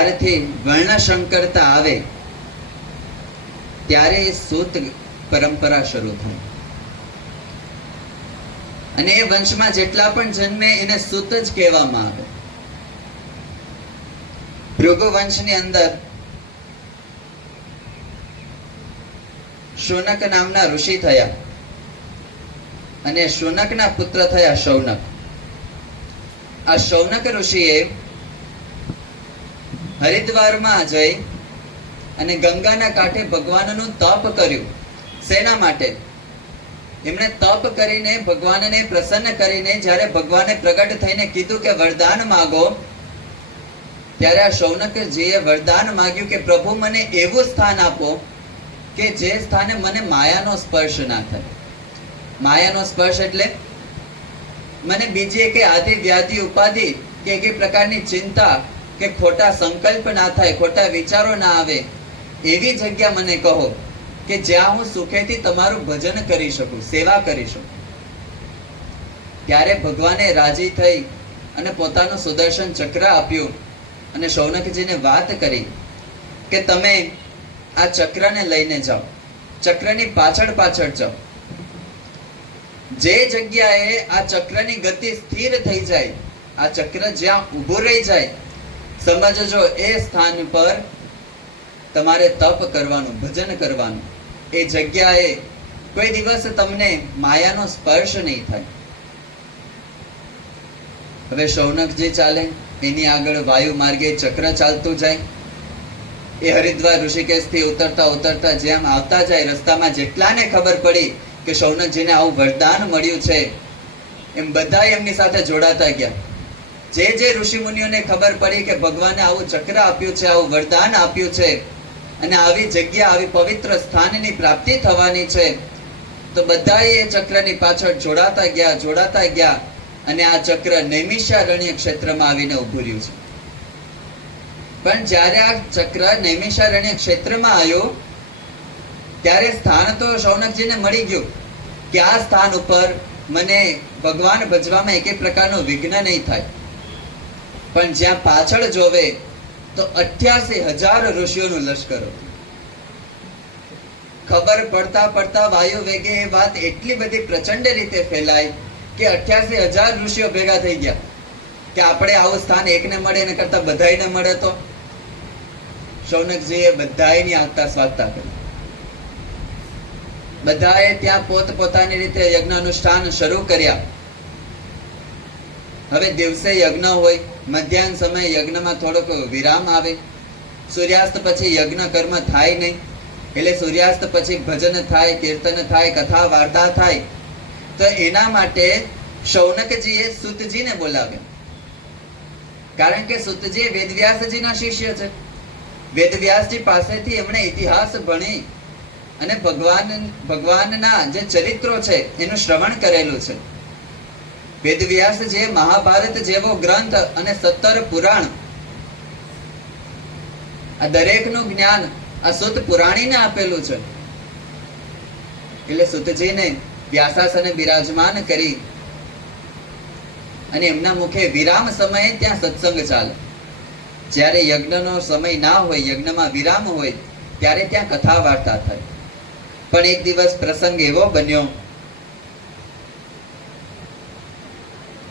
ત્યારથી વર્ણશંકરતા આવે ત્યારે સૂત પરંપરા શરૂ થઈ અને એ વંશમાં જેટલા પણ જન્મે એને સૂત જ કહેવામાં આવે. ભૃગુ વંશની અંદર શુનક નામના ઋષિ થયા અને શુનકના પુત્ર થયા શૌનક. આ શૌનક ઋષિએ હરિદ્વારમાં જઈ અને ગંગાના કાંઠે ભગવાનનું તપ કર્યું. શેના માટે? એમણે તપ કરીને ભગવાનને પ્રસન્ન કરીને જ્યારે ભગવાને પ્રગટ થઈને કીધું કે વરદાન માંગો, ત્યારે આ શૌનકજીએ વરદાન માંગ્યું કે પ્રભુ મને એવું સ્થાન આપો કે જે સ્થાને મને માયાનો સ્પર્શ ના થાય. માયાનો સ્પર્શ એટલે મને બીજી એક આદિ વ્યાધિ ઉપાધિ કે એક પ્રકારની ચિંતા કે ખોટા સંકલ્પ ના થાય, ખોટા વિચારો ના આવે એવી જગ્યા મને કહો કે જ્યાં હું સુખેથી તમારું ભજન કરી શકું, સેવા કરી શકું. ત્યારે ભગવાને રાજી થઈ અને પોતાનું સુદર્શન ચક્ર આપ્યું અને શૌનકજીને વાત કરી કે તમે આ ચક્રને લઈને જાઓ, ચક્રની પાછળ પાછળ જાઓ. જે જગ્યાએ આ ચક્રની ગતિ સ્થિર થઈ જાય, આ ચક્ર જ્યાં ઊભું રહી જાય, સમજજો એ સ્થાન પર તમારે તપ કરવાનું, ભજન કરવાનું. એ જગ્યાએ કોઈ દિવસ તમને માયાનો સ્પર્શ નહીં થાય. હવે શૌનકજી ચાલે, એની આગળ વાયુ માર્ગે ચક્ર ચાલતું જાય. એ હરિદ્વાર ઋષિકેશથી ઉતરતા ઉતરતા જેમ આવતા જાય, રસ્તામાં જેટલાને ખબર પડી કે શૌનકજીને આવું વરદાન મળ્યું છે, એમ બધા એમની સાથે જોડાતા ગયા. જે જે ઋષિ મુનિઓને ખબર પડી કે ભગવાને આવું ચક્ર આપ્યું છે, આવું વરદાન આપ્યું છે અને આવી જગ્યા, આવી પવિત્ર સ્થાનની પ્રાપ્તિ થવાની છે, તો બધા એ ચક્રની પાછળ જોડાતા ગયા અને આ ચક્ર નૈમિષારણ્ય ક્ષેત્રમાં આવીને ઉભું રહ્યું છે. પણ જ્યારે આ ચક્ર નૈમિષારણ્ય ક્ષેત્રમાં આવ્યું ત્યારે સ્થાન તો શૌનકજીને મળી ગયું કે આ સ્થાન ઉપર મને ભગવાન ભજવામાં એક પ્રકારનું વિઘ્ન નહીં થાય. પણ જ્યાં પાછળ જોવે તો 88,000 ઋષિઓનું લશ્કર હતું. ખબર પડતા વાયુ વેગે એ વાત એટલી બધી પ્રચંડ રીતે ફેલાય કે 88,000 ઋષિઓ ભેગા થઈ ગયા કે આપણે આવું સ્થાન એકને મળે એના કરતા બધાને મળે. તો શૌનકજીએ બધાની આગતા સ્વાગતા કરી. બધાએ ત્યાં પોતપોતાની રીતે યજ્ઞ અનુષ્ઠાન શરૂ કર્યા. હવે દિવસે યજ્ઞ હોય, મધ્યાહન સમયે યજ્ઞમાં થોડોક વિરામ આવે. સૂર્યાસ્ત પછી યજ્ઞ કર્મ થાય નહીં, એટલે સૂર્યાસ્ત પછી ભજન થાય, કીર્તન થાય, કથા વાર્તા થાય. તો એના માટે શૌનકજીએ સૂતજીને બોલાવ્યા. કારણ કે સૂતજી વેદવ્યાસજીના શિષ્ય છે. વેદવ્યાસજી પાસેથી એમણે ઇતિહાસ ભણી અને ભગવાનના જે ચરિત્રો છે એનું શ્રવણ કરેલું છે. વેદવ્યાસ જે મહાભારત જેવો ગ્રંથ અને 17 પુરાણ, આ દરેકનું જ્ઞાન આ સૂત પુરાણીને આપેલું છે. એટલે સૂતજીને વ્યાસાસને બિરાજમાન કરી અને એમના મુખે વિરામ સમયે ત્યાં સત્સંગ ચાલે. જ્યારે યજ્ઞનો સમય ના હોય, યજ્ઞમાં વિરામ હોય, ત્યારે ત્યાં કથા વાર્તા થાય. પણ એક દિવસ પ્રસંગ એવો બન્યો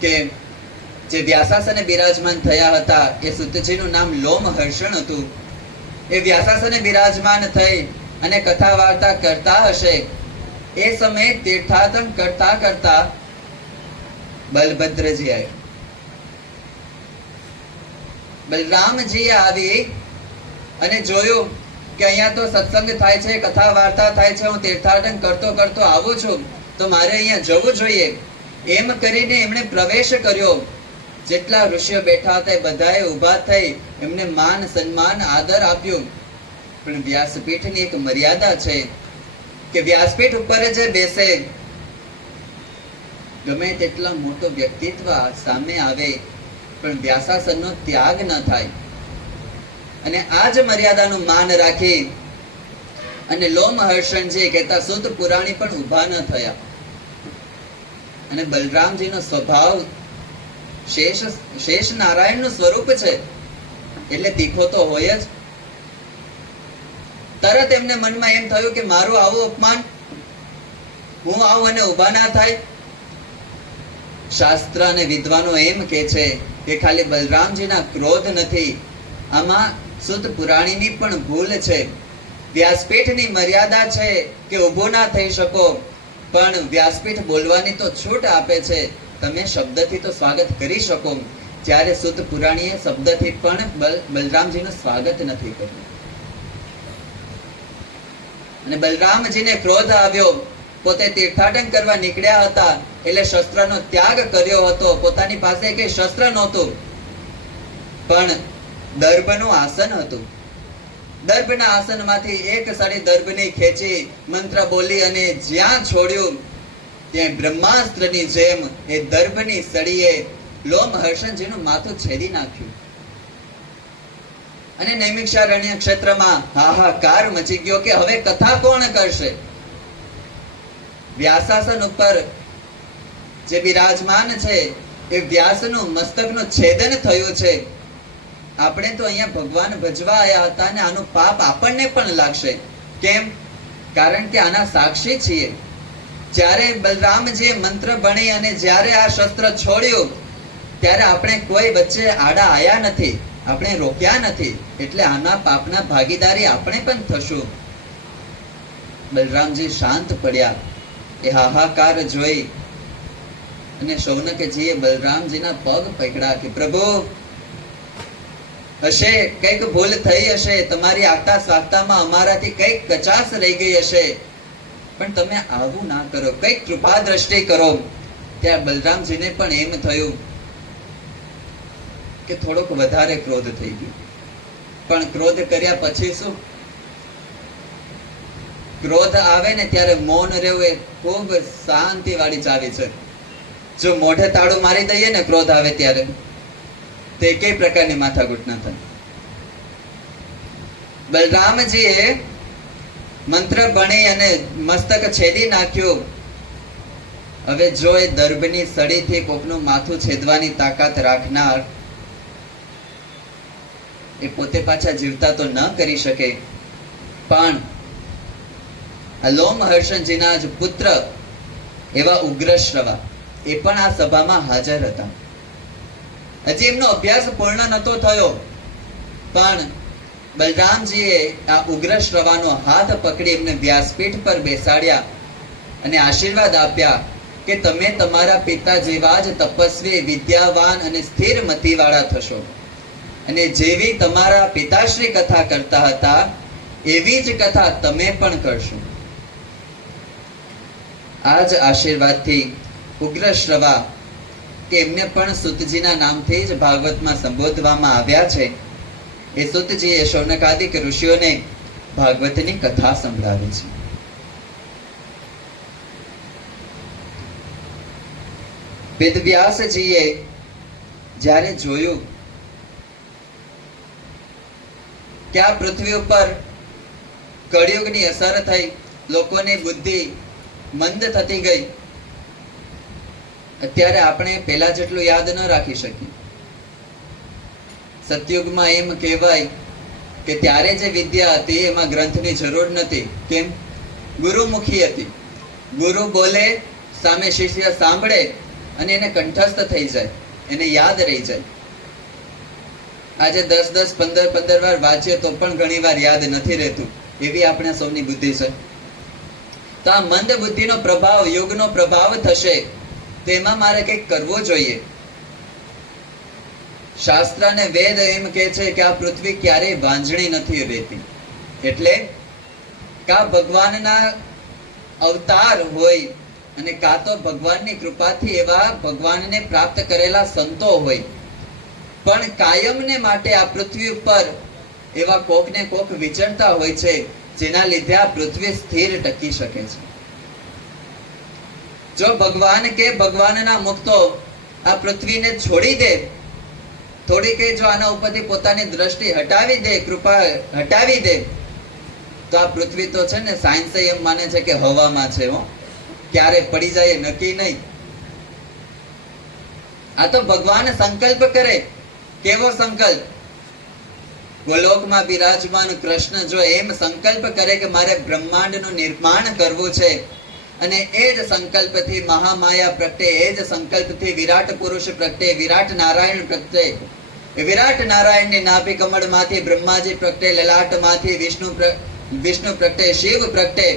કે જે વ્યાસાસને બિરાજમાન થયા હતા એ સૂતજીનું નામ લોમહર્ષણ હતું. એ વ્યાસાસને બિરાજમાન થઈ અને કથા વાર્તા કરતા હશે એ સમયે તીર્થાટન કરતા કરતા બલભદ્રજી આવ્યા. બલરામજી આવી અને જોયું કે અહીંયા તો સત્સંગ થાય છે, કથા વાર્તા થાય છે, હું તીર્થાટન કરતો કરતો આવું છું, તો મારે અહીંયા જવું જોઈએ. એમ કરીને એમણે પ્રવેશ કર્યો. જેટલા ઋષિઓ બેઠા હતા એ બધાએ ઊભા થઈ એમને માન સન્માન આદર આપ્યું. પણ વ્યાસપીઠની એક મર્યાદા છે કે વ્યાસપીઠ ઉપર જે બેસે, ગમે તેટલા મોટો વ્યક્તિત્વ સામે આવે પણ વ્યાસાસનનો ત્યાગ ન થાય. અને આ જ મર્યાદાનું માન રાખી અને લોમહર્ષણજી કહેતા સૂત પુરાણી પણ ઊભા ન થયા. અને બલરામજીનો સ્વભાવ શેષ નારાયણનું સ્વરૂપ છે. એટલે તીખો તો હોય જ. તરત એમને મનમાં એમ થયું કે મારું આવું અપમાન, હું આવું અને ઉભા ના થાય. શાસ્ત્ર અને વિદ્વાનો એમ કે છે કે ખાલી બલરામજીના ક્રોધ નથી, આમાં સુત પુરાણીની પણ ભૂલ છે. વ્યાસપીઠની મર્યાદા છે કે ઊભો ના થઈ શકો, પણ વ્યાસપીઠ બોલવાની તો છૂટ આપે છે, તમે શબ્દથી તો સ્વાગત કરી શકો. જ્યારે સુત પુરાણીએ શબ્દથી પણ બલરામજીનું સ્વાગત નથી કર્યું. અને બલરામજીને ક્રોધ આવ્યો. પોતે તીર્થાટન કરવા નીકળ્યા હતા એટલે શસ્ત્રનો ત્યાગ કર્યો હતો. પોતાની પાસે કઈ શસ્ત્ર નહોતું, પણ દર્ભનું આસન હતું. દર્ભના આસનમાંથી એક સળી દર્ભની ખેંચી મંત્ર બોલી અને જ્યાં છોડ્યું ત્યાં બ્રહ્માસ્ત્રની જેમ એ દર્ભની સળીએ લોમહર્ષણજીનું માથું છેદી નાખ્યું. અને નૈમિષારણ્ય ક્ષેત્રમાં હાહાકાર મચી ગયો કે હવે કથા કોણ કરશે. વ્યાસાસન ઉપર જે બિરાજમાન છે એ વ્યાસનું મસ્તકનું છેદન થયું છે. આપણે તો અહીંયા ભગવાન ભજવા આવ્યા હતા અને આનું પાપ આપણને પણ લાગશે. કેમ? કારણ કે આના સાક્ષી છીએ. જ્યારે બલરામજીએ મંત્ર ભણી અને જ્યારે આ શસ્ત્ર છોડ્યું ત્યારે આપણે કોઈ વચ્ચે આડા આયા નથી, આપણે રોક્યા નથી, એટલે આના પાપના ભાગીદારી આપણે પણ થશું. બલરામજી શાંત પડ્યા. એ હાહાકાર જોઈ અને શૌનકજીએ બલરામજીના પગ પકડ્યા કે પ્રભુ, હશે કઈક ભૂલ થઈ હશે, તમારી આગતા સ્વાગતામાં અમારાથી કઈક કચાશ રહી ગઈ હશે, પણ તમે આવું ના કરો, કઈક કૃપા દ્રષ્ટિ કરો. ત્યાં બલરામજીને પણ એમ થયું કે થોડોક વધારે ક્રોધ થઈ ગયો. પણ ક્રોધ કર્યા પછી શું? ક્રોધ આવે ને ત્યારે મૌન રહેવું એ ખૂબ શાંતિ વાળી ચાવી છે. જો મોઢે તાળું મારી દઈએ ને ક્રોધ આવે ત્યારે, તે કઈ પ્રકારની માથાકૂટ ના થાય. બલરામજીએ મંત્ર ભણી અને મસ્તક છેદી નાખ્યું. હવે જો એ દર્ભની સળીથી કોકનું માથું છેદવાની તાકાત રાખનાર એ પોતે પાછા જીવતા તો ન કરી શકે, પણ લોમહર્ષણજીના જ પુત્ર એવા ઉગ્રશ્રવા એ પણ આ સભામાં હાજર હતા. હજી એમનો અભ્યાસ પૂર્ણ નતો થયો, પણ બલરામજીએ આ ઉગ્રશ્રવાનો હાથ પકડી એમને વ્યાસપીઠ પર બેસાડ્યા અને આશીર્વાદ આપ્યા કે તમે તમારા પિતા જેવા જ તપસ્વી, વિદ્યાવાન અને સ્થિર મતિવાળા થશો, અને જેવી તમારા પિતાશ્રી કથા કરતા હતા એવી જ કથા તમે પણ કરશો. આ જ આશીર્વાદથી ઉગ્રશ્રવા કે એમને પણ સુતજીના નામથી જ ભાગવતમાં સંબોધવામાં આવ્યા છે. એ સુતજીએ શૌનકાદિક ઋષિઓને ભાગવતની કથા સંભળાવી છે. વેદવ્યાસજીએ જ્યારે જોયું કે આ પૃથ્વી ઉપર કળિયુગની અસર થઈ, લોકોની બુદ્ધિ મંદ થતી ગઈ, અત્યારે આપણે પેલા જેટલું યાદ ન રાખી શકીએ. સતયુગમાં એમ કહેવાય કે ત્યારે જે વિદ્યા હતી એમાં ગ્રંથની જરૂર નથી. કેમ? ગુરુમુખી હતી. ગુરુ બોલે, સામે શિષ્ય સાંભળે અને એને કંઠસ્થ થઈ જાય, એને યાદ રહી જાય. આજે 10-10, 15-15 વાર વાંચીએ તો પણ ઘણી વાર યાદ નથી રહેતું, એવી આપણે સૌની બુદ્ધિ છે. તો આ મંદ બુદ્ધિનો પ્રભાવ, યુગનો પ્રભાવ થશે, તેમાં મારે કંઈક કરવું જોઈએ. શાસ્ત્ર અને વેદ એમ કહે છે કે આ પૃથ્વી ક્યારેય વાંજણી નથી રહેતી, એટલે કા ભગવાનના અવતાર હોય અને કા તો ભગવાનની કૃપાથી એવા ભગવાનને પ્રાપ્ત કરેલા સંતો હોય, પણ કાયમને માટે આ પૃથ્વી ઉપર એવા કોક ને કોક વિચરતા હોય છે, જેના લીધે આ પૃથ્વી સ્થિર ટકી શકે છે. જો ભગવાન કે ભગવાનના મુક્તો આ પૃથ્વીને છોડી દે, થોડીક જો આના ઉપરથી પોતાની દ્રષ્ટિ હટાવી દે, કૃપા હટાવી દે, તો આ પૃથ્વી તો છે ને, સાયન્સ એમ માને છે કે હવામાં છે, ક્યારે પડી જાય નક્કી નહીં. આ તો ભગવાન સંકલ્પ કરે. કેવો સંકલ્પ? ગોલોકમાં બિરાજમાન કૃષ્ણ જો એમ સંકલ્પ કરે કે મારે બ્રહ્માંડનું નિર્માણ કરવું છે, અને એ જ સંકલ્પથી મહામાયા પ્રગટે, એ જ સંકલ્પથી વિરાટ પુરુષ પ્રગટે, વિરાટ નારાયણ પ્રગટે, વિરાટ નારાયણની નાભી કમળમાંથી બ્રહ્માજી પ્રગટે, લલાટમાંથી વિષ્ણુ પ્રગટે, શિવ પ્રગટે,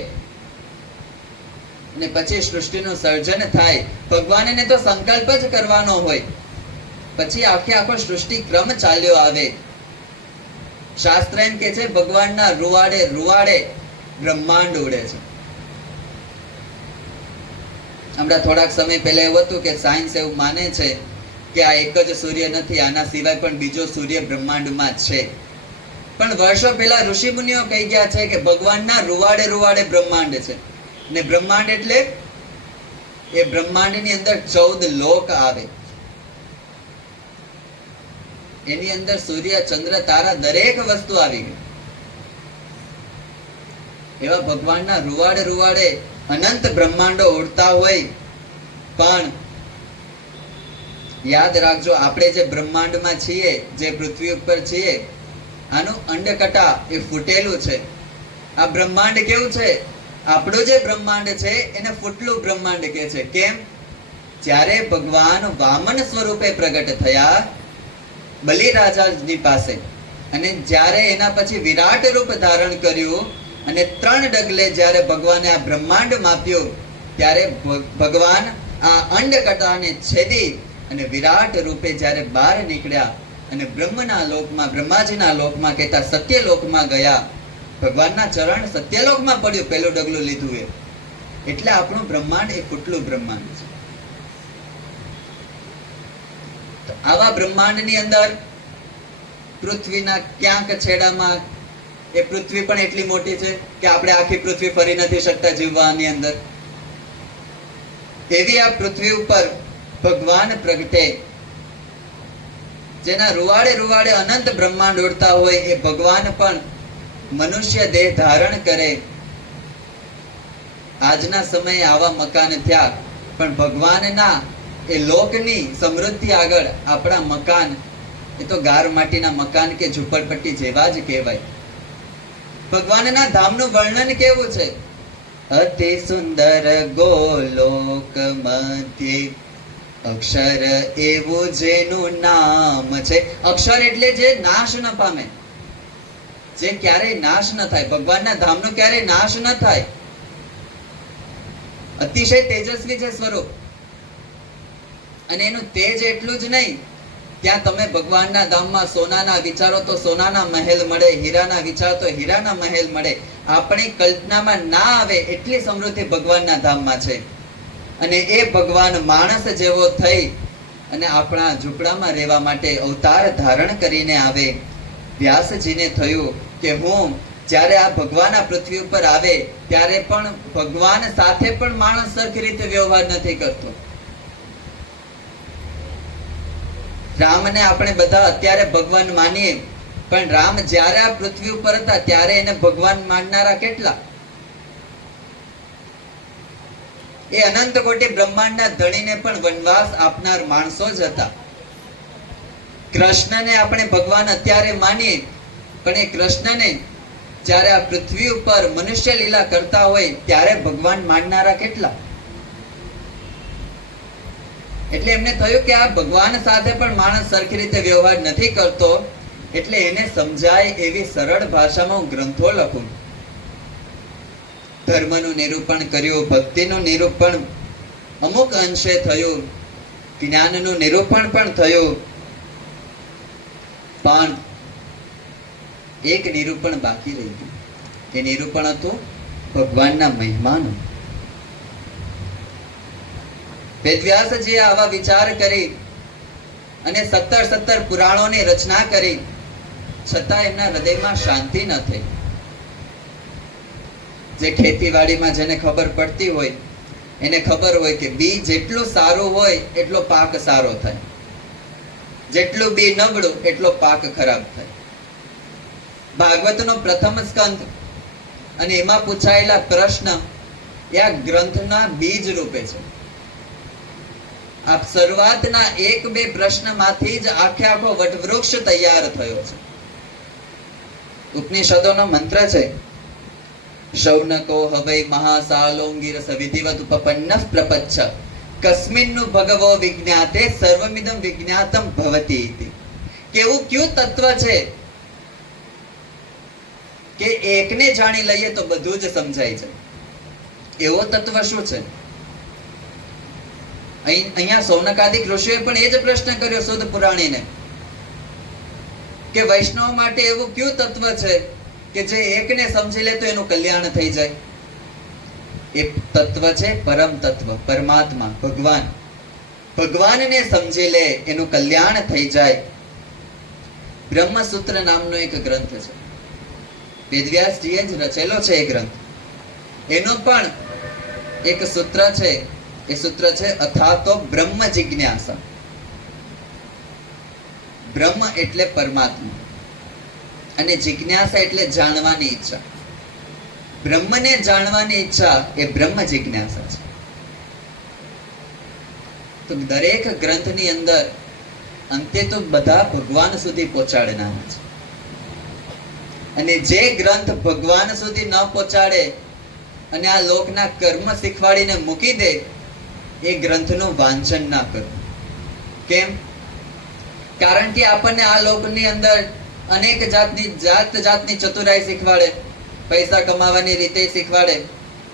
અને પછી સૃષ્ટિનું સર્જન થાય. ભગવાનને તો સંકલ્પ જ કરવાનો હોય, પછી આખો સૃષ્ટિ ક્રમ ચાલ્યો આવે. શાસ્ત્ર એમ કે છે ભગવાનના રૂવાડે રૂવાડે બ્રહ્માંડ ઉડે છે. હમણાં થોડાક સમય પહેલા એવું હતું કે સાયન્સ એવું માને છે કે આ એક જ સૂર્ય નથી, આના સિવાય પણ બીજો સૂર્ય બ્રહ્માંડમાં છે. પણ વર્ષો પહેલા ઋષિ મુનિઓ કહી ગયા છે કે ભગવાનના રૂવાડે રૂવાડે બ્રહ્માંડ છે. ને બ્રહ્માંડ એટલે એ બ્રહ્માંડની અંદર 14 લોક આવે, એની અંદર સૂર્ય ચંદ્ર તારા દરેક વસ્તુ આવી ગઈ. એવા ભગવાનના રૂવાડે રૂવાડે અનંત બ્રહ્માંડો ઉડતા હોય. પણ યાદ રાખજો, આપણે જે બ્રહ્માંડમાં છીએ, જે પૃથ્વી ઉપર છીએ, આનું અંડકટા એ ફૂટેલું છે. આ બ્રહ્માંડ કેવું છે? આપણું જે બ્રહ્માંડ છે એને ફૂટલું બ્રહ્માંડ કે છે. કેમ? જ્યારે ભગવાન વામન સ્વરૂપે પ્રગટ થયા બલિરાજાની પાસે, અને જ્યારે એના પછી વિરાટ રૂપ ધારણ કર્યું, અને 3 ડગલે જ્યારે ભગવાને આ બ્રહ્માંડ માપ્યું, ત્યારે ભગવાન આ અંડકટાને છેદી અને વિરાટ રૂપે જ્યારે બહાર નીકળ્યા અને બ્રહ્મના લોકમાં, બ્રહ્માજીના લોકમાં કહેતા સત્યલોકમાં ગયા. ભગવાનના ચરણ સત્યલોકમાં પડ્યું પહેલું ડગલું લીધું એ. એટલે આપણું બ્રહ્માંડ એ ફૂટલું બ્રહ્માંડ છે. આવા બ્રહ્માંડની અંદર પૃથ્વીના ક્યાંક છેડામાં, એ પૃથ્વી પણ એટલી મોટી છે કે આપણે આખી પૃથ્વી ફરી નથી શકતા જીવવાની અંદર. એવી આ પૃથ્વી ઉપર ભગવાન પ્રગટે, જેના રૂવાડે રૂવાડે અનંત બ્રહ્માંડ ઉડતા હોય, એ ભગવાન પણ મનુષ્ય દેહ ધારણ કરે. આજના સમયે આવા મકાન થયા, પણ ભગવાનના એ લોકની સમૃદ્ધિ આગળ આપણા મકાન એ તો ગાર માટીના મકાન કે ઝૂંપડપટ્ટી જેવા જ કહેવાય. ભગવાનના ધામનું વર્ણન કેવું છે? અતિ સુંદર ગોલોક મધ્યે અક્ષર એવું જેનું નામ છે. અક્ષર એટલે જે નાશ ન પામે, જે ક્યારેય નાશ ન થાય. ભગવાનના ધામનો ક્યારેય નાશ ન થાય. અતિશય તેજસ્વી છે સ્વરૂપ, અને એનું તેજ એટલું જ નહીં, ત્યાં તમે ભગવાનના ધામમાં સોનાના વિચારો તો સોનાના મહેલ મળે, હીરાના વિચારો તો હીરાના મહેલ મળે. આપણી કલ્પનામાં ના આવે એટલી સમૃદ્ધિ ભગવાનના ધામમાં છે. અને એ ભગવાન માણસ જેવો થઈ અને આપણા ઝૂંપડામાં રહેવા માટે અવતાર ધારણ કરીને આવે. વ્યાસજીને થયું કે હું જ્યારે આ ભગવાન આ પૃથ્વી ઉપર આવે ત્યારે પણ ભગવાન સાથે પણ માણસ સરખી રીતે વ્યવહાર નથી કરતો. રામને આપણે બધા અત્યારે ભગવાન માનીએ, પણ રામ જ્યારે આ પૃથ્વી ઉપર હતા ત્યારે એને ભગવાન માનનારા કેટલા? એ અનંત કોટી બ્રહ્માંડના ધણીને પણ વનવાસ આપનાર માણસો જ હતા. કૃષ્ણને આપણે ભગવાન અત્યારે માનીએ, પણ એ કૃષ્ણને જ્યારે આ પૃથ્વી ઉપર મનુષ્ય લીલા કરતા હોય ત્યારે ભગવાન માનનારા કેટલા? એટલે એમને થયું કે આ ભગવાન સાથે પણ માણસ સરખી રીતે વ્યવહાર નથી કરતો, એટલે એને સમજાય એવી સરળ ભાષામાં હું ગ્રંથો લખું. ધર્મનું નિરૂપણ કર્યું, ભક્તિનું નિરૂપણ અમુક અંશે થયું, જ્ઞાનનું નિરૂપણ પણ થયું, પણ એક નિરૂપણ બાકી રહી ગયું. એ નિરૂપણ હતું ભગવાનના મહિમાનું. વેદવ્યાસજીએ આવા વિચાર કરી અને 17 પુરાણોની રચના કરી, છતાં એમના હૃદયમાં શાંતિ ન થઈ. જે ખેતીવાડીમાં જેને ખબર પડતી હોય એને ખબર હોય કે બી જેટલું સારું હોય એટલો પાક સારો થાય, જેટલું બી નબળું એટલો પાક ખરાબ થાય. ભાગવતનો પ્રથમ સ્કંદ અને એમાં પૂછાયેલા પ્રશ્ન એ આ ગ્રંથના બીજ રૂપે છે. આ શરૂઆતના 1-2 પ્રશ્નમાંથી જ આખો વટવૃક્ષ તૈયાર થયો છે. ઉપનિષદોનો મંત્ર છે, શૌનકો હવૈ મહાસાલોંગીર સવિધિવત ઉપપન્ન પ્રપચ્છ કસ્મિન્નુ ભગવો વિજ્ઞાતે સર્વમિદમ વિજ્ઞાતમ ભવતી ઇતિ. કેવું કયું તત્વ છે કે એકને જાણી લઈએ તો બધું જ સમજાય છે? એવો તત્વ શું છે? અહીંયા સૌનકાદિક ઋષિઓએ પણ એ જ પ્રશ્ન કર્યો શુદ્ધ પુરાણીને કે વૈષ્ણવ માટે એવું કયું તત્વ છે કે જે એકને સમજી લે તો એનું કલ્યાણ થઈ જાય? એ તત્વ છે પરમ તત્વ, પરમાત્મા, ભગવાન. ભગવાનને સમજી લે એનું કલ્યાણ થઈ જાય. બ્રહ્મસૂત્ર નામનો એક ગ્રંથ છે, વેદવ્યાસજીએ જ રચેલો છે એ ગ્રંથ. એનો પણ એક સૂત્ર છે, એ સૂત્ર છે અથાતો બ્રહ્મ જિજ્ઞાસા. બ્રહ્મ એટલે પરમાત્મા અને જિજ્ઞાસા એટલે જાણવાની ઈચ્છા. બ્રહ્મને જાણવાની ઈચ્છા એ બ્રહ્મ જિજ્ઞાસા છે. તો દરેક ગ્રંથની અંદર અંતે તો બધા ભગવાન સુધી પહોંચાડનારા છે. અને જે ગ્રંથ ભગવાન સુધી ન પહોંચાડે અને આ લોકના કર્મ શીખવાડીને મૂકી દે, એ ગ્રંથનું વાંચન ના કરવું. કેમ? કારણ કે આપણને આ લોકની અંદર અનેક જાતની ચતુરાઈ શીખવાડે, પૈસા કમાવાની રીતે શીખવાડે.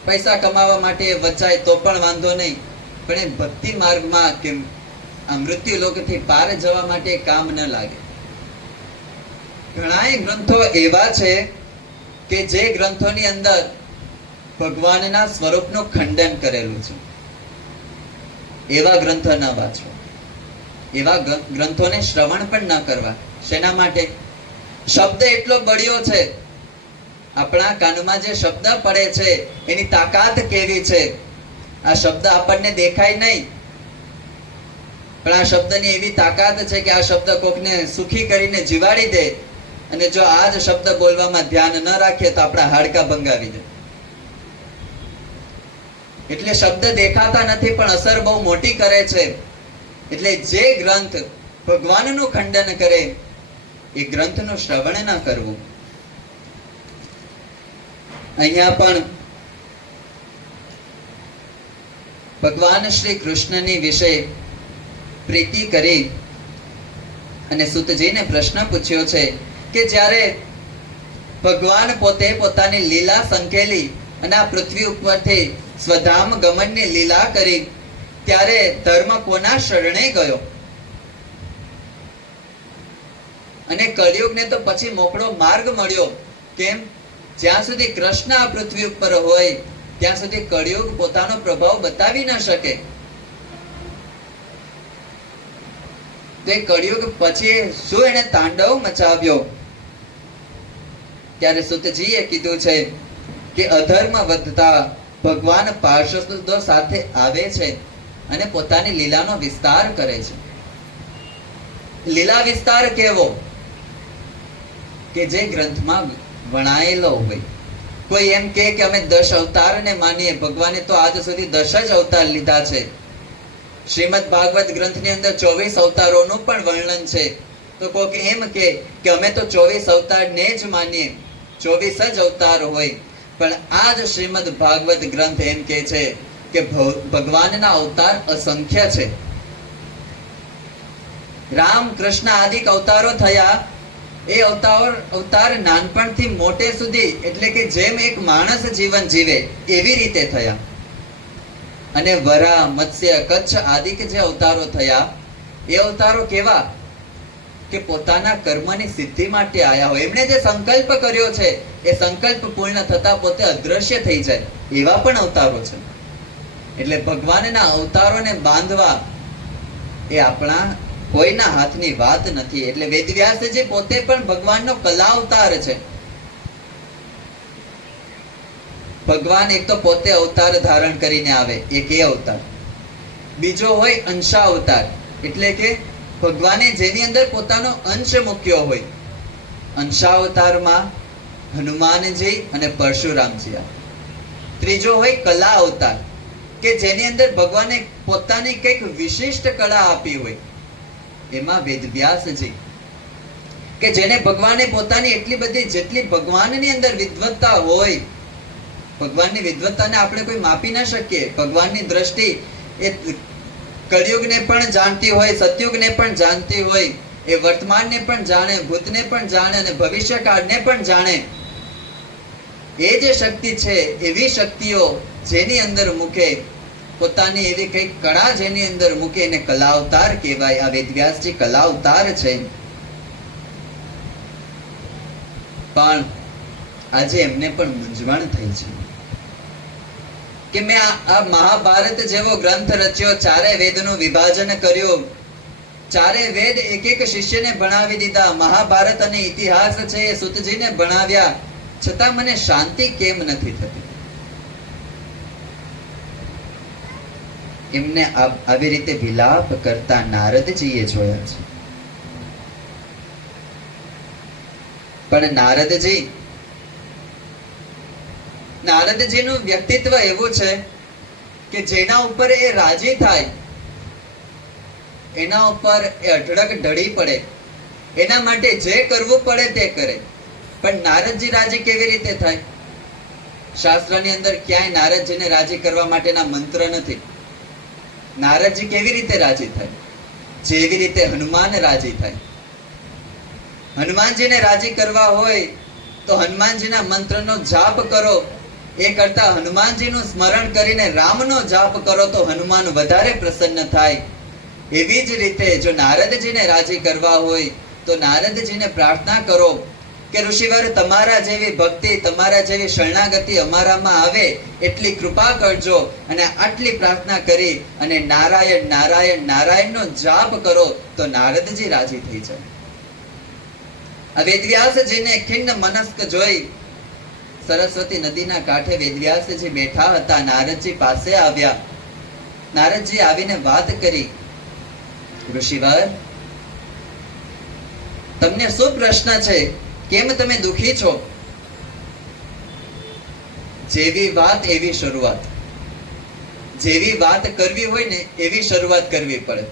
પૈસા કમાવા માટે વચાય તો પણ વાંધો નહીં, પણ એ ભક્તિ માર્ગમાં કે આ મૃત્યુ લોકથી પાર જવા માટે કામ ન લાગે. ઘણા ગ્રંથો એવા છે કે જે ગ્રંથોની અંદર ભગવાનના સ્વરૂપનું ખંડન કરેલું છે. એવા ગ્રંથો ન વાંચવા, એવા ગ્રંથોને શ્રવણ પણ ન કરવા. શેના માટે? શબ્દ એટલો બળ્યો છે, આપણા કાનમાં જે શબ્દ પડે છે એની તાકાત કેવી છે. આ શબ્દ આપણને દેખાય નહીં, પણ આ શબ્દની એવી તાકાત છે કે આ શબ્દ કોકને સુખી કરીને જીવાડી દે. અને જો આ જ શબ્દ બોલવામાં ધ્યાન ન રાખીએ તો આપણા હાડકા ભંગાવી દે. એટલે શબ્દ દેખાતા નથી પણ અસર બહુ મોટી કરે છે. એટલે જે ગ્રંથ ભગવાનનું ખંડન કરે એ ગ્રંથનું શ્રવણ ના કરવું. અહીંયા પણ ભગવાન શ્રી કૃષ્ણની વિશે પ્રીતિ કરી અને સુતજીને પ્રશ્ન પૂછ્યો છે કે જ્યારે ભગવાન પોતે પોતાની લીલા સંકેલી અને આ પૃથ્વી ઉપરથી સ્વધામ ગમનની લીલા કરી, ત્યારે ધર્મ કોના શરણે ગયો? અને કળિયુગને તો પછી મોકળો માર્ગ મળ્યો. કેમ? જ્યાં સુધી કૃષ્ણ આ પૃથ્વી ઉપર હોય ત્યાં સુધી કળિયુગ પોતાનો પ્રભાવ બતાવી ન શકે. તો એ કળિયુગ પછી શું એને તાંડવ મચાવ્યો? ત્યારે સુતજીએ કીધું છે કે અધર્મ વધતા ભગવાન પાર્ષદો સાથે આવે છે અને પોતાની લીલાનો વિસ્તાર કરે છે. લીલા વિસ્તાર કેવો? કે જે ગ્રંથમાં વણાયેલો હોય. કોઈ એમ કે અમે 10 અવતારને માનીએ, ભગવાને તો આજ સુધી 10 જ અવતાર લીધા છે. શ્રીમદ ભાગવત ગ્રંથની અંદર 24 અવતારોનું પણ વર્ણન છે. તો કોઈક એમ કે અમે તો 24 અવતારને જ માનીએ, 24 જ અવતાર હોય. પણ આ જ શ્રીમદ ભાગવત ગ્રંથ એમ કે છે કે ભગવાનના અવતાર અસંખ્ય છે. રામ કૃષ્ણ આદિક અવતારો થયા. એ અવતાર નાનપણથી મોટે સુધી, એટલે કે જેમ એક માણસ જીવન જીવે એવી રીતે થયા. અને વરા, મત્સ્ય, કચ્છ આદિક જે અવતારો થયા, એ અવતારો કેવા? કે પોતાના કર્મની સિદ્ધિ માટે આયા હોય. એમણે જે સંકલ્પ કર્યો છે એ સંકલ્પ પૂર્ણ થતા પોતે અદ્રશ્ય થઈ જાય, એવા પણ અવતારો છે. એટલે ભગવાનના અવતારોને બાંધવા એ આપણા કોઈના હાથની વાત નથી. એટલે વેદવ્યાસજી પોતે પણ ભગવાનનો કલા અવતાર છે. ભગવાન એક તો પોતે અવતાર ધારણ કરીને આવે, એક એ અવતાર. બીજો હોય અંશા અવતાર, એટલે કે ભગવાને જેની અંદર પોતાનો અંશ મૂક્યો હોય. અંશા અવતારમાં હનુમાનજી અને પરશુરામજી. ત્રીજો હોય કલા અવતાર, કે જેની અંદર ભગવાને પોતાની કંઈક વિશિષ્ટ કળા આપી હોય. એમાં વેદવ્યાસજી. કે જેને ભગવાને પોતાની એટલી બધી, જેટલી ભગવાનની અંદર વિદ્વત્તા હોય, ભગવાનની વિદ્વત્તાને આપણે કોઈ માપી ના શકીએ. ભગવાનની દ્રષ્ટિ એ કળિયુગને પણ જાણતી હોય, સતયુગને પણ જાણતી હોય, એ વર્તમાનને પણ જાણે, ભૂતને પણ જાણે અને ભવિષ્યકાળને પણ જાણે. એ જે શક્તિ છે, એવી શક્તિઓ જેની અંદર મૂકે, પોતાની એવી કઈ કળા જેની અંદર મૂકે, એને કલા અવતાર કહેવાય. આ વેદવ્યાસજી કલા અવતાર છે. પણ આજે એમને પણ મૂંઝવણ થઈ છે કે મેં આ મહાભારત જેવો ગ્રંથ રચ્યો, ચારે વેદનું વિભાજન કર્યું, ચારે વેદ એક એક શિષ્યને ભણાવી દીધા, મહાભારત અને ઇતિહાસ છે એ સુતજીને ભણાવ્યા, છતાં મને શાંતિ કેમ નથી થતી? એમને આવી રીતે વિલાપ કરતા નારદજીએ જોયા છે. પણ નારદજીનું વ્યક્તિત્વ એવું છે કે જેના ઉપર એ રાજી થાય, એના ઉપર એ અઢળક ઢળી પડે, એના માટે જે કરવું પડે તે કરે. પણ નારદજી રાજી કેવી રીતે થાય? શાસ્ત્રની અંદર ક્યાંય નારદજીને રાજી કરવા માટેના મંત્ર નથી. નારદજી કેવી રીતે રાજી થાય? જેવી રીતે હનુમાન રાજી થાય. હનુમાનજીને રાજી કરવા હોય તો હનુમાનજીના મંત્રનો જાપ કરો, એ કરતા હનુમાનજીનું સ્મરણ કરીને રામનો જાપ કરો તો હનુમાન વધારે પ્રસન્ન થાય. એવી જ રીતે જો નારદજીને રાજી કરવા હોય તો નારદજીને પ્રાર્થના કરો કે ઋષિવર, તમારા જેવી ભક્તિ, તમારા જેવી શરણાગતિ અમારામાં આવે એટલી કૃપા કરજો. અને આટલી પ્રાર્થના કરી અને નારાયણ નારાયણ નારાયણનો જાપ કરો તો નારદજી રાજી થઈ જાય. આ વેદવ્યાસજીને ખિન્ન મનસ્ક જોઈ સરસ્વતી નદીના કાંઠે વેદવ્યાસજી બેઠા હતા. નારદજી પાસે આવ્યા. નારદજી આવીને વાત કરી, ઋષિવર, તમને શું પ્રશ્ન છે? કેમ તમે દુખી છો? જેવી વાત એવી શરૂઆત. જેવી વાત કરવી હોય ને એવી શરૂઆત કરવી પડે.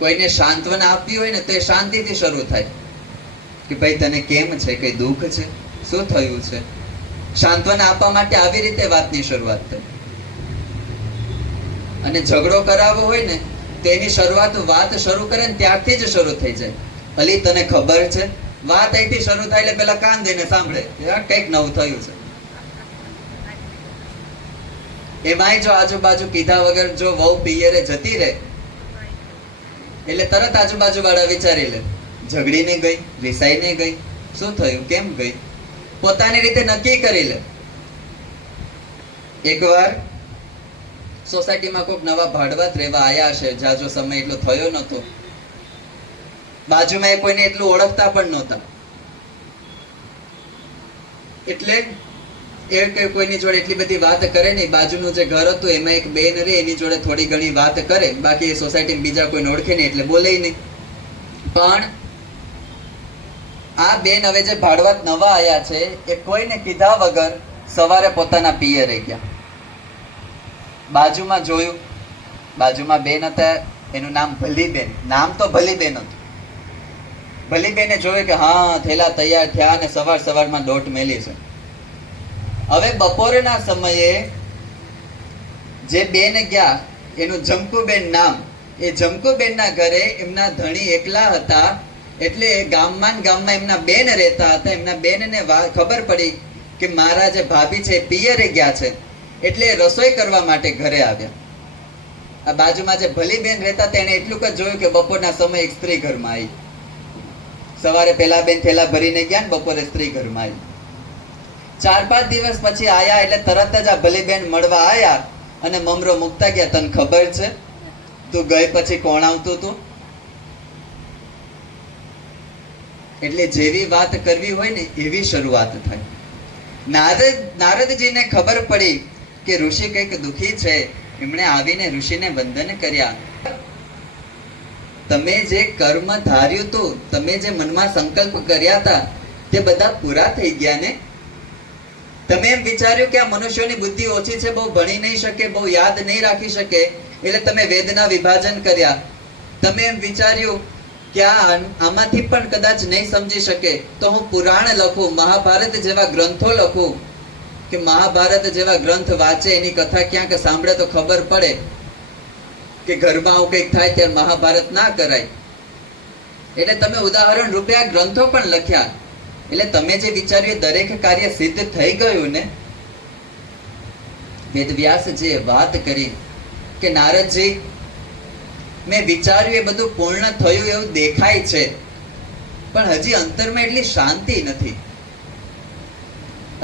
કોઈને સાંત્વના આપવી હોય ને તો એ શાંતિથી શરૂ થાય કે ભાઈ તને કેમ છે, કઈ દુઃખ છે, શું થયું છે? સાંત્વના આપવા માટે આવી રીતે વાતની શરૂઆત થાય. અને ઝઘડો કરાવવો હોય ને તો એની શરૂઆત વાત શરૂ કરે ને ત્યારથી જ શરૂ થઈ જાય. અલી તને ખબર છે? વાત અહીંથી શરૂ થાય એટલે પેલા કાન દઈને સાંભળે, કઈક નવું થયું છે. એમાંય જો આજુબાજુ કીધા વગર જો વહુ પિયરે જતી રહે એટલે તરત આજુબાજુ વાળા વિચારી લે, ઝઘડી નહીં ગઈ, રિસાઈ નહીં ગઈ, શું થયું, કેમ ગઈ? પોતાની રીતે નક્કી કરી લે. એકવાર સોસાયટીમાં કોઈક નવા ભાડવાત રહેવા આયા હશે, જાજો સમય એટલો થયો નતો, બાજુમાં એ કોઈને એટલું ઓળખતા પણ નહોતા, એટલે એ કોઈની જોડે એટલી બધી વાત કરે નહીં. બાજુનું જે ઘર હતું એમાં એક બેન રહે, એની જોડે થોડી ઘણી વાત કરે, બાકી એ સોસાયટીમાં બીજા કોઈને ઓળખે નહીં એટલે બોલે નહીં. પણ આ બેન હવે જે ભાડવાત નવા આયા છે એ કોઈને કીધા વગર સવારે પોતાના પિયરે ગયા. બાજુમાં જોયું, બાજુમાં બેન હતા, એનું નામ ભલીબેન. નામ તો ભલીબેન હતું. ભલીબેને જોયું કે હા થેલા તૈયાર થયા અને સવાર સવારમાં દોટ મેલી છે. હવે બપોરના સમયે જે બેન ગયા એનું જમકુબેન નામ, એ જમકુબેનના ઘરે એમના ધણી એકલા હતા. એટલે ગામમાં એમના બેન રહેતા હતા. એમના બેનને ખબર પડી કે મારા જે ભાભી છે પિયરે ગયા છે, એટલે રસોઈ કરવા માટે ઘરે આવ્યા. આ બાજુમાં જે ભલીબેન રહેતા તેને એટલું જ જોયું કે બપોરના સમયે એક સ્ત્રી ઘરમાં આવી. સવારે પેલા બેન થેલા ભરીને ગયા ને બપોરે સ્ત્રી ઘરમાં આવી. 4-5 દિવસ પછી આયા એટલે તરત જ આ ભલીબેન મળવા આયા અને મમરો મૂકતા ગયા, તને ખબર છે તું ગઈ પછી કોણ આવતું હતું? એટલે જેવી વાત કરવી હોય ને એવી શરૂઆત થાય. નારદજીને ખબર પડી કે ઋષિ કઈક દુખી છે. એમણે આવીને ઋષિને વંદન કર્યા. તમે જે કર્મ ધાર્યું હતું, તમે જે મનમાં સંકલ્પ કર્યા હતા તે બધા પૂરા થઈ ગયા ને? તમે એમ વિચાર્યું કે આ મનુષ્યોની બુદ્ધિ ઓછી છે, બહુ ભણી નહીં શકે, બહુ યાદ નહીં રાખી શકે, એટલે તમે વેદના વિભાજન કર્યા. તમે એમ વિચાર્યું કે આમાંથી પણ કદાચ નહીં સમજી શકે તો હું પુરાણ લખું, મહાભારત જેવા ગ્રંથો લખું, કે મહાભારત જેવા ગ્રંથ વાંચે, એની કથા ક્યાંક સાંભળે તો ખબર પડે કે ઘરમાં આવું કંઈક થાય ત્યારે મહાભારત ના કરાય. એટલે તમે ઉદાહરણ રૂપે આ ગ્રંથો પણ લખ્યા. એટલે તમે જે વિચાર્યું દરેક કાર્ય સિદ્ધ થઈ ગયું ને. વેદવ્યાસજીએ વાત કરી કે નારદજી, મેં વિચાર્યું એ બધું પૂર્ણ થયું એવું દેખાય છે, પણ હજી અંતરમાં એટલી શાંતિ નથી.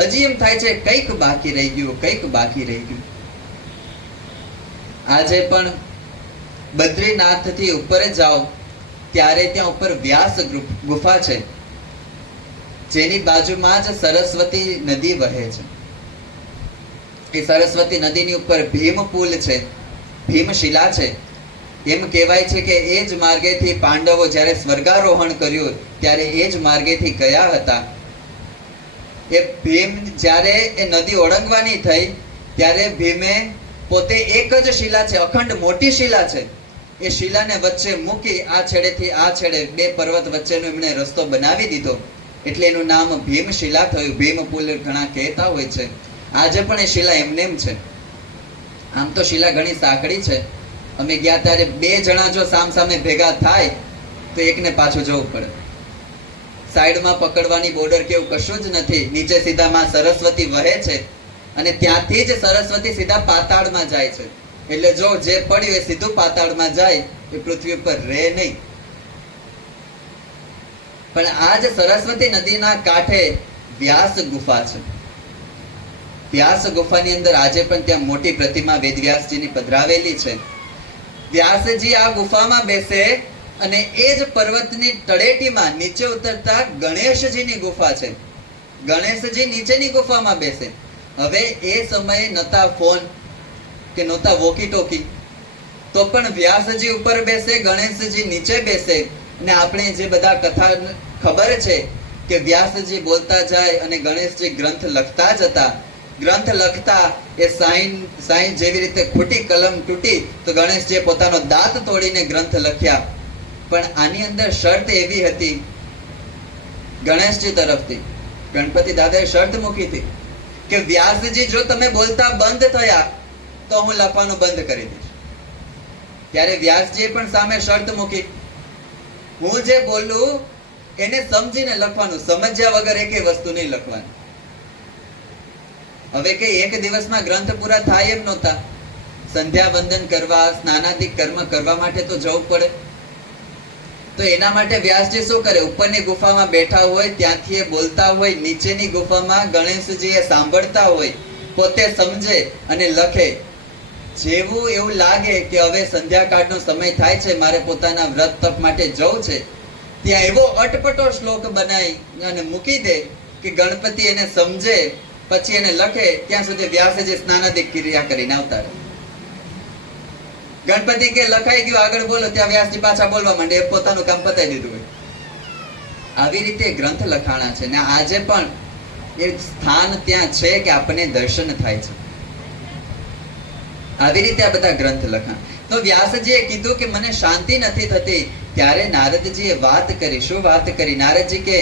હજી એમ થાય છે કંઈક બાકી રહી ગયું, કંઈક બાકી રહી ગયું. આજે પણ બદ્રીનાથ થી ઉપર જાઓ ત્યારે ત્યાં ઉપર વ્યાસ ગુફા છે, જેની બાજુમાં જ સરસ્વતી નદી વહે છે. એ સરસ્વતી નદીની ઉપર ભીમ પુલ છે, ભીમશિલા છે. એમ કહેવાય છે કે એ જ માર્ગેથી પાંડવો જ્યારે સ્વર્ગારોહણ કર્યું ત્યારે એ જ માર્ગેથી ગયા હતા. એ ભીમ જ્યારે એ નદી ઓળંગવાની થઈ ત્યારે ભીમે પોતે એક જ શિલા છે, અખંડ મોટી શિલા છે, એ શિલાને વચ્ચે મૂકી આ છેડેથી આ છેડે બે પર્વત વચ્ચેનો એમણે રસ્તો બનાવી દીધો. એટલે એનું નામ ભીમશિલા થયું. ભીમ પુલ ઘણા કહેતા હોય છે. આજે પણ એ શિલા એમનેમ છે. આમ તો શિલા ઘણી સાંકડી છે. અમે ગયા ત્યારે બે જણા જો સામસામે ભેગા થાય તો એકને પાછું જવું પડે. સાઈડમાં પકડવાની બોર્ડર કેવું કશું જ નથી. નીચે સીધામાં સરસ્વતી વહે છે અને ત્યાંથી જ સરસ્વતી સીધા પાતાળમાં જાય છે. એટલે જો જે પડ્યું એ સીધું પાતાળમાં જાય, એ પૃથ્વી પર રહે નહીં. પણ આ જ સરસ્વતી નદીના કાંઠે વ્યાસ ગુફા છે. વ્યાસ ગુફાની અંદર આજે પણ ત્યાં મોટી પ્રતિમા વેદવ્યાસજીની પધરાવેલી છે. વ્યાસજી આ ગુફામાં બેસે અને એ જ પર્વતની તળેટીમાં નીચે ઉતરતા ગણેશજીની ગુફા છે. ગણેશજી નીચેની ગુફામાં બેસે. હવે એ સમયે નતા ફોન કે નહોતા વોકી ટોકી, તો પણ વ્યાસજી ઉપર બેસે, ગણેશજી નીચે બેસે. અને આપણે જે બધા કથા ખબર છે કે વ્યાસજી બોલતા જાય અને ગણેશજી ગ્રંથ લખતા જ હતા. ગ્રંથ લખતા એ સાઈન જેવી રીતે ખૂટી કલમ તૂટી તો ગણેશજીએ પોતાનો દાંત તોડીને ગ્રંથ લખ્યા. પણ આની અંદર શરત એવી હતી ગણેશજી તરફથી, ગણપતિ દાદાએ શરત મૂકી હતી કે વ્યાસજી જો તમે બોલતા બંધ થયા તો હું લખવાનું બંધ કરી દઈશ. ત્યારે વ્યાસજીએ પણ સામે શરત મૂકી, હું જે બોલું એને સમજીને લખવાનું, સમજ્યા વગર એકે વસ્તુ નહીં લખવાની. હવે કે એક દિવસમાં ગ્રંથ પૂરા થાય એમ નહોતા. સંધ્યા વંદન કરવા, સ્નાનાદિક કર્મ કરવા માટે તો જવું પડે. તો એના માટે વ્યાસજી શું કરે, ઉપરની ગુફામાં બેઠા હોય ત્યાંથી એ બોલતા હોય, નીચેની ગુફામાં ગણેશજી એ સાંભળતા હોય, પોતે સમજે અને લખે. જેવું એવું લાગે કે હવે સંધ્યાકાળનો સમય થાય છે, મારે પોતાના વ્રત તપ માટે જવું છે, ત્યાં એવો અટપટો શ્લોક બનાવી અને મૂકી દે કે ગણપતિ એને સમજે, પછી એને લખે. ત્યાં સુધી વ્યાસજી સ્નાનાદિક ક્રિયા કરીને આવતા રહે. ગણપતિ કે લખાઈ ગયું, આગળ બોલો, ત્યાં વ્યાસજી પાછા બોલવા માંડે, એ પોતાનું કામ પતાવી દીધું હોય. આવી રીતે ગ્રંથ લખાણા છે ને આજે પણ એ સ્થાન ત્યાં છે કે આપણને દર્શન થાય છે. આવી રીતે આ બધા ગ્રંથ લખાણ. તો વ્યાસજીએ કીધું કે મને શાંતિ નથી થતી. ત્યારે નારદજીએ વાત કરી. શું વાત કરી? નારદજી કે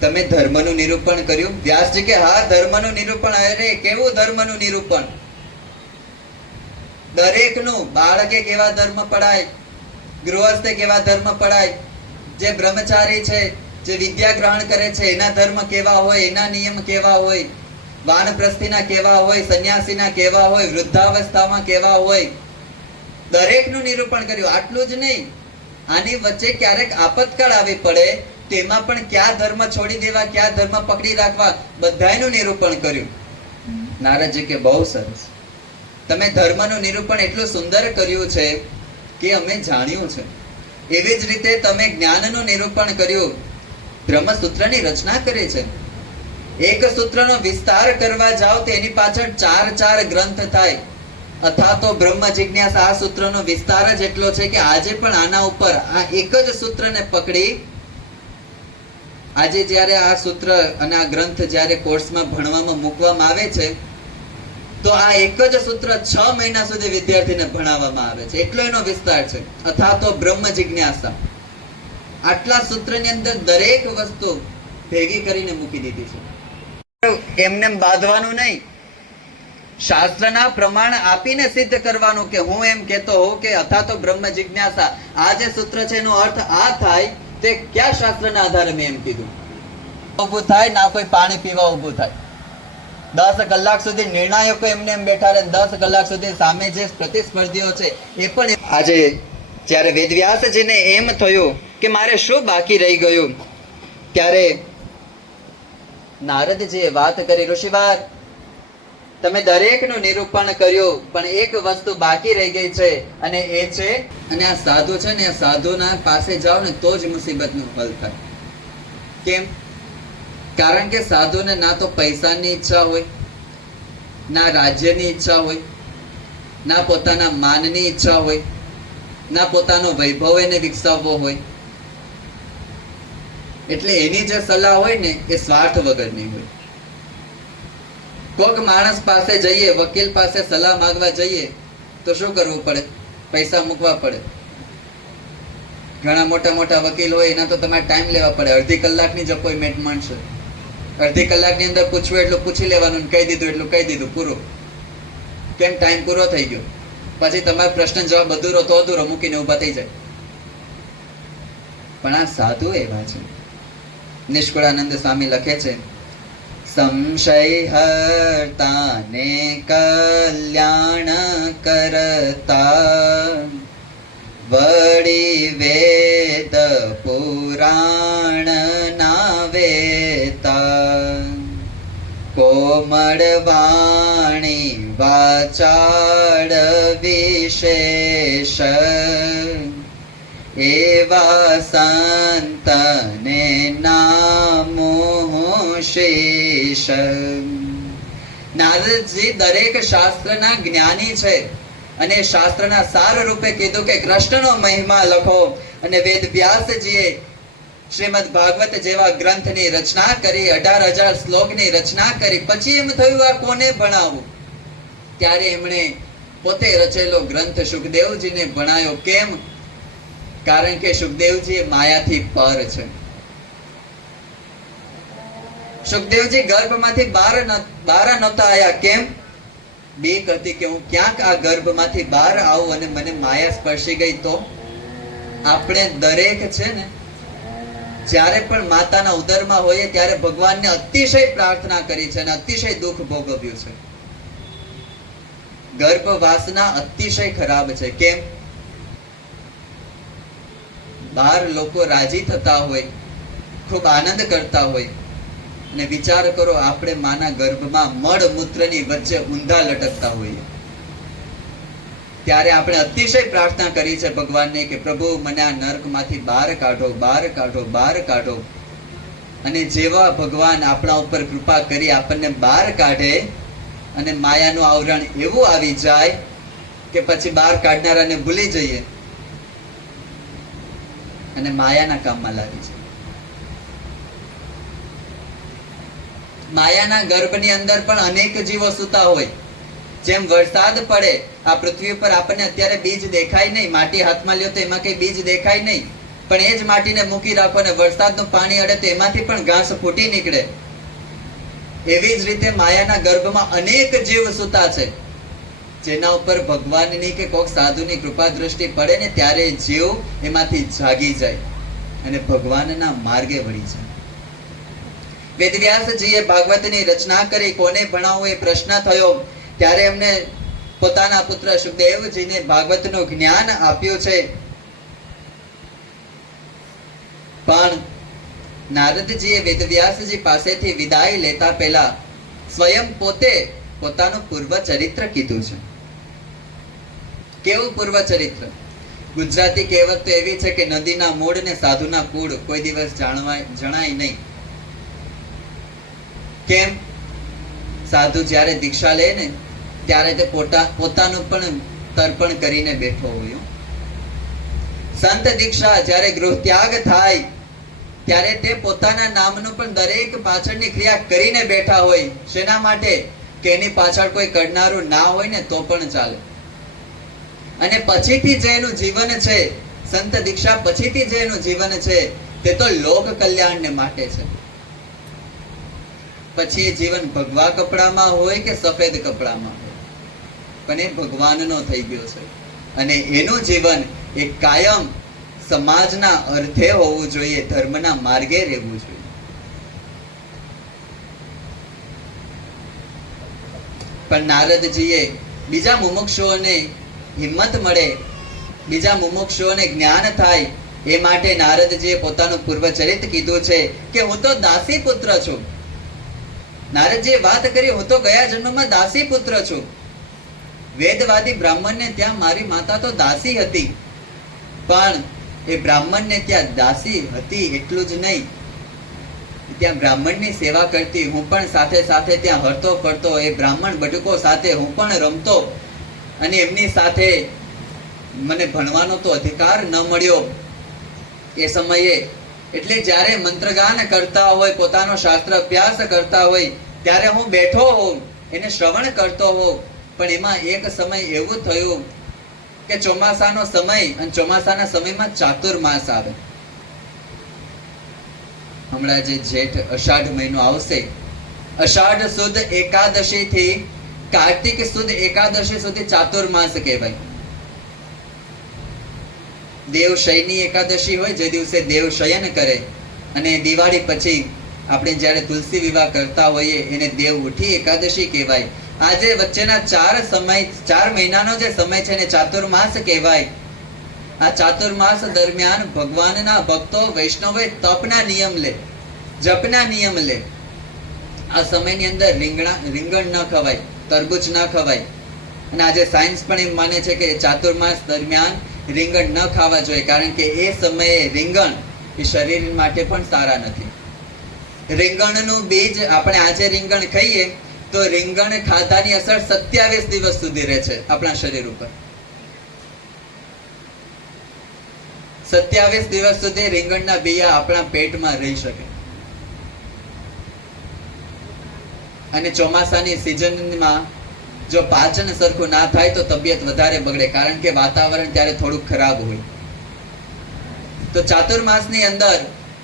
તમે ધર્મનું નિરૂપણ કર્યું? વ્યાસજી કે હા, ધર્મનું નિરૂપણ. અરે કેવું ધર્મનું નિરૂપણ? દરેકનું, બાળકે કેવા ધર્મ પડાય, ગૃહસ્થે કેવા ધર્મ પડાય, જે બ્રહ્મચારી છે, જે વિદ્યા ગ્રહણ કરે છે એના ધર્મ કેવા હોય, એના નિયમ કેવા હોય, વાનપ્રસ્થીના કેવા હોય, સંન્યાસીના કેવા હોય, વૃદ્ધાવસ્થામાં કેવા હોય, દરેકનું નિરૂપણ કર્યું. આટલું જ નહીં, આની વચ્ચે ક્યારેક આપતકાળ આવી પડે તેમાં પણ કયા ધર્મ છોડી દેવા, કયા ધર્મ પકડી રાખવા, બધાયનું નિરૂપણ કર્યું. નારદજી કે બહુ સરસ, તમે ધર્મનું નિરૂપણ એટલું સુંદર કર્યું છે કે અમે જાણ્યું છે. એવી જ રીતે તમે જ્ઞાનનું નિરૂપણ કર્યું. બ્રહ્મસૂત્રની રચના કરી છે. એક સૂત્રનો વિસ્તાર કરવા જાઓ તો એની પાછળ 4 ગ્રંથ થાય. અથા તો બ્રહ્મ જિજ્ઞાસા આ સૂત્રનો વિસ્તાર જ એટલો છે કે આજે પણ આના ઉપર આ એક જ સૂત્રને પકડી, આજે જ્યારે આ સૂત્ર અને આ ગ્રંથ જ્યારે કોર્સમાં ભણવામાં મૂકવામાં આવે છે તો આ એક જ સૂત્ર 6 મહિના સુધી વિદ્યાર્થીને ભણાવવામાં આવે છે. એટલો એનો વિસ્તાર છે. અથા તો બ્રહ્મ જિજ્ઞાસા. આટલા સૂત્રની અંદર દરેક વસ્તુ ભેગી કરીને મૂકી દીધી છે. એમને બાંધવાનું નહીં, શાસ્ત્રના પ્રમાણ આપીને સિદ્ધ કરવાનું કે હું એમ કહેતો હોઉં કે અથા તો બ્રહ્મ જિજ્ઞાસા, આ જે સૂત્ર છે એનો અર્થ આ થાય તે કયા શાસ્ત્રના આધારે મેં એમ કીધું. ઊભું થાય ના કોઈ પાણી પીવા ઊભું થાય. 10 કલાક સુધી નિર્ણાયકો એમને એમ બેઠા રહે, 10 કલાક સુધી સામે જે પ્રતિસ્પર્ધીઓ છે એ પણ. આજે જ્યારે વેદવ્યાસજીને એમ થયું કે મારે શું બાકી રહી ગયું, ત્યારે નારદજીએ વાત કરી, ઋષિવાર તમે દરેકનું નિરૂપણ કર્યું, પણ એક વસ્તુ બાકી રહી ગઈ છે અને એ છે, અને આ સાધુ છે ને, આ સાધુના પાસે જાઓ ને તો જ મુસીબતનું હલ થાય. કેમ? કારણ કે સાધુને ના તો પૈસાની ઈચ્છા હોય, ના રાજ્યની ઈચ્છા હોય, ના પોતાના માનની ઈચ્છા હોય, ના પોતાનો વૈભવ એને વિકસાવવો હોય. એટલે એની જે સલાહ હોય ને એ સ્વાર્થ વગરની હોય. કોઈક માણસ પાસે જઈએ, વકીલ પાસે સલાહ માંગવા જઈએ તો શું કરવું પડે? પૈસા મૂકવા પડે. ઘણા મોટા મોટા વકીલ હોય એના તો તમારે ટાઈમ લેવા પડે. અડધી કલાકની જ અપોઇન્ટમેન્ટ મળશે. અડધી કલાકની અંદર પૂછવું એટલું પૂછી લેવાનું, કહી દીધું એટલું કહી દીધું, પૂરું. કેમ? ટાઈમ પૂરો થઈ ગયો. પછી તમારો પ્રશ્ન જવાબ અધૂરો તો અધૂરો મૂકીને ઊભા થઈ જાય. પણ આ સાધુ એવા છે. નિષ્કુળાનંદ સ્વામી લખે છે, સંશય હર્તા ને કલ્યાણ કરતા, વળી વેદ પુરાણ ના વેતા, કોમળ વાણી વાચાળ વિશેષ, એવા સંતને નામો શેષ. નારદજી દરેક શાસ્ત્રના જ્ઞાની છે અને શાસ્ત્રના સાર રૂપે કીધું કે કૃષ્ણનો મહિમા લખો. અને વેદ વ્યાસજીએ શ્રીમદ ભાગવત જેવા ગ્રંથની રચના કરી, 18,000 શ્લોકની રચના કરી. પછી એમ થયું આ કોને ભણાવવું? ત્યારે એમણે પોતે રચેલો ગ્રંથ સુખદેવજીને ભણાયો. કેમ? કારણ કે સુખદેવજી માયાથી પર છે. સુખદેવજી ગર્ભમાંથી બહાર નહોતા આયા. કેમ? બીક હતી કે હું ક્યાંક આ ગર્ભમાંથી બહાર આવું અને મને માયા સ્પર્શી ગઈ તો. આપણે દરેક છે ને, જ્યારે પણ માતાના ઉદરમાં હોઈએ ત્યારે ભગવાનને અતિશય પ્રાર્થના કરી છે અને અતિશય દુઃખ ભોગવ્યું છે. ગર્ભવાસના અતિશય ખરાબ છે. કેમ? બહાર લોકો રાજી થતા હોય, ખૂબ આનંદ કરતા હોય, અને વિચાર કરો આપણે માના ગર્ભમાં મળ મૂત્રની વચ્ચે ઊંધા લટકતા હોઈએ. ત્યારે આપણે અતિશય પ્રાર્થના કરી છે ભગવાનને કે પ્રભુ મને આ નર્કમાંથી બહાર કાઢો, બહાર કાઢો, બહાર કાઢો. અને જેવા ભગવાન આપણા ઉપર કૃપા કરી આપણને બહાર કાઢે અને માયાનું આવરણ એવું આવી જાય કે પછી બહાર કાઢનારાને ભૂલી જઈએ અને માયાના કામમાં લાગી છે. માયાના ગર્ભની અંદર પણ અનેક જીવો સૂતા હોય. જેમ વરસાદ પડે આ પૃથ્વી પર આપણને અત્યારે બીજ દેખાય નહીં, માટી હાથમાં લ્યો તો એમાં કઈ બીજ દેખાય નહીં, પણ એ જ માટીને મૂકી રાખો અને વરસાદનું પાણી અડે તો એમાંથી પણ ઘાસ ફૂટી નીકળે. એવી જ રીતે માયાના ગર્ભમાં અનેક જીવ સૂતા છે, જેના ઉપર ભગવાનની કે કોઈક સાધુની કૃપા દ્રષ્ટિ પડે ને ત્યારે જીવ એમાંથી જાગી જાય અને ભગવાનના માર્ગે વળી જાય. વેદવ્યાસજીએ ભાગવતની રચના કરી. કોને ભણાવવું એ પ્રશ્ન થયો ત્યારે એમને પોતાના પુત્ર સુખદેવજીને ભાગવતનું જ્ઞાન આપ્યું છે. પણ નારદજીએ વેદવ્યાસજી પાસેથી વિદાય લેતા પહેલા સ્વયં પોતે પોતાનું પૂર્વ ચરિત્ર કીધું છે. કેવું પૂર્વ ચરિત્ર? ગુજરાતી કહેવત તો એવી છે કે નદીના મૂળ ને સાધુના કુળ કોઈ દિવસ જણાય નહીં. કેમ? સાધુ જ્યારે દીક્ષા લે ને ત્યારે તે પોતાનું પણ તર્પણ કરીને બેઠો હોય. સંત દીક્ષા જ્યારે ગૃહ ત્યાગ થાય ત્યારે તે પોતાના નામનું પણ દરેક પાછળની ક્રિયા કરીને બેઠા હોય. શેના માટે? કે એની પાછળ કોઈ કરનારું ના હોય ને તો પણ ચાલે. અને પછીથી જે એનું જીવન છે સંત દીક્ષા પછીથી જે એનું જીવન છે તે તો લોક કલ્યાણને માટે છે. પછી એ જીવન ભગવા કપડામાં હોય કે સફેદ કપડામાં હોય, પણ એ ભગવાનનો થઈ ગયો છે. અને એનું જીવન એ કાયમ સમાજના અર્થે હોવું જોઈએ, ધર્મના માર્ગે રહેવું જોઈએ. પણ નારદજીએ બીજા મુમુક્ષુઓને હિંમત મળે, બીજા મુમુક્ષુઓને જ્ઞાન થાય એ માટે નારદજીએ પોતાનું પૂર્વચરિત કીધું છે કે હું તો દાસી પુત્ર છું. નારદજીએ વાત કરી, હું તો ગયા જન્મમાં દાસી પુત્ર છું. વેદવાદી બ્રાહ્મણને ત્યાં મારી માતા તો દાસી હતી, પણ એ બ્રાહ્મણને ત્યાં દાસી હતી એટલું જ નહીં, ત્યાં બ્રાહ્મણની સેવા કરતી, હું પણ સાથે સાથે ત્યાં હરતો ફરતો, એ બ્રાહ્મણ બટુકો સાથે હું પણ રમતો, અને એમની સાથે મને ભણવાનો તો અધિકાર ન મળ્યો એ સમયે. એટલે જ્યારે મંત્રગાન કરતા હોય, પોતાનો શાસ્ત્ર અભ્યાસ કરતા હોય, ત્યારે હું બેઠો હોઉં, એને શ્રવણ કરતો હોઉં. પણ એમાં એક સમય એવું થયું કે ચોમાસાનો સમય, અને ચોમાસાના સમયમાં ચાતુર્માસ આવે. હમણાં જે જેઠ અષાઢ મહિનો આવશે, અષાઢ સુદ એકાદશી થી કાર્તિક સુદ એકાદશી સુધી ચાતુર્માસ કહેવાય. દેવ શયની એકાદશી હોય, જે દિવસે દેવ શયન કરે, અને દિવાળી પછી આપણે જ્યારે તુલસી વિવાહ કરતા હોઈએ એને દેવ ઉઠી એકાદશી કહેવાય. આજે વચ્ચેના 4 મહિનાનો જે સમય છે એને ચાતુર્માસ કહેવાય. આ ચાતુર્માસ દરમિયાન ભગવાનના ભક્તો વૈષ્ણવે તપના નિયમ લે, જપના નિયમ લે. આ સમયની અંદર રીંગણ ન ખવાય, તરબૂચ ન ખવાય. અને આજે સાયન્સ પણ એમ માને છે કે ચાતુર્માસ દરમિયાન રીંગણ ન ખાવા જોઈએ, કારણ કે એ સમયે રીંગણ એ શરીર માટે પણ સારા નથી. રીંગણનું બીજ, આપણે આજે રીંગણ ખાઈએ તો રીંગણ ખાધાની અસર 27 દિવસ સુધી રહે છે આપણા શરીર ઉપર. 27 દિવસ સુધી રીંગણના બિયા આપણા પેટમાં રહી શકે. અને ચોમાસાની સિઝનમાં જો પાચન સરખું ના થાય તો તબિયત વધારે બગડે, કારણ કે વાતાવરણ ત્યારે થોડુંક ખરાબ હોય. તો ચાતુર્માસની અંદર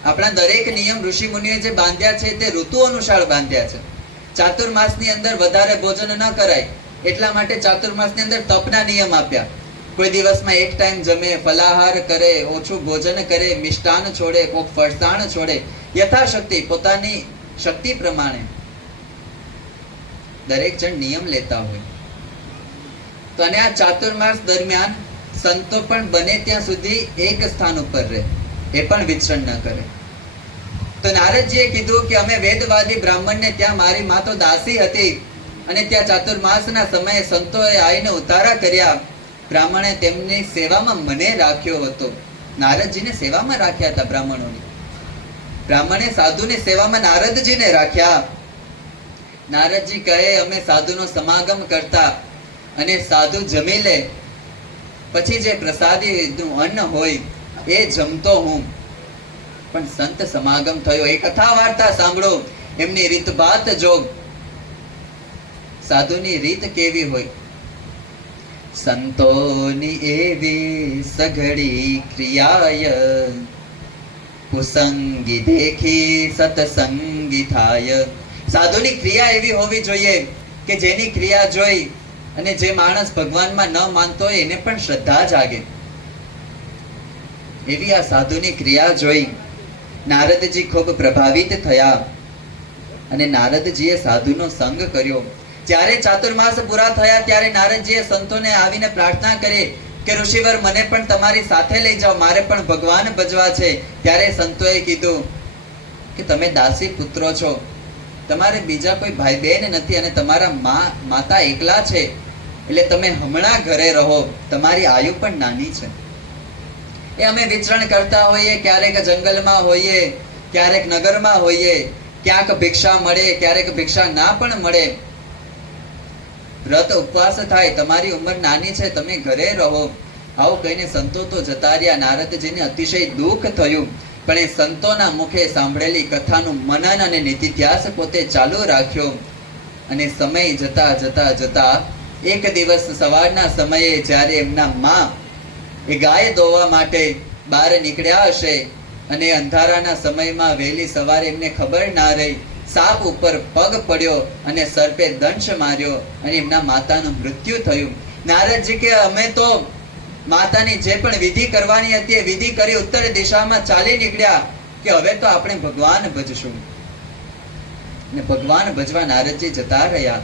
આપણા દરેક નિયમ ઋષિ મુનિએ જે બાંધ્યા છે તે ઋતુ અનુસાર બાંધ્યા છે. ચાતુર્માસની અંદર વધારે ભોજન ન કરાય, એટલા માટે ચાતુર્માસની અંદર તપના નિયમ આપ્યા. કોઈ દિવસમાં એક ટાઈમ જમે, ફલાહાર કરે, ઓછું ભોજન કરે, મિષ્ટાન છોડે, કોક ફરસાણ છોડે, યથાશક્તિ પોતાની શક્તિ પ્રમાણે દરેક જણ નિયમ લેતા હોય. તો અને આ ચાતુર્માસ દરમિયાન સંતો પણ બને ત્યાં સુધી એક સ્થાન ઉપર રહે, એ પણ વિચરણ ન કરે. તો નારદજીએ કીધું કે અમે વેદવાદી બ્રાહ્મણને ત્યાં મારી માં તો દાસી હતી, અને ત્યાં ચાતુર્માસના સમયે સંતોએ આવીને ઉતારા કર્યા. બ્રાહ્મણે તેમની સેવામાં મને રાખ્યો હતો. નારદજીને સેવામાં રાખ્યા હતા બ્રાહ્મણોની. બ્રાહ્મણે સાધુની સેવામાં નારદજીને રાખ્યા. નારદજી કહે, અમે સાધુનો સમાગમ કરતા, અને સાધુ જમી લે પછી જે પ્રસાદીનું અન્ન હોય એ જમતો હું. પણ સંત સમાગમ થયો, એ કથા વાર્તા સાંભળો, એમની રીતભાત જો. સાધુની રીત કેવી હોય? સંતોની એવી સઘળી ક્રિયાય, કુસંગી દેખી સતસંગી થાય. સાધુની ક્રિયા એવી હોવી જોઈએ કે જેની ક્રિયા જોઈ અને જે માણસ ભગવાનમાં ન માનતો હોય એને પણ શ્રદ્ધા જાગે. એવી આ સાધુની ક્રિયા જોઈ નારદજી ખૂબ પ્રભાવિત થયા, અને નારદજીએ સાધુનો સંગ કર્યો. જ્યારે ચાતુર્માસ પૂરા થયા ત્યારે નારદજીએ સંતોને આવીને પ્રાર્થના કરી કે ઋષિવર, મને પણ તમારી સાથે લઈ જાઓ, મારે પણ ભગવાન ભજવા છે. ત્યારે સંતોએ કીધું કે તમે દાસી પુત્રો છો, તમારે બીજા કોઈ ભાઈ બહેન નથી, અને તમારા માતા એકલા છે, એટલે તમે હમણાં ઘરે રહો, તમારી આયુ પણ નાની છે. એ અમે વિચરણ કરતા હોઈએ, ક્યારેક જંગલમાં હોઈએ, ક્યારેક નગરમાં હોઈએ, ક્યાંક ભિક્ષા મળે, ક્યારેક ભિક્ષા ના પણ મળે. વ્રત ઉપવાસ થાય, તમારી ઉંમર નાની છે, તમે ઘરે રહો. આવું કહીને સંતો તો જતા રહ્યા. નારદજીને અતિશય દુઃખ થયું, પણ એ સંતોના મુખે સાંભળેલી કથાનું મનન અને નિધિધ્યાસ પોતે ચાલુ રાખ્યો. અને સમય જતા જતા જતા એક દિવસ સવારના સમયે જ્યારે એમના માં એ ગાય દોવા માટે બહાર નીકળ્યા હશે અને અંધારાના સમયમાં વહેલી સવારે એમને ખબર ના રહી, સાપ ઉપર પગ પડ્યો અને સર્પે દંશ માર્યો અને એમના માતાનું મૃત્યુ થયું. નારદજી કે અમે તો માતાની જે પણ વિધિ કરવાની હતી એ વિધિ કરી ઉત્તર દિશામાં ચાલી નીકળ્યા કે હવે તો આપણે ભગવાન ભજશું. ને ભગવાન ભજવા નારદજી જતા રહ્યા.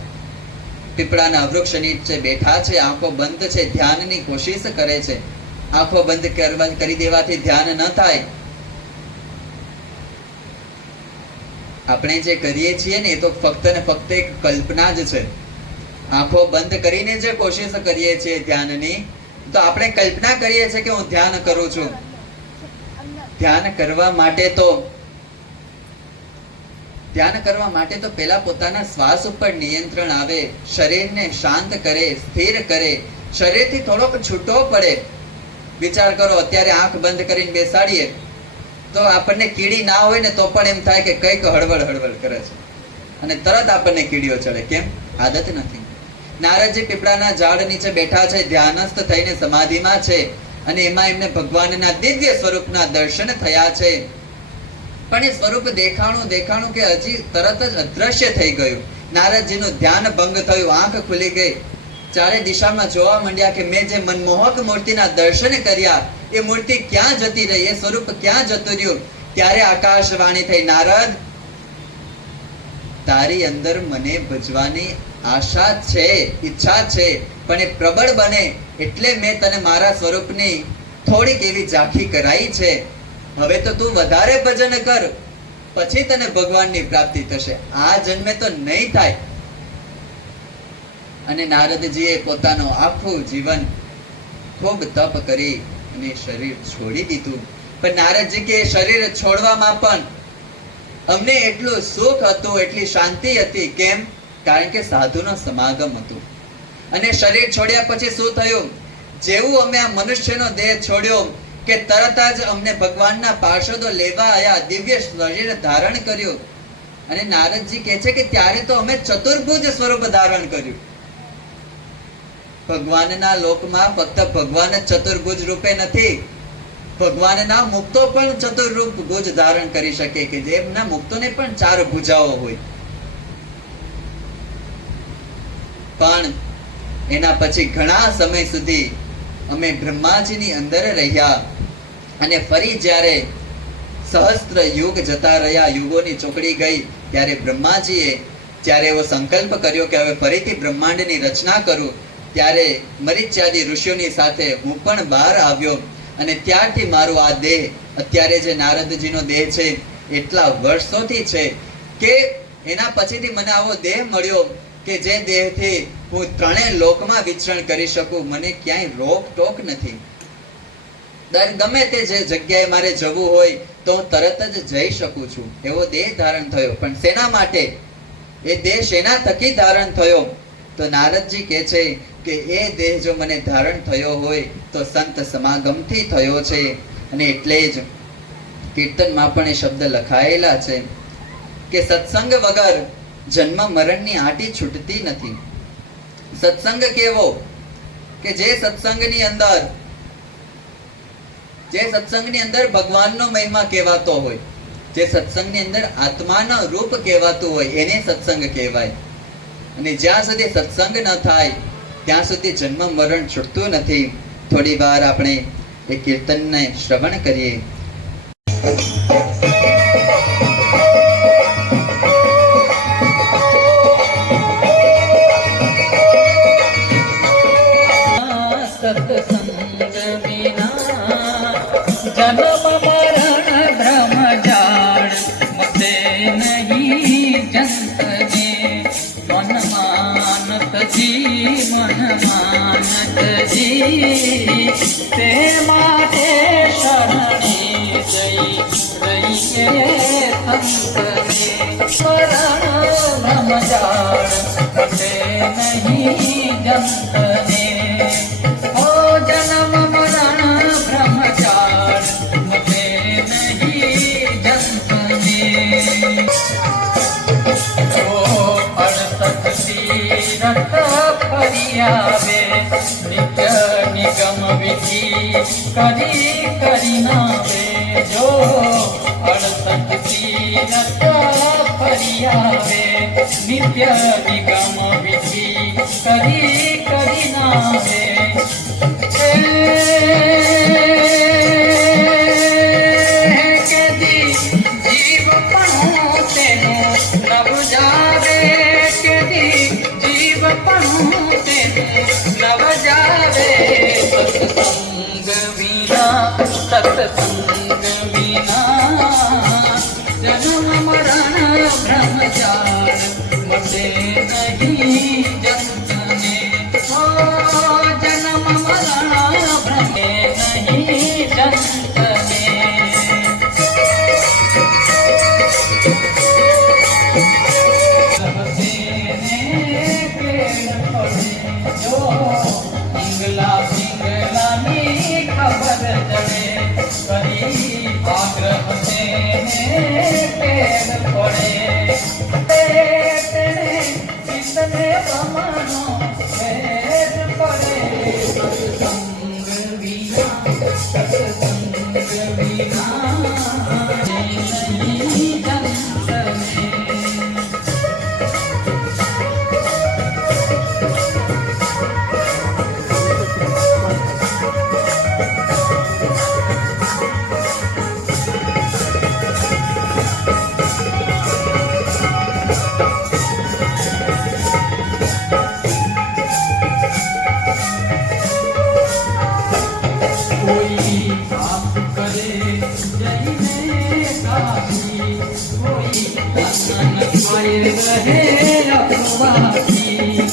પીપળાના વૃક્ષ નીચે બેઠા છે, આંખો બંધ છે, ધ્યાનની કોશિશ કરે છે. આંખો બંધ કરી દેવાથી ધ્યાન ન થાય. આપણે જે કરીએ છીએ ને એ તો ફક્ત ને ફક્ત એક કલ્પના જ છે. આંખો બંધ કરીને જે કોશિશ કરીએ છીએ ધ્યાનની, તો આપણે કલ્પના કરીએ છીએ કે હું ધ્યાન કરું છું. ધ્યાન કરવા માટે તો પેલા પોતાના શ્વાસ ઉપર નિયંત્રણ આવે, શરીરને શાંત કરે, સ્થિર કરે, શરીરથી થોડોક છૂટો પડે. વિચાર કરો, અત્યારે આંખ બંધ કરીને બેસાડીએ તો આપણને કીડી ના હોય ને તો પણ એમ થાય કે કઈક હળવળ હળવળ કરે છે અને તરત આપણને કીડીઓ ચડે. કેમ? આદત નથી. નારદજી પીપળાના ઝાડ નીચે બેઠા છે, ધ્યાનસ્થ થઈને સમાધિમાં છે અને એમાં એમને ભગવાનના દિવ્ય સ્વરૂપના દર્શન થયા છે. પણ એ સ્વરૂપ દેખાણું કે હજી તરત જ અદ્રશ્ય થઈ ગયું. નારદજીનું ધ્યાન ભંગ થયું, આંખ ખુલી ગઈ, ચારે દિશામાં જોવા માંડ્યા કે મેં જે મનમોહક મૂર્તિના દર્શન કર્યા એ મૂર્તિ ક્યાં જતી રહી, એ સ્વરૂપ ક્યાં જતું રહ્યું. ત્યારે આકાશવાણી થઈ, નારદ, તારી અંદર મને ભજવાની આશા છે, ઈચ્છા છે, પણ એ પ્રબળ બને એટલે મેં તને મારા સ્વરૂપની થોડીક એવી ઝાંખી કરાઈ છે. હવે તો તું વધારે ભજન કર, પછી તને ભગવાનની પ્રાપ્તિ થશે. આ જન્મે તો નહીં થાય. અને નારદજીએ પોતાનું આખું જીવન ખૂબ તપ કરી અને શરીર છોડી દીધું. પણ નારદજી કે શરીર છોડવામાં પણ અમને એટલું સુખ હતું, એટલી શાંતિ હતી. કેમ? કારણ કે સાધુનો સમાગમ હતું. અને શરીર છોડ્યા પછી શું થયું? જેવું અમે આ મનુષ્યનો દેહ છોડ્યો કે તરત જ અમને ભગવાનના પાર્ષદો લેવા આવ્યા, દિવ્ય શરીર ધારણ કર્યું. અને નારદજી કહે છે કે ત્યારે તો અમે ચતુર્ભુજ સ્વરૂપ ધારણ કર્યું. ભગવાનના લોકમાં ફક્ત ભગવાન જ ચતુર્ભુજ રૂપે નથી, ભગવાનના મુક્તો પણ ચતુર્રૂપ ભુજ ધારણ કરી શકે, કે જેમના મુક્તોને પણ 4 ભુજાઓ હોય. પણ એના પછી ઘણા સમય સુધી અમે બ્રહ્માજીની અંદર રહ્યા અને ફરી જ્યારે સહસ્ત્ર યુગ જતા રહ્યા, યુગોની ચોકડી ગઈ, ત્યારે બ્રહ્માજીએ જ્યારે એવો સંકલ્પ કર્યો કે હવે ફરીથી બ્રહ્માંડની રચના કરું, ત્યારે મરીચ્યાદી ઋષિઓની સાથે હું પણ બહાર આવ્યો. અને ત્યારથી મારો આ દેહ, અત્યારે જે નારદજીનો દેહ છે એટલા વર્ષોથી છે કે એના પછીથી મને આવો દેહ મળ્યો કે જે દેહથી હું 3 લોકમાં વિચરણ કરી શકું. મને ક્યાંય રોક ટોક નથી. ગમે તે જે જગ્યાએ મારે જવું હોય તો તરત જ જઈ શકું છું. એવો દેહ ધારણ થયો. પણ શેના માટે? એ દેહ શેના થકી ધારણ થયો? તો નારદજી કહે છે કે એ દેહ જો મને ધારણ થયો હોય તો સંત સમાગમથી થયો છે. અને એટલે જ કીર્તનમાં પણ એ શબ્દ લખાયેલા છે કે સત્સંગ વગર જન્મ મરણની આંટી છૂટતી નથી. સત્સંગ કેવો? કે જે સત્સંગની અંદર ભગવાનનો મહિમા કહેવાતો હોય, જે સત્સંગની અંદર આત્માનો રૂપ કહેવાતું હોય, એને સત્સંગ કહેવાય. અને જ્યાં સુધી સત્સંગ ન થાય ત્યાં સુધી જન્મ મરણ છૂટતું નથી. થોડી વાર આપણે એ કીર્તનને શ્રવણ કરીએ. સત્સંગ વિના જન્મ મરણ ભ્રમ જાળ મતે નહીં જંતને મન માનતજી તે માટે શરણી જઈ રહીએ સંતને મરણ ભ્રમ જાળ મતે નહીં જંતને જન્મ મરણ બ્રહ્મચાર મતે નહીં જંતને ઓ અડસઠ તીરથ ફરી આવે નિત્ય નિગમ વિધિ કરી કરી નાવે જો 68 તીરથ ફરી આવે નિત્ય નિગમ વિધિ કરી કરી નાવે કેદી જીવ પણ તેનો નવ જાવે કેદી જીવ પણ તેનો નવ જાવે સત્સંગ વિના જન્મ મરણ બ્રહ્મચાર મટે નહીં જંતને ઓ જન્મ મરણ ભ્રમે નહીં જંતને પિંગલા પિંગલાની ખબર જડે કરી આગ્રહ તેને પેડ પડે ચિંતને પ્રમાણો પેડ પડે સત્સંગ વિના નહીં જંતને કોઈ પાપ કરે જઈને કાશી કોઈ અનન ખાય રહે અપવાસી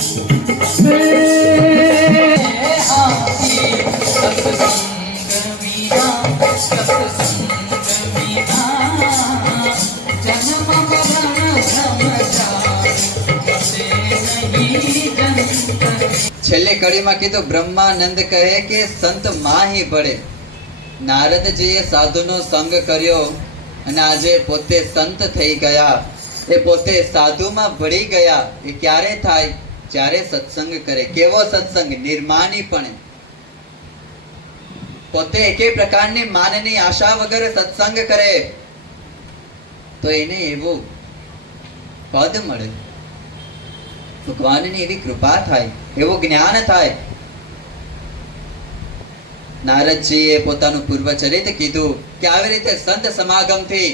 સત્સંગ વિના જન્મ મરણ બ્રહ્મચાર છેલ્લી કડીમાં કીધું બ્રહ્માનંદ કહે કે સંત માહી ભળે. નારદજીએ સાધુનો સંગ કર્યો અને આજે પોતે સંત થઈ ગયા. એ પોતે સાધુમાં ભળી ગયા. એ ક્યારે થાય? જ્યારે સત્સંગ કરે. કેવો સત્સંગ? નિર્માનીપણે. પોતે એકે પ્રકારની માનની આશા વગર સત્સંગ કરે તો એને એવું પદ મળે, ભગવાનની એવી કૃપા થાય, એવું જ્ઞાન થાય. નારદજીએ પોતાનું પૂર્વચરિત કીધું કે આવી રીતે સંત સમાગમથી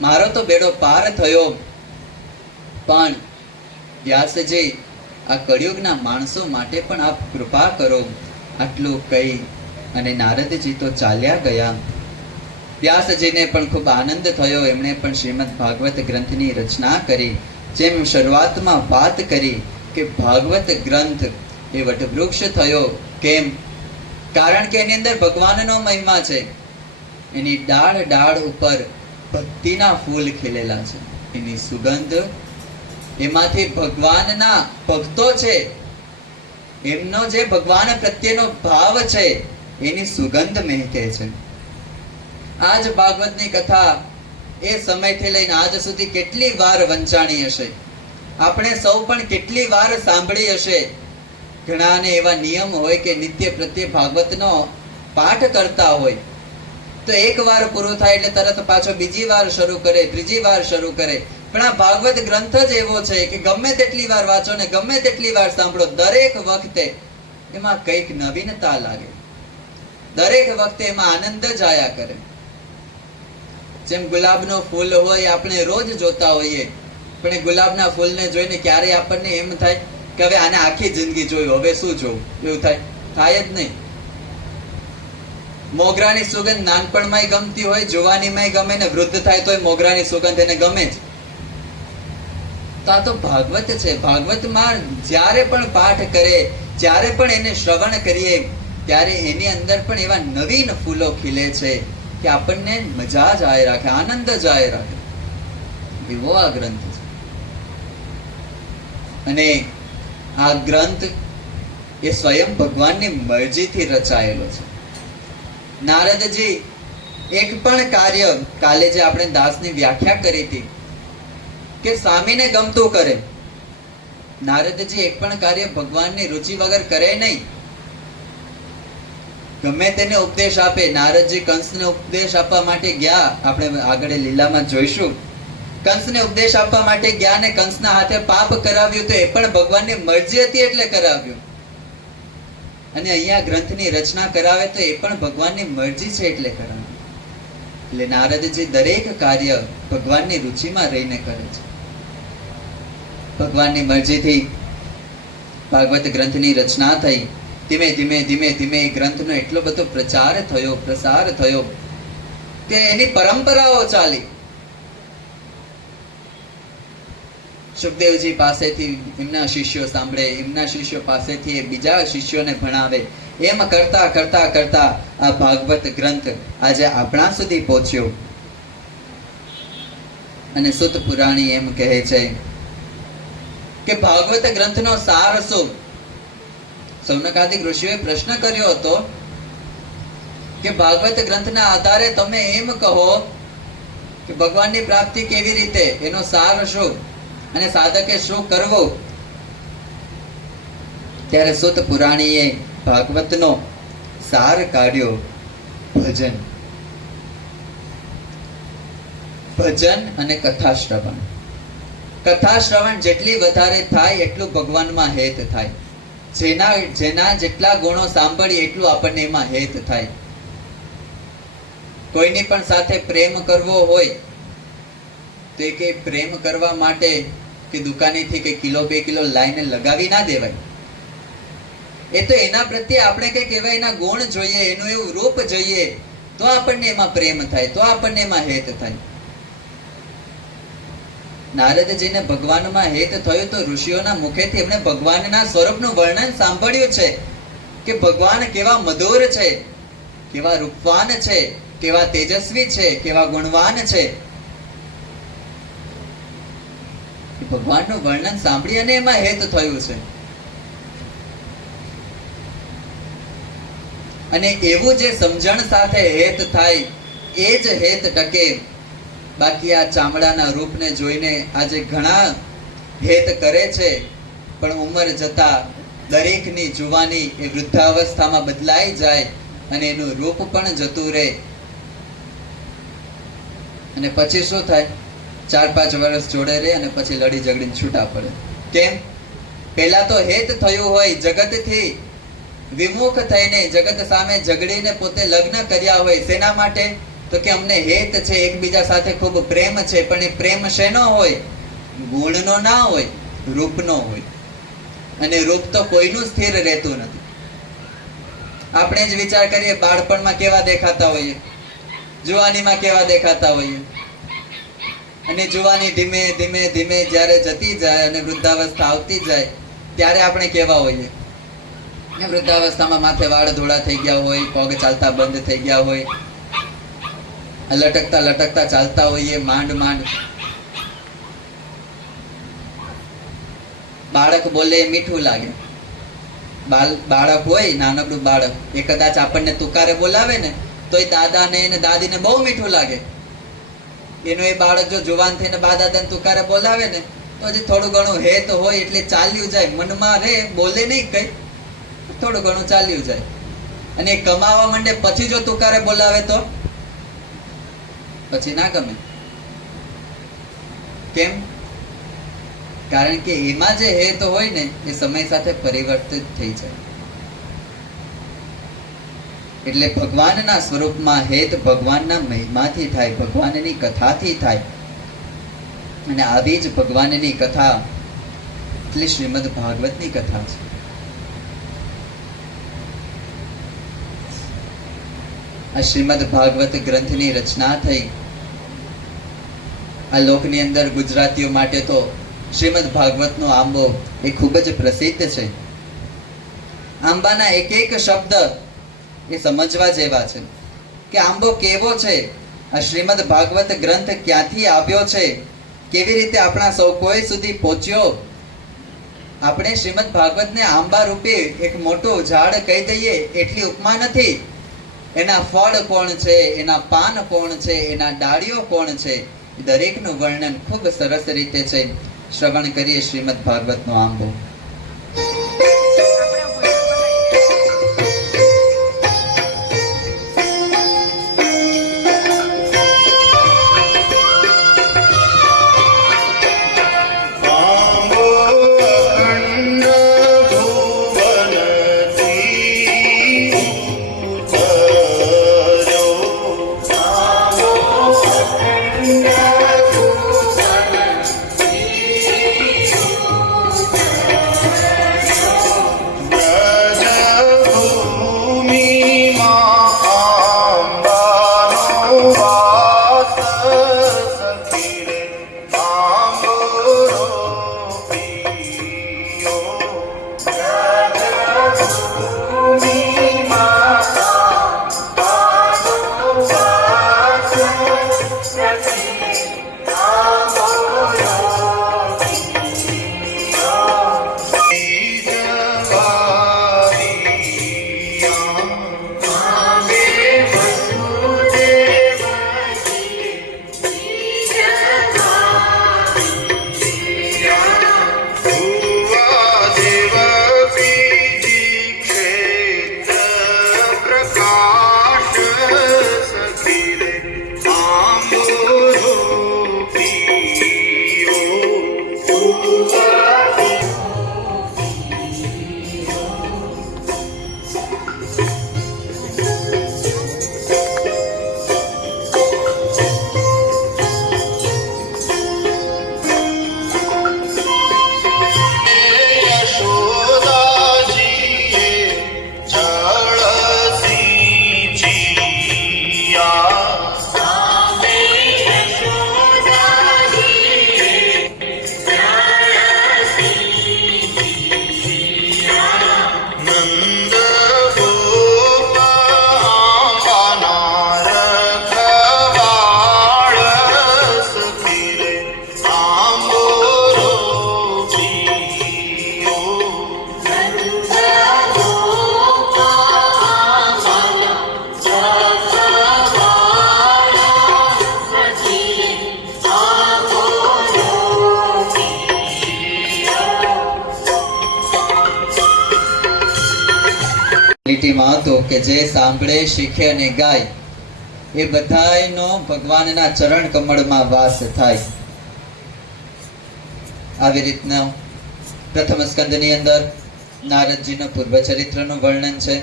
મારો તો બેડો પાર થયો. પણ વ્યાસજી, આ કળિયુગના માણસો માટે પણ આપ કૃપા કરો. આટલું કહી અને નારદજી તો ચાલ્યા ગયા. વ્યાસજીને પણ ખૂબ આનંદ થયો. એમણે પણ શ્રીમદ ભાગવત ગ્રંથની રચના કરી. જેમ શરૂઆતમાં વાત કરી કે ભાગવત ગ્રંથ એ વટવૃક્ષ થયો. કેમ? કારણ કે એની અંદર ભગવાનનો મહિમા છે. એની ડાળ ડાળ ઉપર ભક્તિના ફૂલ ખીલેલા છે. એની સુગંધ, એમાંથી ભગવાનના ભક્તો છે, એમનો જે ભગવાન પ્રત્યેનો ભાવ છે એની સુગંધ મહેકે છે. આજ ભાગવતની કથા એ સમયથી લઈને આજ સુધી કેટલી વાર વંચાણી હશે. આપણે સૌ પણ કેટલી વાર સાંભળી હશે. ઘણાને એવા નિયમ હોય કે નિત્ય પ્રત્યે ભાગવતનો પાઠ કરતા હોય તો એક વાર પૂરો થાય એટલે તરત પાછો બીજી વાર શરૂ કરે, ત્રીજી વાર શરૂ કરે. પણ આ ભાગવત ગ્રંથ જ એવો છે કે ગમે તેટલી વાર વાંચો ને ગમે તેટલી વાર સાંભળો, દરેક વખતે એમાં કંઈક નવીનતા લાગે. દરેક વખતે એમાં આનંદ જ આયા કરે. જેમ ગુલાબનો ફૂલ હોય, આપણે રોજ જોતા હોઈએ, પણ એ ગુલાબના ફૂલને જોઈને ક્યારેય આપણને એમ થાય કે હવે આને આખી જિંદગી જોયું, હવે શું જોવું? એવું થાય જ નહીં. મોગરાની સુગંધ નાનપણમાં ગમતી હોય, જુવાનીમાં ગમે ને વૃદ્ધ થાય તોય મોગરાની સુગંધ એને ગમે જ. તો આ તો ભાગવત છે. ભાગવતમાં જ્યારે પણ પાઠ કરે, જ્યારે પણ એને શ્રવણ કરીએ, ત્યારે એની અંદર પણ એવા નવીન ફૂલો ખીલે છે કે આપણને મજા જ આય રાખે, આનંદ જ આય રાખે. એવો આ ગ્રંથ છે. અને આ ગ્રંથ એ સ્વયં ભગવાનની મરજીથી રચાયેલો છે. નારદજી એક પણ કાર્ય, કાલે જે આપણે દાસની વ્યાખ્યા કરી હતી કે સ્વામીને ગમતું કરે, નારદજી એક પણ કાર્ય ભગવાનની રુચિ વગર કરે નહીં. ગમે તેને ઉપદેશ આપે. નારદજી કંસને ઉપદેશ આપવા માટે ગયા, આપણે આગળ લીલામાં જોઈશું. કંસને ઉપદેશ આપવા માટે ગયા ને કંસના હાથે પાપ કરાવ્યું તો એ પણ ભગવાનની મરજી હતી એટલે કરાવ્યું. અને અહીંયા ગ્રંથની રચના કરાવે તો એ પણ ભગવાનની મરજી છે એટલે કરાવે. એટલે નારદજી દરેક કાર્ય ભગવાનની રુચિમાં રહીને કરે છે. ભગવાનની મરજીથી ભાગવત ગ્રંથની રચના થઈ. ધીમે ધીમે ધીમે ધીમે એ ગ્રંથનો એટલો બધો પ્રચાર થયો, પ્રસાર થયો કે એની પરંપરાઓ ચાલી. સુખદેવજી પાસેથી એમના શિષ્યો સાંભળે, એમના શિષ્યો પાસેથી એ બીજા શિષ્યોને ભણાવે. એમ કરતા કરતા કરતા આ ભાગવત ગ્રંથ આજે આપણા સુધી પહોંચ્યો. અને સુત પુરાણી એમ કહે છે કે ભાગવત ગ્રંથનો સાર શું? સૌનકાદિક ઋષિઓએ પ્રશ્ન કર્યો હતો કે ભાગવત ગ્રંથના આધારે તમે એમ કહો કે ભગવાનની પ્રાપ્તિ કેવી રીતે, એનો સાર શું અને સાધકે શું કરવું? ત્યારે સુત પુરાણીએ ભાગવતનો સાર કાઢ્યો. ભજન, ભજન અને કથા શ્રવણ. કથા શ્રવણ જેટલી વધારે થાય એટલું ભગવાનમાં હેત થાય. જેના જેટલા ગુણો સાંભળીએ એટલું આપણને એમાં હેત થાય. કોઈની પણ સાથે પ્રેમ કરવો હોય તો કે પ્રેમ કરવા માટે કે દુકાનેથી કે કિલો 2 કિલો લાઈને લગાવી ના દેવાય. એ તો એના પ્રત્યે આપણે કઈ કહેવાય એના ગુણ જોઈએ, એનું એવું રૂપ જોઈએ, તો આપણને એમાં પ્રેમ થાય, તો આપણને એમાં હેત થાય. નારદજીને ભગવાનમાં હેત થયું તો ઋષિઓના મુખેથી એમણે ભગવાનના સ્વરૂપનું વર્ણન સાંભળ્યું છે કે ભગવાન કેવા મધુર છે, કેવા રૂપવાન છે, કેવા તેજસ્વી છે, કેવા ગુણવાન છે. ભગવાનનું વર્ણન સાંભળી અને એમાં હેત થયું છે. અને એવું જે સમજણ સાથે હેત થાય એ જ હેત ટકે. બાકી આ ચામડાના રૂપને જોઈને આજે ઘણા હેત કરે છે, પણ ઉંમર જતા દરેકની જુવાની એ વૃદ્ધાવસ્થામાં બદલાઈ જાય અને એનું રૂપ પણ જતું રહે. અને પછી શું થાય? 4-5 વર્ષ જોડે રહે અને પછી લડી ઝઘડીને છૂટા પડે. કેમ? પહેલા તો હેત થયું હોય, જગતથી વિમુખ થઈને જગત સામે ઝઘડીને પોતે લગ્ન કર્યા હોય. શેના માટે? તો કે અમને હેત છે, એકબીજા સાથે ખૂબ પ્રેમ છે. પણ એ પ્રેમ શેનો હોય? ગુણનો ના હોય, રૂપનો હોય. અને રૂપ તો કોઈનું સ્થિર રહેતું નથી. આપણે જ વિચાર કરીએ, બાળપણમાં કેવા દેખાતા હોઈએ, જુવાનીમાં કેવા દેખાતા હોઈએ, અને જુવાની ધીમે ધીમે ધીમે જ્યારે જતી જાય અને વૃદ્ધાવસ્થા આવતી જાય ત્યારે આપણે કેવા હોઈએ. વૃદ્ધાવસ્થામાં માથે વાળ ધોળા થઈ ગયા હોય, પગ ચાલતા બંધ થઈ ગયા હોય, લટકતા લટકતા ચાલતા હોઈએ, માંડ માંડ. બાળક બોલે મીઠું લાગે. બાળક હોય, નાનકડું બાળક, એ કદાચ આપણને તુકારે બોલાવે ને તો એ દાદાને અને દાદીને બહુ મીઠું લાગે. એનું એ બાળક જો જુવાન થઈને બા દાદાને તુકારે બોલાવે ને તો હજી થોડું ઘણું હેત હોય એટલે ચાલ્યું જાય, મનમાં રહે, બોલે નહીં કઈ, થોડું ઘણું ચાલ્યું જાય. અને કમાવા માંડે પછી જો તુકારે બોલાવે તો પછી ના ગમે. કેમ? કારણ કે એમાં જે હેત હોય ને એ સમય સાથે પરિવર્તિત થઈ જાય. એટલે ભગવાનના સ્વરૂપમાં હેત ભગવાનના મહિમાથી થાય, ભગવાનની કથાથી થાય. અને આવી જ ભગવાનની કથા એટલે શ્રીમદ ભાગવતની કથા છે. આ શ્રીમદ ભાગવત ગ્રંથની રચના થઈ. આ લોકની અંદર ગુજરાતીઓ માટે તો શ્રીમદ ભાગવતનો આંબો એ ખૂબ જ પ્રસિદ્ધ છે. આંબાના એક એક શબ્દ એ સમજવા જેવા છે કે આંબો કેવો છે, આ શ્રીમદ ભાગવત ગ્રંથ ક્યાંથી આવ્યો છે, કેવી રીતે આપણા સૌ કોઈ સુધી પહોંચ્યો. આપણે શ્રીમદ ભાગવતને આંબા રૂપે એક મોટું ઝાડ કહી દઈએ એટલી ઉપમા નથી. એના ફળ કોણ છે, એના પાન કોણ છે, એના ડાળીઓ કોણ છે, દરેકનું વર્ણન ખૂબ સરસ રીતે છે. શ્રવણ કરીએ શ્રીમદ ભાગવતનો આંબો. લીટીમાં હતું કે જે સાંભળે શીખે અને ગાય એ બધાયનો ભગવાનના ચરણ કમળમાં વાસ થાય. આવી રીતના પ્રથમ સ્કંદની અંદર નારદજીનો પૂર્વ ચરિત્રનું વર્ણન છે.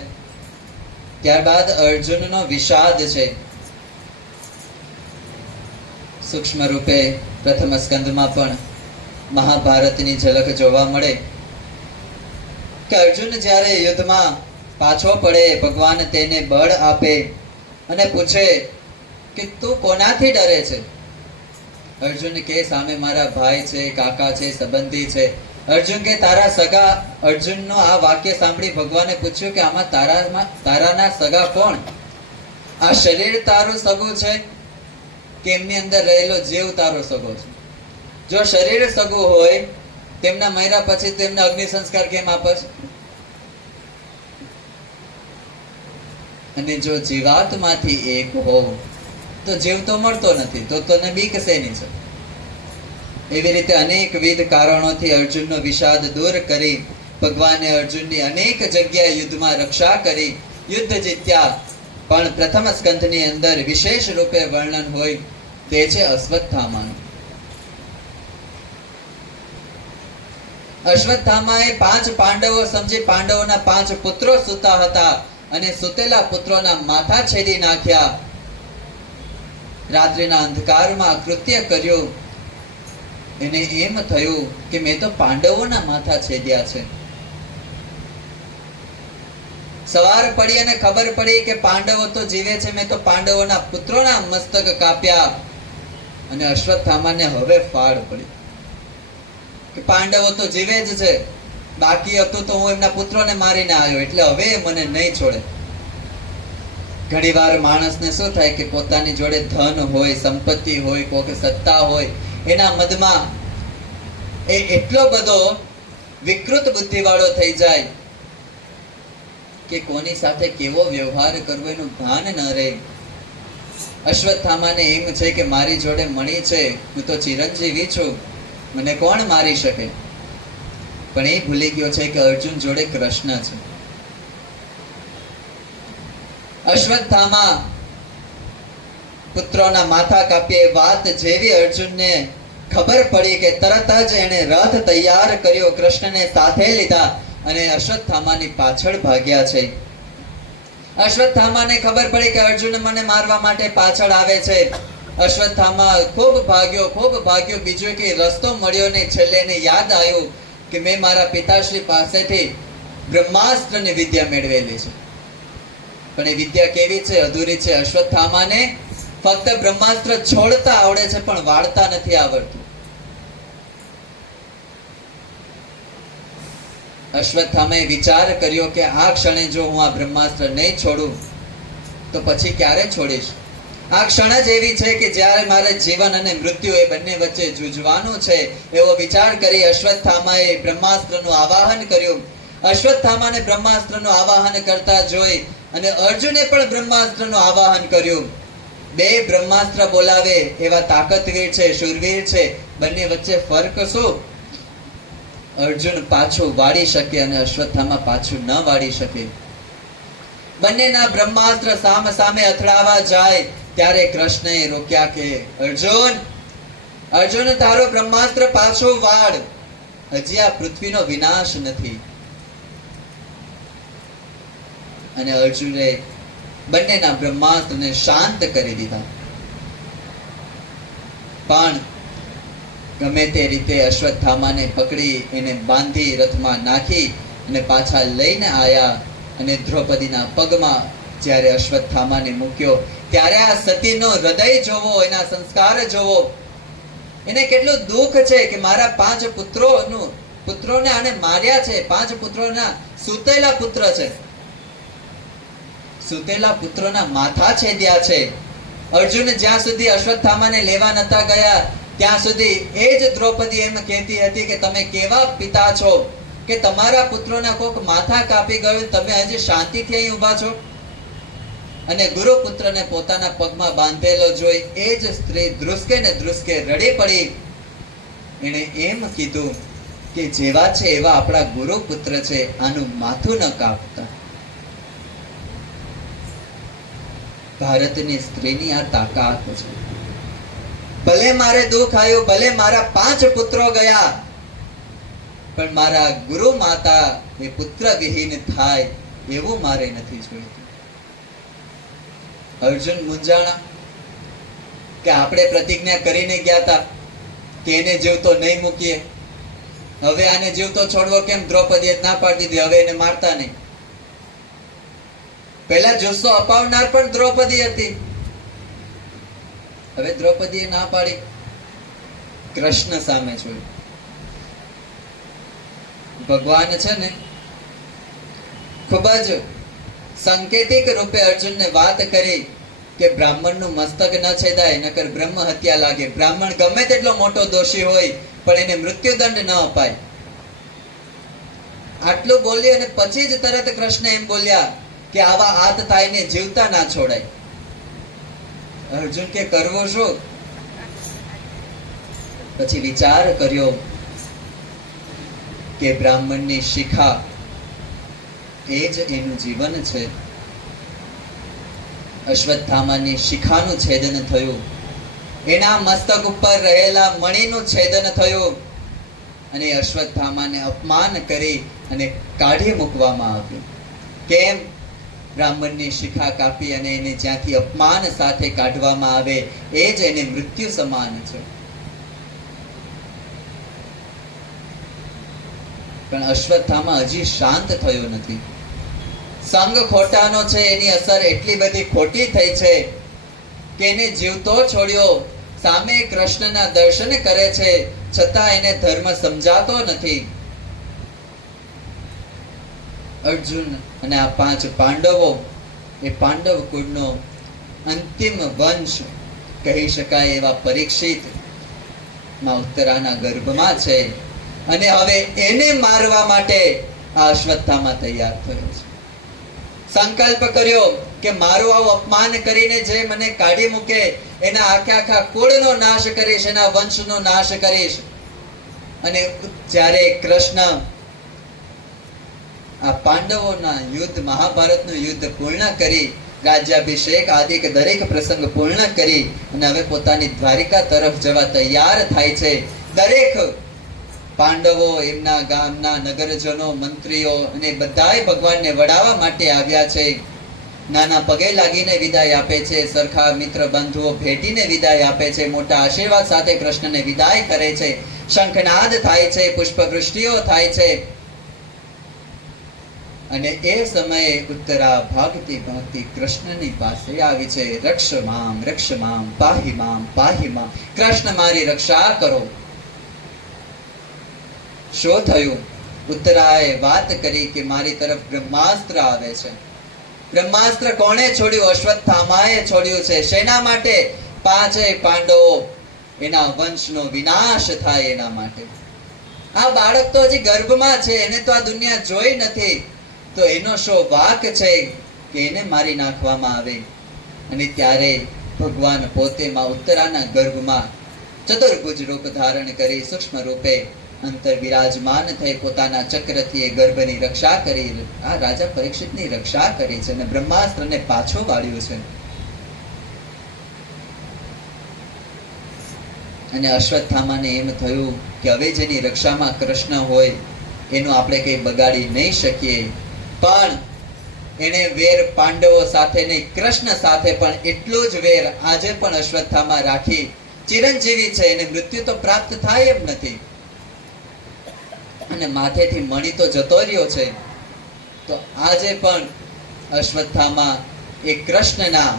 ત્યારબાદ અર્જુનનો વિષાદ છે. સૂક્ષ્મ રૂપે પ્રથમ સ્કંદમાં પણ મહાભારતની ઝલક જોવા મળે કે અર્જુન જ્યારે યુદ્ધમાં પાછો પડે, ભગવાન તેને બળ આપે અને પૂછે કે તું કોનાથી ડરે છે? અર્જુન કે સામે મારા ભાઈ છે, કાકા છે, સંબંધી છે. અર્જુન કે તારા સગા? અર્જુનનો આ વાક્ય સાંભળી ભગવાને પૂછ્યું કે આમાં તારાના સગા કોણ? આ શરીર તારું સગું છે કે એમની અંદર રહેલો જીવ તારો સગો છે? જો શરીર સગું હોય તેમના મર્યા પછી તેમને અગ્નિ સંસ્કાર કેમ આપે છે? અને જો જીવાતમાંથી એક હોવ તો જીવ તો મળતો નથી, તો તને બીક શેની છે? એવી રીતે અનેકવિધ કારણોથી અર્જુનનો વિષાદ દૂર કરી ભગવાને અર્જુનની અનેક જગ્યાએ યુદ્ધમાં રક્ષા કરી, યુદ્ધ જીત્યા. પણ પ્રથમ સ્કંધની અંદર વિશેષ રૂપે વર્ણન હોય તે છે અશ્વત્થામાનું. અશ્વત્થામાએ 5 પાંડવો સમજી પાંડવોના 5 પુત્રો સૂતા હતા અને સૂતેલા પુત્રોના માથા છેદી નાખ્યા. રાત્રિના અંધકારમાં કૃત્ય કર્યું. એને એમ થયું કે મેં તો પાંડવોના માથા છેદ્યા છે. સવાર પડી અને ખબર પડી કે પાંડવો તો જીવે છે, મેં તો પાંડવોના પુત્રોના મસ્તક કાપ્યા. અને અશ્વત્થામાને હવે ફાળ પડી કે પાંડવો તો જીવે જ છે, બાકી હતું તો હું એમના પુત્રોને મારીને આવ્યો, એટલે હવે મને નહીં છોડે. ઘણીવાર માણસને શું થાય કે પોતાની જોડે ધન હોય, સંપત્તિ હોય, કોઈ સત્તા હોય, એના મદમાં એ એટલો બધો વિકૃત બુદ્ધિવાળો થઈ જાય કે કોની સાથે કેવો વ્યવહાર કરવો એનું ભાન ન રહે. અશ્વત્થામાને એમ છે કે મારી જોડે મણી છે, હું તો ચિરંજીવી છું, મને કોણ મારી શકે? પણ એ ભૂલી ગયો છે કે અર્જુન જોડે કૃષ્ણ છે. અશ્વત્થામા પુત્રોના માથા કાપ્યે વાત જેવી અર્જુનને ખબર પડી કે તરત જ એને રથ તૈયાર કર્યો, કૃષ્ણને સાથે લીધા અને અશ્વત્થામાની પાછળ ભાગ્યા છે. અશ્વત્થામાને ખબર પડી કે અર્જુન મને મારવા માટે પાછળ આવે છે. અશ્વત્થામા ખૂબ ભાગ્યો. બીજો કે રસ્તો મળ્યો ને છેલ્લે એને યાદ આવ્યું કે મેં મારા પિતાશ્રી પાસેથી બ્રહ્માસ્ત્રની વિદ્યા મેળવેલી છે. પણ એ વિદ્યા કેવી છે? અધૂરી છે. અશ્વત્થામાને ફક્ત બ્રહ્માસ્ત્ર છોડતા આવડે છે, પણ વાળતા નથી આવડતું. અશ્વત્થામાએ વિચાર કર્યો કે આ ક્ષણે જો હું આ બ્રહ્માસ્ત્ર નહીં છોડું તો પછી ક્યારે છોડીશ? આ ક્ષણ જ એવી છે કે જ્યારે મારે જીવન અને મૃત્યુ એ બંને વચ્ચે જૂજવાનું છે. એવો વિચાર કરી અશ્વત્થામાએ બ્રહ્માસ્ત્રનું આવાહન કર્યું. અશ્વત્થામાને બ્રહ્માસ્ત્રનું આવાહન કરતા જોઈ અને અર્જુને પણ બ્રહ્માસ્ત્રનું આવાહન કર્યું. 2 બ્રહ્માસ્ત્ર બોલાવે એવા તાકતવીર છે, શૂરવીર છે, બંને વચ્ચે ફરક શું? અર્જુન પાછું વાળી શકે અને અશ્વત્થામા પાછું ન વાળી શકે. બંનેના બ્રહ્માસ્ત્ર સામે અથડાવા જાય ત્યારે કૃષ્ણએ રોક્યા કે અર્જુન તારો બ્રહ્માસ્ત્ર પાછું વાળ. હજી આ પૃથ્વીનો વિનાશ નથી. અને અર્જુને બંનેના બ્રહ્માસ્ત્રને શાંત કરી દીધા. પણ ગમે તે રીતે અશ્વત્થામાને પકડી એને બાંધી રથમાં નાખી અને પાછા લઈને આયા. અને દ્રૌપદીના પગમાં જ્યારે અશ્વત્થામાને મૂક્યો ત્યારે આ સતીનો હૃદય જોવો, એના સંસ્કાર જોવો. એને કેટલું દુઃખ છે કે મારા 5 પુત્રોને આને માર્યા છે. 5 પુત્રોના સુતેલા પુત્ર છે. સુતેલા પુત્રોના માથા છેદ્યા છે. અર્જુન જ્યાં સુધી અશ્વત્થામાને લેવા નતા ગયા ત્યાં સુધી એ જ દ્રૌપદી એમ કહેતી હતી કે તમે કેવા પિતા છો કે તમારા પુત્રોના કોક માથા કાપી ગયું, તમે હજી શાંતિથી અહીં ઊભા છો. અને ગુરુપુત્રને પોતાના પગમાં બાંધેલો જોઈ એ જ સ્ત્રી ધ્રુસકે ને ધ્રુસકે રડી પડી. એણે એમ કીધું કે જેવા છે એવા આપણા ગુરુપુત્ર છે, આનું માથું ન કાપતા. ભારતની સ્ત્રીની આ તાકાત છે. ભલે મારે દુઃખ આવ્યું, ભલે મારા 5 પુત્રો ગયા, પણ મારા ગુરુ માતા એ પુત્ર વિહીન થાય એવું મારે નથી જોઈતું. અર્જુન મૂંઝાણા કે આપણે પ્રતિજ્ઞા કરીને ગયા હતા કે એને જીવતો નહીં મૂકીએ, હવે આને જીવતો છોડવો કેમ? દ્રૌપદીએ ના પાડી દીધી, હવે એને મારતા નહીં. પહેલા જુસ્સો અપાવનાર પણ દ્રૌપદી હતી, હવે દ્રૌપદીએ ના પાડી. કૃષ્ણ સામે જોયું. ભગવાન છે ને ખૂબ જ સાંકેતિક રૂપે અર્જુનને વાત કરી કે બ્રાહ્મણનું મસ્તક ન છેદાય, નકર બ્રહ્મ હત્યા લાગે. બ્રાહ્મણ ગમે તેટલો મોટો દોષી હોય પણ એને મૃત્યુદંડ ન અપાય. આટલું બોલ્યું અને પછી જ તરત કૃષ્ણ એમ બોલ્યા કે આવા હાથ થાયને જીવતા ના છોડાય. અર્જુન કે કરવું શું? પછી વિચાર કર્યો કે બ્રાહ્મણની શિખા એ જ એનું જીવન છે. અશ્વત્થામાની શિખાનું છેદન થયું, એના મસ્તક ઉપર રહેલા મણીનું છેદન થયું અને અશ્વત્થામાને અપમાન કરી અને કાઢી મૂકવામાં આવ્યું. કેમ? બ્રાહ્મણની શિખા કાપી અને એને જ્યાંથી અપમાન સાથે કાઢવામાં આવે એ જ એને મૃત્યુ સમાન છે. પણ અશ્વત્થામા હજી શાંત થયો નથી. સંગ ખોટાનો છે, એની અસર એટલી બધી ખોટી થઈ છે કે એને જીવતો છોડ્યો. સામે કૃષ્ણના દર્શન કરે છે છતાં એને ધર્મ સમજાતો નથી. અર્જુન અને આ 5 પાંડવો એ પાંડવ કુળનો અંતિમ વંશ કહી શકાય એવા પરીક્ષિત માં ઉત્તરાના ગર્ભમાં છે. અને હવે એને મારવા માટે આ અશ્વત્થામા તૈયાર થયો છે. સંકલ્પ કર્યો કે મારું આવું અપમાન કરીને જે મને કાઢી મૂકે એના આખા કુળનો નાશ કરીશ, એના વંશનો નાશ કરીશ. અને જ્યારે કૃષ્ણ આ પાંડવોના યુદ્ધ, મહાભારતનું યુદ્ધ પૂર્ણ કરી, રાજ્યાભિષેક આદિ દરેક પ્રસંગ પૂર્ણ કરી અને હવે પોતાની દ્વારિકા તરફ જવા તૈયાર થાય છે. દરેક પાંડવો, એમના ગામના નગરજનો, મંત્રીઓ અને બધાય ભગવાનને વડાવવા માટે આવ્યા છે. નાના પગે લાગીને વિદાય આપે છે, સરખા મિત્ર બંધુઓ ભેટીને વિદાય આપે છે, મોટા આશીર્વાદ સાથે કૃષ્ણને વિદાય કરે છે. શંખનાદ થાય છે, પુષ્પવૃષ્ટિઓ થાય છે. અને એ સમયે ઉત્તરા ભાગતી ભાગતી કૃષ્ણની પાસે આવી છે. રક્ષ મામ પાહી મામ, કૃષ્ણ મારી રક્ષા કરો. શું થયું? ઉત્તરાએ વાત કરી કે મારી તરફ બ્રહ્માસ્ત્ર આવે છે. બ્રહ્માસ્ત્ર કોણે છોડ્યું? અશ્વત્થામાએ છોડ્યું છે. શેના માટે? 5 પાંડવો એના વંશનો વિનાશ થાય એના માટે. આ બાળક તો હજી ગર્ભમાં છે, એને તો આ દુનિયા જોઈ નથી, તો એનો શો વાક છે કે એને મારી નાખવામાં આવે? અને ત્યારે ભગવાન પોતે માં ઉત્તરાના ગર્ભમાં ચતુર્ભુજ રૂપ ધારણ કરી સૂક્ષ્મ રૂપે અંતર વિરાજમાન થઈ પોતાના ચક્રથી એ ગર્ભની રક્ષા કરી. આ રાજા પરીક્ષિતની રક્ષા કરી છે અને બ્રહ્માસ્ત્રને પાછું વાળ્યું છે. અને અશ્વત્થામાને એમ થયું કે હવે જેની રક્ષામાં કૃષ્ણ હોય એનું આપણે કંઈ બગાડી નહીં શકીએ. પણ એને વેર પાંડવો સાથે નહીં, કૃષ્ણ સાથે પણ એટલું જ વેર આજે પણ અશ્વત્થામા રાખી ચિરંજીવી છે, એને મૃત્યુ તો પ્રાપ્ત થાય એમ નથી. અને માથેથી મણી તો જતો રહ્યો છે, તો આજે પણ અશ્વત્થામા એ કૃષ્ણના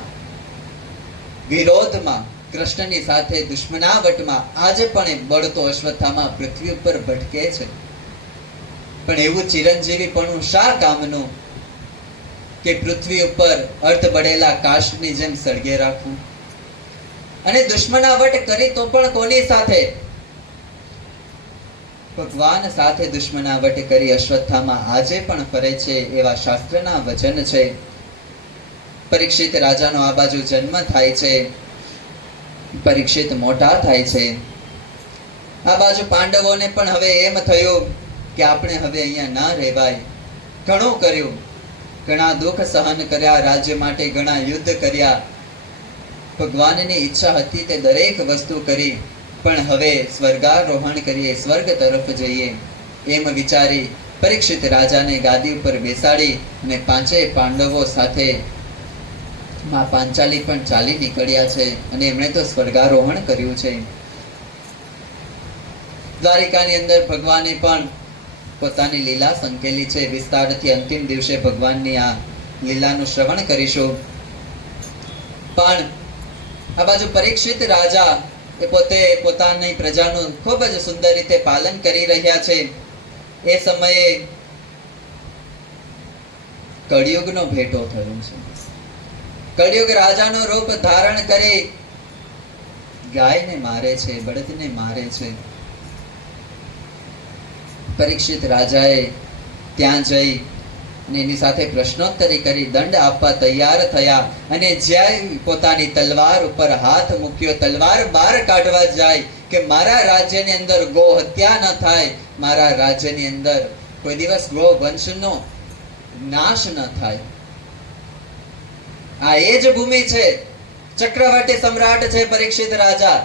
વિરોધમાં, કૃષ્ણની સાથે દુશ્મનાવટમાં આજે પણ એ બળતો અશ્વત્થામા પૃથ્વી ઉપર ભટકે છે. પણ એવું ચિરંજીવી પણ શા કામનું કે પૃથ્વી ઉપર અર્ધ બળેલા કાષ્ઠની જેમ સળગે રાખવું? અને દુશ્મનાવટ કરી તો પણ કોની સાથે? ભગવાન સાથે દુશ્મનાવટ કરી અશ્વત્થામા આજે પણ ફરે છે, એવા શાસ્ત્રના વચન છે. પરીક્ષિત રાજાનો આ બાજુ જન્મ થાય છે, પરીક્ષિત મોટા થાય છે. આ બાજુ પાંડવોને પણ હવે એમ થયું કે આપણે હવે અહીંયા ના રહેવાય. ઘણું કર્યું, ઘણા દુઃખ સહન કર્યા, રાજ્ય માટે ઘણા યુદ્ધ કર્યા, ભગવાનની ઈચ્છા હતી તે દરેક વસ્તુ કરી, પણ હવે સ્વર્ગારોહણ કરીએ, સ્વર્ગ તરફ જઈએ એમ વિચારી પરીક્ષિત રાજાને ગાદી ઉપર બેસાડી અને પાંચેય પાંડવો સાથે માં પાંચાલી પણ ચાલી નીકળ્યા છે અને એમણે તો સ્વર્ગારોહણ કર્યું છે. દ્વારિકાની અંદર ભગવાને પણ પોતાની લીલા સંકેલી છે. વિસ્તારથી અંતિમ દિવસે ભગવાનની આ લીલાનું શ્રવણ કરીશું. પણ આ બાજુ પરીક્ષિત રાજા એ પોતે પોતાની પ્રજાનું ખૂબ જ સુંદર રીતે પાલન કરી રહ્યા છે. એ સમયે કળિયુગનો ભેટો થયો છે. કળિયુગ રાજાનો રૂપ ધારણ કરી ગાયને મારે છે, બળદને મારે છે. પરીક્ષિત રાજાએ ત્યાં જઈ અને એની સાથે પ્રશ્નોત્તરી કરી, દંડ આપવા તૈયાર થયા અને જ્યાં પોતાની તલવાર ઉપર હાથ મૂક્યો, તલવાર બહાર કાઢવા જાય કે મારા રાજ્યની અંદર ગો હત્યા ન થાય, મારા રાજ્યની અંદર કોઈ દિવસ ગો વંશનો નાશ ન થાય. આ એ જ ભૂમિ છે. ચક્રવર્તી સમ્રાટ છે પરીક્ષિત રાજા.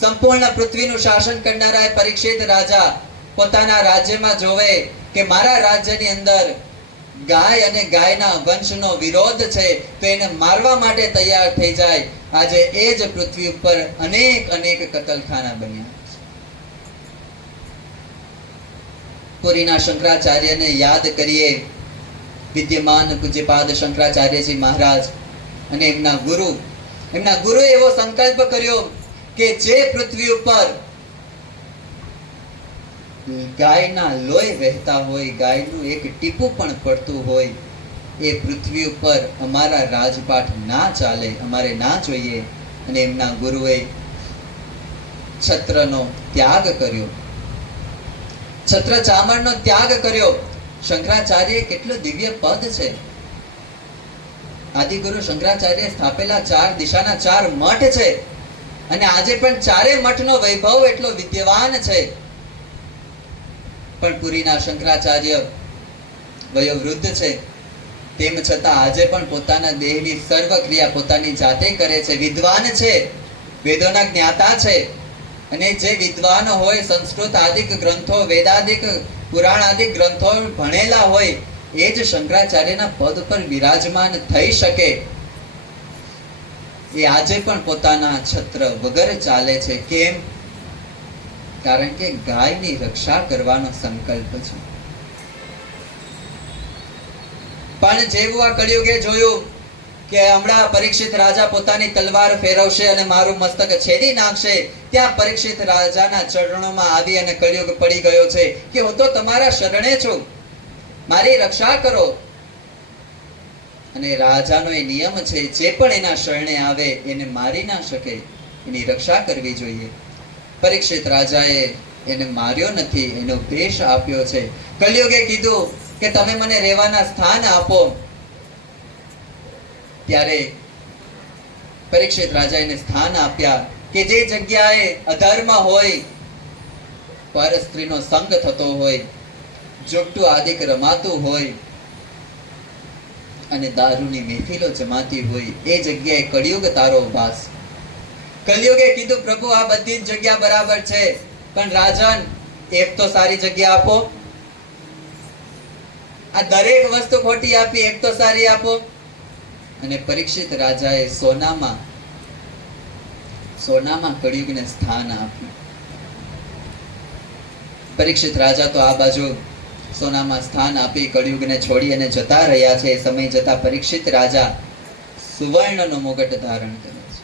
સંપૂર્ણ પૃથ્વીનું શાસન કરનારા પરીક્ષિત રાજા પોતાના રાજ્યમાં જોવે કે મારા રાજ્યની અંદર ગાય અને ગાયના વંશનો વિરોધ છે, તો એને મારવા માટે તૈયાર થઈ જાય. આજે એ જ પૃથ્વી ઉપર અનેક અનેક કતલખાના બન્યા. પુરીના શંકરાચાર્યને યાદ કરીએ, વિદ્યમાન પૂજ્યપાદ શંકરાચાર્યજી મહારાજ અને એમના ગુરુએ એવો સંકલ્પ કર્યો કે જે પૃથ્વી ઉપર ગાયના લોહી વહેતા હોય, ગાયનું એક ટીપું પણ પડતું હોય, એ પૃથ્વી ઉપર અમારા રાજપાઠ ના ચાલે, અમારે ના જોઈએ. અને એમના ગુરુએ છત્રનો ત્યાગ કર્યો, છત્ર ચામરનો ત્યાગ કર્યો. શંકરાચાર્ય કેટલું દિવ્ય પદ છે. આદિગુરુ શંકરાચાર્ય સ્થાપેલા 4 દિશાના 4 મઠ છે અને આજે પણ ચારે મઠનો વૈભવ એટલો વિદ્યવાન છે. પણ પુરીના શંકરાચાર્ય વયોવૃદ્ધ છે, તેમ છતાં આજે પણ પોતાના દેહની સર્વ ક્રિયા પોતાની જાતે કરે છે. વિદ્વાન છે, વેદોના જ્ઞાતા છે. અને જે વિદ્વાન હોય, સંસ્કૃત આદિક ગ્રંથો, વેદાદિક પુરાણાદિક ગ્રંથો ભણેલા હોય, એ જ શંકરાચાર્યના પદ પર વિરાજમાન થઈ શકે. એ આજે પણ પોતાના છત્ર વગર ચાલે છે. કેમ? કારણ કે ગાયની રક્ષા કરવાનો સંકલ્પ છે. પણ જેવું આ કળિયુગે જોયું કે હમણાં પરીક્ષિત રાજા પોતાની તલવાર ફેરવશે અને મારું મસ્તક છેદી નાખશે, ત્યાં પરીક્ષિત રાજાના ચરણોમાં આવી અને કળિયુગ પડી ગયો છે કે હું તો તમારા શરણે છું, મારી રક્ષા કરો. અને રાજાનો એ નિયમ છે, જે પણ એના શરણે આવે એને મારી ના શકે, એની રક્ષા કરવી જોઈએ. પરીક્ષિત રાજાએ એને માર્યો નથી, એનો ભેષ આપ્યો છે. કળિયુગે કીધું કે તમે મને રહેવાના સ્થાન આપો. ત્યારે પરીક્ષિત રાજા એને સ્થાન આપ્યા કે જે જગ્યાએ અધર્મ હોય, પર સ્ત્રીનો સંગ થતો હોય, જોગટું આદિક રમાતું હોય અને દારૂની મહેફિલો જમાતી હોય, એ જગ્યાએ કળિયુગ તારો વાસ. કલિયુગે કીધું પ્રભુ આ બધી જ જગ્યા બરાબર છે, પણ રાજન એક તો સારી જગ્યા આપો. આ દરેક વસ્તુ ખોટી આપી, એક તો સારી આપો. અને પરીક્ષિત રાજાએ સોનામાં કળિયુગને સ્થાન આપ્યું. પરીક્ષિત રાજા તો આ બાજુ સોનામાં સ્થાન આપી કળિયુગને છોડી અને જતા રહ્યા છે. સમય જતા પરીક્ષિત રાજા સુવર્ણનો મુગટ ધારણ કરે છે.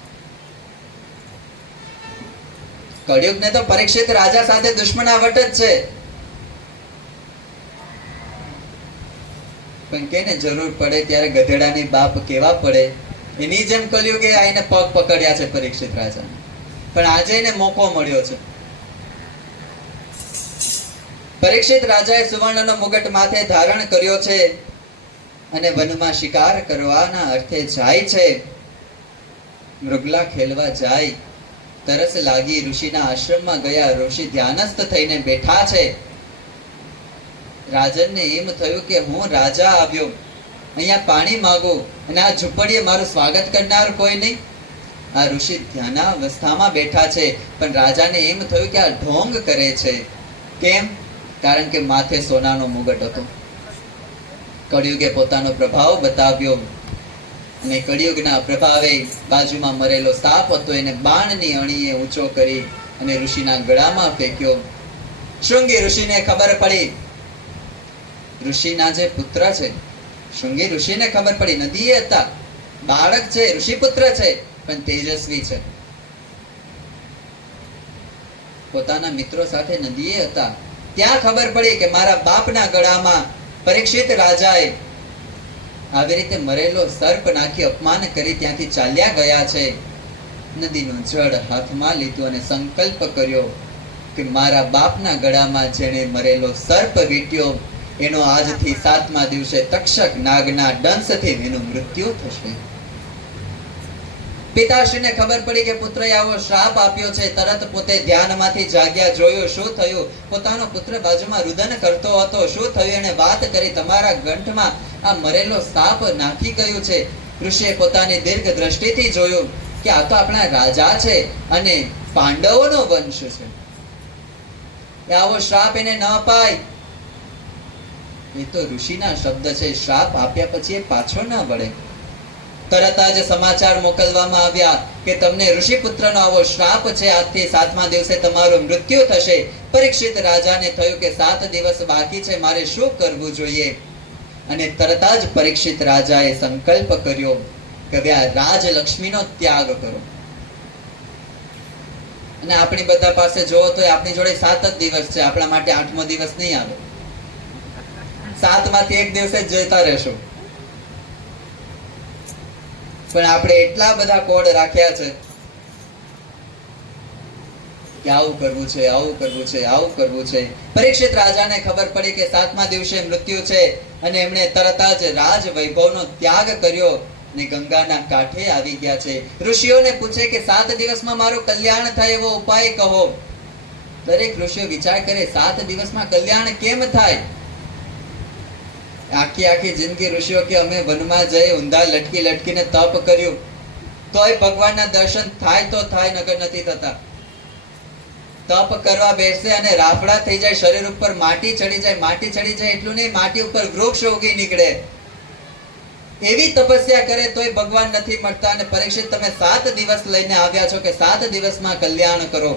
કળિયુગને તો પરીક્ષિત રાજા સાથે દુશ્મનાવટ જ છે, પણ કેને જરૂર પડે ત્યારે ગધેડાની બાપ કેવા પડે, એની જેમ કલયુગે આઈને પગ પકડ્યા છે પરીક્ષિત રાજા. પણ આજે એને મોકો મળ્યો છે. પરીક્ષિત રાજાએ સુવર્ણનો મુગટ માથે ધારણ કર્યો છે અને વનમાં શિકાર કરવાના અર્થે જાય છે. મૃગલા ખેલવા જાય, તરસ લાગી, ઋષિના આશ્રમમાં ગયા. ઋષિ ધ્યાનસ્થ થઈને બેઠા છે. રાજનને એમ થયું કે હું રાજા આવ્યો, અહીંયા પાણી માંગુ અને આ ઝૂંપડીએ મારું સ્વાગત કરનાર કોઈ નહીં. આ ઋષિ ધ્યાનાવસ્થામાં બેઠા છે, પણ રાજાને એમ થયું કે આ ઢોંગ કરે છે. કેમ? કારણ કે માથે સોનાનો મુગટ હતો. કળિયુગે પોતાનો પ્રભાવ બતાવ્યો અને કળિયુગના પ્રભાવે બાજુમાં મરેલો સાપ હતો એને બાણની અણીએ ઊંચો કરી અને ઋષિના ગળામાં ફેંક્યો. શૃંગી ઋષિને ખબર પડી, ઋષિના જે પુત્ર છે, શૃંગી ઋષિને ખબર પડી, નદીએ હતા, બાળક છે, ઋષિ પુત્ર છે, પણ તેજસ્વી છે. પોતાના મિત્રો સાથે નદીએ હતા, ત્યાં ખબર પડી કે મારા બાપના ગળામાં પરીક્ષિત રાજાએ આવી રીતે મરેલો સર્પ નાખી અપમાન કરી ત્યાંથી ચાલ્યા ગયા છે. નદીનું જળ હાથમાં લીધું અને સંકલ્પ કર્યો કે મારા બાપના ગળામાં જેણે મરેલો સર્પ વીંટ્યો એનો આજથી 7મા દિવસે તક્ષક નાગના દંશથી એનું મૃત્યુ થશે. પિતાશ્રીને ખબર પડી કે પુત્રએ આવો શ્રાપ આપ્યો છે. તરત પોતે ધ્યાનમાંથી જાગ્યા, જોયું શું થયું. પોતાનો પુત્ર બાજુમાં રુદન કરતો હતો. શું થયું એને વાત કરી, તમારા ગંઠમાં આ મરેલો સાપ નાખી ગયું છે. ઋષિએ પોતાની દીર્ઘ દ્રષ્ટિથી જોયું કે આ તો આપણા રાજા છે અને પાંડવોનો વંશ છે. આવો શ્રાપ એને ન અપાય. એ તો ઋષિના શબ્દ છે, શ્રાપ આપ્યા પછી એ પાછો ન વળે. તરત જ સમાચાર મોકલવામાં આવ્યા કે તમને ઋષિપુત્રનો આવો શ્રાપ છે, આજથી 7મા દિવસે તમારું મૃત્યુ થશે. પરીક્ષિત રાજાને થયું કે 7 દિવસ બાકી છે, મારે શું કરવું જોઈએ? અને તરત જ પરીક્ષિત રાજાએ સંકલ્પ કર્યો કે હવે આ રાજલક્ષ્મીનો ત્યાગ કરો. અને આપણી બધા પાસે જોવો તો આપણી જોડે 7 જ દિવસ છે, આપણા માટે 8મો દિવસ નહીં આવે. 7માંથી એક દિવસે જ જતા રહેશું. પણ આપણે એટલા બધા કોડ રાખ્યા છે કે આવું કરવું છે, આવું કરવું છે, આવું કરવું છે. પરીક્ષિત રાજાને ખબર પડી કે 7મા દિવસે મૃત્યુ છે અને એમણે તરત જ રાજ વૈભવનો ત્યાગ કર્યો ને ગંગાના કાંઠે આવી ગયા છે. ઋષિઓને પૂછે કે 7 દિવસમાં મારું કલ્યાણ થાય એવો ઉપાય કહો. દરેક ઋષિઓ વિચાર કરે 7 દિવસમાં કલ્યાણ કેમ થાય? આખી જિંદગી ઋષિઓ કે અમે વનમાં જઈ ઊંધા લટકી લટકીને તપ કર્યું, તોય ભગવાનના દર્શન થાય તો થાય, નકર નથી થતા. તપ કરવા બેસે અને રાફડા થઈ જાય, શરીર ઉપર માટી ચડી જાય. માટી ચડી જાય એટલું નહીં, માટી ઉપર વૃક્ષ ઉગી નીકળે. એવી તપસ્યા કરે તોય ભગવાન નથી મળતા. અને પરીક્ષિત તમે 7 દિવસ લઈને આવ્યા છો કે 7 દિવસમાં કલ્યાણ કરો.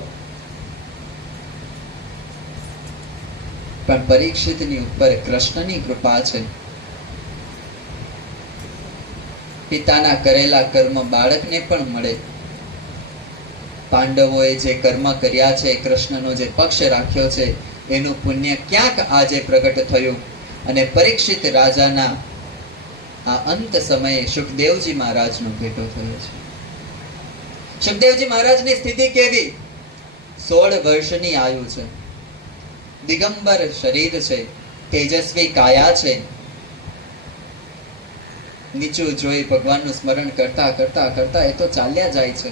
પણ પરીક્ષિતની ઉપર કૃષ્ણની કૃપા છે. પિતાના કરેલા કર્મ બાળકને પણ મળે. પાંડવોએ જે કર્મ કર્યા છે, કૃષ્ણનો જે પક્ષ રાખ્યો છે, એનું પુણ્ય ક્યાંક આજે પ્રગટ થયું. અને પરીક્ષિત રાજાના આ અંત સમયે સુખદેવજી મહારાજનો ભેટો થયો છે. સુખદેવજી મહારાજની સ્થિતિ કેવી? 16 વર્ષની આયુ છે, દિગંબર શરીર છે, તેજસ્વી કાયા છે. નીચું જોઈ ભગવાનનું સ્મરણ કરતા કરતા કરતા એ તો ચાલ્યા જાય છે.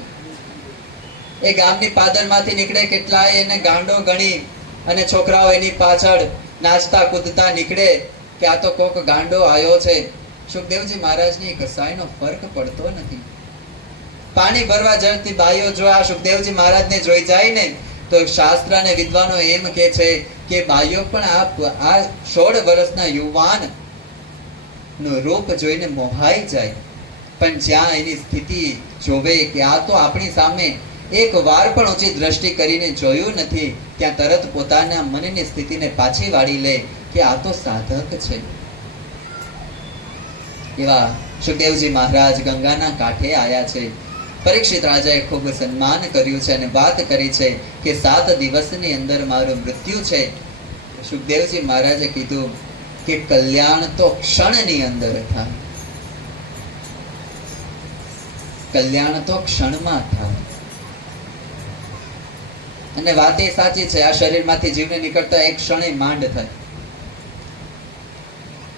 એ ગામની પાદરમાંથી નીકળે, કેટલાય એને ગાંડો ગણી અને છોકરાઓ એની પાછળ નાચતા કૂદતા નીકળે કે આ તો કોક ગાંડો આવ્યો છે. સુખદેવજી મહારાજની કસાયનો ફરક પડતો નથી. પાણી ભરવા જતી બાઈઓ જો આ સુખદેવજી મહારાજને જોઈ જાય ને તો શાસ્ત્ર અને વિદ્વાનો એમ કે છે કે બાઈઓ પણ આ 16 વર્ષના યુવાન નું રૂપ જોઈને મોહાઈ જાય, પણ જ્યાં એની સ્થિતિ જોવે કે આ તો આપણી સામે એક વાર પણ ઊંચી દ્રષ્ટિ કરીને જોયું નથી, ત્યાં તરત પોતાના મનની સ્થિતિને પાછી વાળી લે કે આ તો સાધક છે. એવા સુખદેવજી મહારાજ ગંગાના કાંઠે આયા છે. પરીક્ષિત રાજાએ ખૂબ સન્માન કર્યું છે અને વાત કરી છે કે 7 દિવસની અંદર મારું મૃત્યુ છે. સુખદેવજી મહારાજે કીધું કે કલ્યાણ તો ક્ષણની અંદર થાય, કલ્યાણ તો ક્ષણમાં થાય. અને વાત એ સાચી છે, આ શરીરમાંથી જીવને નીકળતા એક ક્ષણે માંડ થાય,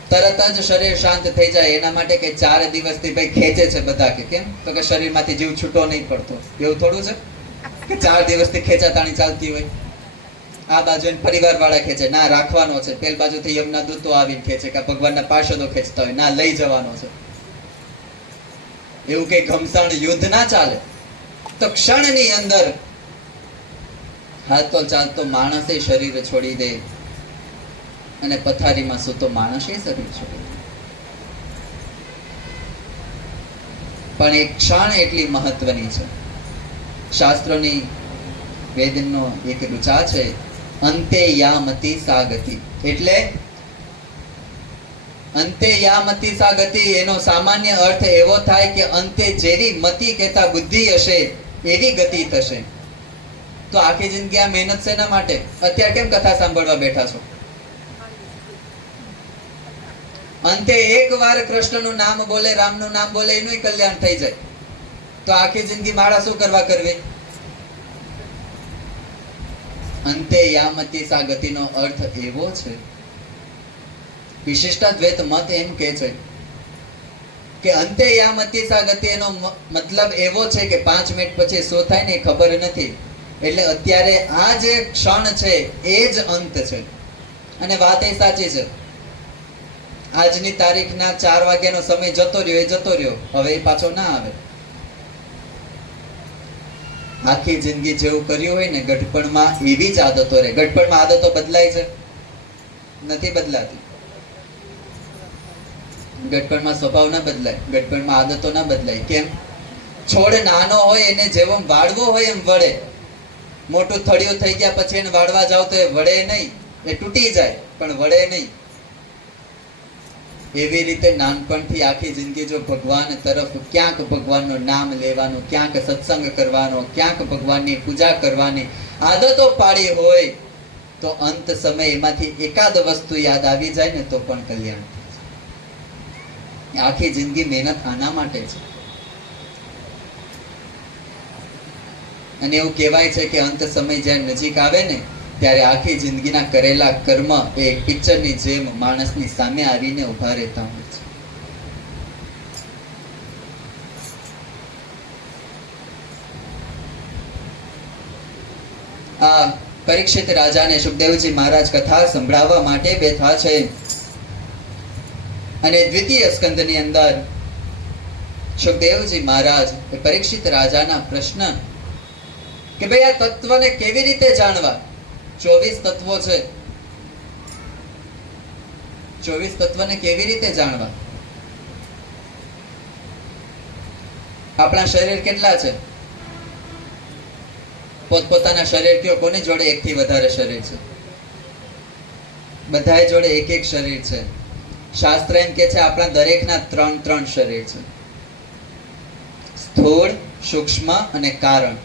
તરત જ શરીર શાંત થઈ જાય. એના માટે કે 4 દિવસથી ભાઈ ખેંચે છે બધા, કે કેમ તો કે શરીરમાંથી જીવ છૂટો નહીં પડતો. એવું થોડું છે કે 4 દિવસથી ખેંચાતાણી ચાલતી હોય. આ બાજુ પરિવાર વાળા ખેંચે, ના રાખવાનો છે. પેલ બાજુથી યમના દૂતો આવીને ખેંચે કે ભગવાનના પાર્ષદો ખેંચતા હોય, ના લઈ જવાનો છે. એવું કઈ ઘમસાણ યુદ્ધ ના ચાલે. તો ક્ષણની અંદર હાલતો ચાલતો માણસે શરીર છોડી દે અને પથારીમાં સૂતો માણસે શરીર છોડી દે. પણ એક ક્ષણ એટલી મહત્વની છે. શાસ્ત્રોની વેદનો એક ઋચા છે, અંતે યામતિ સા ગતિ. એટલે અંતે યામતિ સા ગતિ એનો સામાન્ય અર્થ એવો થાય કે અંતે જેવી મતિ કહેતા બુદ્ધિ હશે એવી ગતિ થશે. તો આખી જિંદગી આ મહેનત શેના માટે? અત્યારે કેમ કથા સાંભળવા બેઠા છો? અંતે એકવાર કૃષ્ણનું નામ બોલે, રામનું નામ બોલે, એનું કલ્યાણ થઈ જાય. તો આખી જિંદગી માળા શું કરવા કરવી? અંતે યામતિ સા ગતિનો અર્થ એવો છે. વિશિષ્ટાદ્વૈત મત એમ કહે છે કે અંતે યામતિ સા ગતિ એનો મતલબ એવો છે કે 5 મિનિટ પછી શું થાય ને એ ખબર નથી. એટલે અત્યારે આ જે ક્ષણ છે એ જ અંત છે. અને વાત એ સાચી છે, આજની તારીખના 4 વાગ્યાનો સમય જતો રહ્યો, એ જતો રહ્યો, હવે એ પાછો ના આવે. આખી જિંદગી જેવું કર્યું હોય ને ગઢપણમાં એવી જ આદતો રહે. ગઢપણમાં આદતો બદલાય છે? નથી બદલાતી. ગઢપણમાં સ્વભાવ ના બદલાય, ગઢપણમાં આદતો ના બદલાય. કેમ? છોડ નાનો હોય એને જેવો વાળવો હોય એમ વળે. મોટું થળિયું થઈ ગયા પછી એને વાળવા જાવ તો એ વળે નહીં, એ તૂટી જાય પણ વળે નહીં. એવી રીતે નાનપણથી આખી જિંદગી જો ભગવાન તરફ ક્યાંક ભગવાનનું નામ લેવાનું, ક્યાંક સત્સંગ કરવાનો, ક્યાંક ભગવાનની પૂજા કરવાની આદતો પાડી હોય તો અંત સમય એમાંથી એકાદ વસ્તુ યાદ આવી જાય ને તો પણ કલ્યાણ. આખી જિંદગી મહેનત આના માટે છે. અને એવું કહેવાય છે કે અંત સમય જ્યારે નજીક આવે ને ત્યારે આખી જિંદગીના કરેલા કર્મ એ પિક્ચરની જેમ માણસની સામે આવીને ઉભા રહેતા હોય છે. આ પરીક્ષિત રાજાને સુખદેવજી મહારાજ કથા સંભળાવવા માટે બેઠા છે. અને દ્વિતીય સ્કંદની અંદર સુખદેવજી મહારાજ એ પરીક્ષિત રાજાના પ્રશ્ન કે ભાઈ આ તત્વને કેવી રીતે જાણવા? 24 તત્વો છે, 24 તત્વને કેવી રીતે જાણવા? આપણા શરીર કેટલા છે? પોતપોતાના શરીર કયો, કોની જોડે એકથી વધારે શરીર છે? બધાય જોડે એક એક શરીર છે. શાસ્ત્ર એમ કે છે આપણા દરેકના 3 શરીર છે, સ્થૂળ, સૂક્ષ્મ અને કારણ.